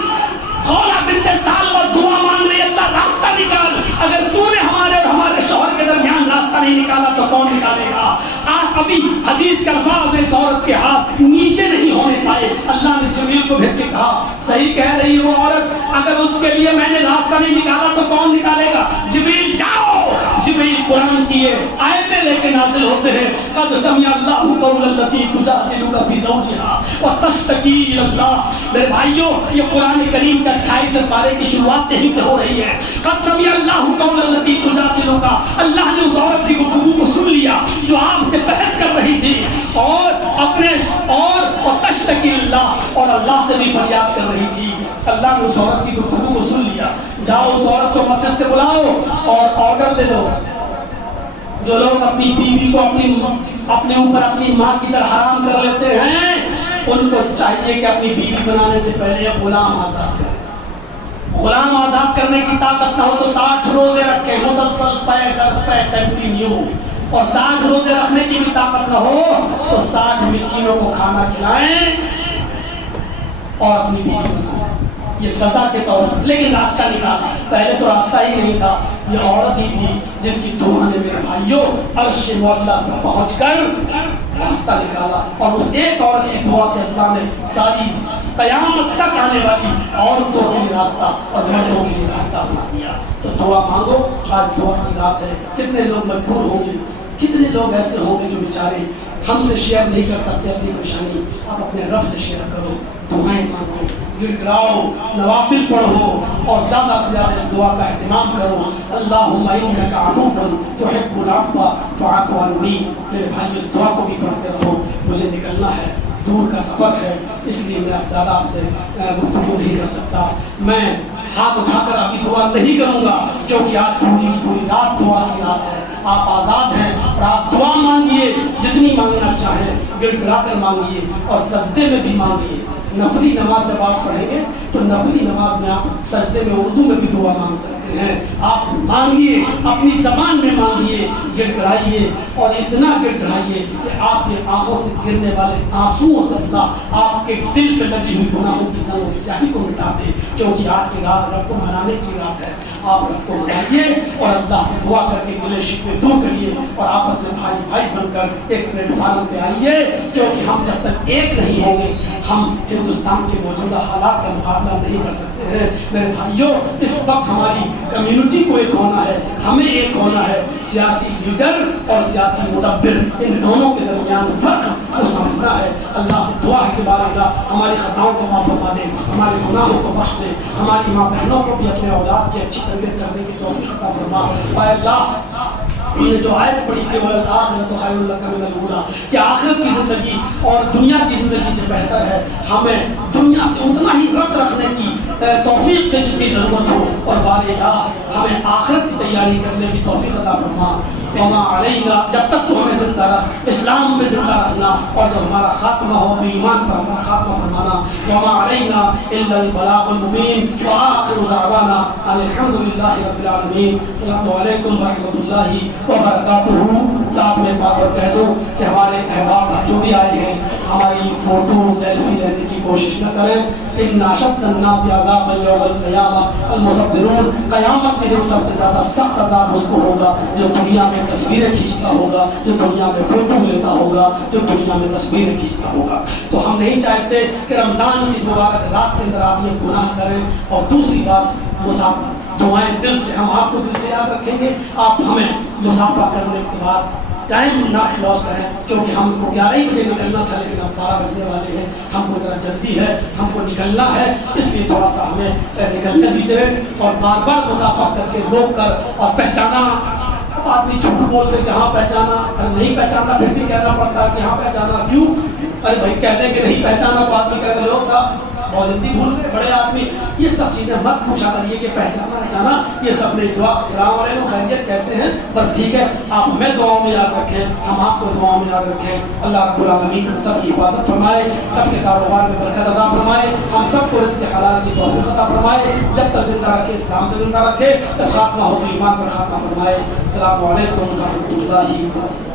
خولہ بنت ثعلبہ دعا مانگ رہی اللہ راستہ نکال. اگر تو نے ہمارے اور ہمارے شوہر کے درمیان راستہ نہیں نکالا تو کون نکالے گا. آج ابھی حدیث کے الفاظ اس عورت کے ہاتھ نیچے نہیں ہونے پائے. اللہ نے جبریل کو بھیج کے کہا صحیح کہہ رہی ہے وہ عورت اگر اس کے لیے میں نے راستہ نہیں نکالا تو کون نکالے گا. جبریل جاؤ. جبریل قرآن کی آیتیں لے کے نازل ہوتے ہیں قد سمع اللہ قول التی تجادلک فی زوجہا وتشتکی الی اللہ. میرے بھائیوں یہ قرآن کریم کا 28 پارے کی شروعات یہیں سے ہو رہی ہے. قد سمع اللہ قول التی تجادلک اللہ نے اس عورت کی گفتگو کو سن لیا جو آپ سے بحث کر رہی تھی اور اپنے اور تشتکی اللہ اور اللہ سے بھی فریاد کر رہی تھی. اللہ نے اس عورت کی گفتگو کو سن لیا. جاؤ اس عورت کو مسجد سے بلاؤ اور آرڈر دے دو. جو لوگ اپنی بیوی کو اپنے اوپر اپنی ماں کی طرح حرام کر لیتے ہیں ان کو چاہیے کہ اپنی بیوی بنانے سے پہلے غلام آزاد کریں. غلام آزاد کرنے کی طاقت نہ ہو تو 60 روزے رکھیں مسلسل پے در پے کنٹینیو. اور 60 روزے رکھنے کی بھی طاقت نہ ہو تو 60 مسکینوں کو کھانا کھلائیں اور اپنی بیوی بنائیں. یہ سزا کے طور پر لیکن راستہ نکالا. پہلے تو راستہ ہی نہیں تھا. یہ عورت ہی تھی جس کی دعا نے میرے بھائیوں عرش معلیٰ پر پہنچ کر راستہ نکالا. اور اس ایک عورت کی دعا سے اللہ نے ساری قیامت تک آنے والی عورتوں کے لیے راستہ اور مردوں کے لیے راستہ بنا دیا. تو دعا مانگو. آج دعا کی رات ہے. کتنے لوگ مجبور ہوں گے کتنے لوگ ایسے ہوں گے جو بیچارے ہم سے شیئر نہیں کر سکتے اپنی پریشانی. آپ اپنے رب سے شیئر کرو دعائیں مانگو گڑگڑاؤ نوافل پڑھو اور زیادہ سے زیادہ اس دعا کا اہتمام کرو. اللہم انک عفو تحب العفو فاعف عنی. میرے بھائی اس دعا کو بھی پڑھتے رہو. مجھے نکلنا ہے دور کا سفر ہے اس لیے میں زیادہ آپ سے گفتگو نہیں کر سکتا. میں ہاتھ اٹھا کر ابھی دعا نہیں کروں گا کیونکہ آج پوری رات دعا کی رات ہے. آپ آزاد ہیں اور آپ دعا مانگیے جتنی مانگنا چاہیں گڑ گڑا کر مانگیے اور سجدے میں بھی مانگیے. نفلی نماز جب آپ پڑھیں گے تو نفلی نماز میں آپ سجدے میں اردو میں بھی دعا مانگ سکتے ہیں. آپ مانگیے اپنی زبان میں مانگیے گڑ گڑائیے اور اتنا گڑ گڑائیے کہ آپ کے آنکھوں سے گرنے والے آنسوؤں سے اللہ آپ کے دل پہ لگی ہوئی گناہوں کی سنگ سیاہی کو مٹا دے. کیونکہ آج کی رات رب کو منانے کی رات ہے. آپ رب کو منائیے اور اللہ سے دعا کر کے گلے شکوے دور کریے اور آپس میں بھائی بھائی بن کر ایک پلیٹ فارم پہ آئیے. کیونکہ ہم جب تک ایک نہیں ہوں گے ہم ہندوستان کے موجودہ حالات کا مقابلہ نہیں کر سکتے ہیں. میرے بھائیوں اس وقت ہماری کمیونٹی کو ایک ہونا ہے. ہمیں ایک ہونا ہے. سیاسی لیڈر اور سیاسی مدبر ان دونوں کے درمیان فرق کو سمجھنا ہے. اللہ سے دعا ہے کہ بار اللہ ہماری خطاؤں کو معاف فرما دے ہمارے گناہوں کو بخش دے. ہماری ماں بہنوں کو بھی اپنے اولاد کی اچھی تربیت کرنے کی توفیق عطا فرما. اے اللہ ہم نے جو آیت پڑھی تھی وَالْآخِرَةُ خَيْرٌ لَكَ مِنَ الْأُولَىٰ کہ آخرت کی زندگی اور دنیا کی زندگی سے بہتر ہے. ہمیں دنیا سے اتنا ہی ربط رکھنے کی توفیق کی جتنی ضرورت ہو اور بار الہ ہمیں آخرت کی تیاری کرنے کی توفیق عطا فرما. وما علینا جب تک تو ہمیں زندہ رکھ اسلام میں زندہ رکھنا اور جب ہمارا خاتمہ ہو تو ایمان پر ہمارا خاتمہ فرمانا. وما علینا الا البلاغ المبین وآخر دعوانا ان الحمد للہ رب العالمین. السلام علیکم ورحمۃ اللہ وبرکاتہ. ساتھ میں بات اور کہہ دو کہ ہمارے احباب جو بھی آئے ہیں ہماری فوٹو سیلفی لینے کی کوشش نہ کریں. ان اشد الناس عذابا یوم القیامہ المصبرون. قیامت کے دن سب سے زیادہ سخت عذاب اس کو ہوگا جو دنیا میں تصویریں کھینچتا ہوگا جو دنیا میں فوٹو لیتا ہوگا جو دنیا میں تصویریں کھینچتا ہوگا. تو ہم نہیں چاہتے کہ رمضان کی مبارک رات کے اندر آپ یہ گناہ کریں. اور دوسری بات مسافہ دعائیں دل سے ہم آپ کو دل سے یاد رکھیں گے. آپ ہمیں مسافہ کرنے کے بعد ٹائم نہ لاس کریں، کیونکہ ہم کو 11 بجے نکلنا تھا لیکن اب 12 بجنے والے ہیں، ہم کو ذرا جلدی ہے، ہم کو نکلنا ہے، اس لیے تھوڑا سا ہمیں نکلنے بھی دیں اور بار بار مصافحہ کر کے روک کر اور پہچانا. اب آدمی جھوٹ بولتے کہ ہاں پہچانا، نہیں پہچانا پھر بھی کہنا پڑتا ہے کہ ہاں پہچانا. کیوں؟ ارے بھائی کہتے کہ نہیں پہچانا تو آدمی کہتے لوگ صاحب بہت جلدی بھول گئے بڑے آدمی. یہ سب چیزیں مت پوچھا کریے کہ پہچانا پہچانا، یہ سب میں دعا السلام علیکم خیریت کیسے ہیں بس ٹھیک ہے. آپ ہمیں دعاؤں میں یاد رکھیں، ہم آپ کو دعاؤں میں یاد رکھیں. اللہ رب العالمین ہم سب کی حفاظت فرمائے، سب کے کاروبار میں برکت عطا فرمائے، ہم سب کو رزق حلال کی توفیق عطا فرمائے. جب تک زندہ رکھے اسلام پہ زندہ رکھے، جب خاتمہ ہو تو ایمان پر خاتمہ فرمائے. السلام علیکم ورحمۃ اللہ وبرکاتہ.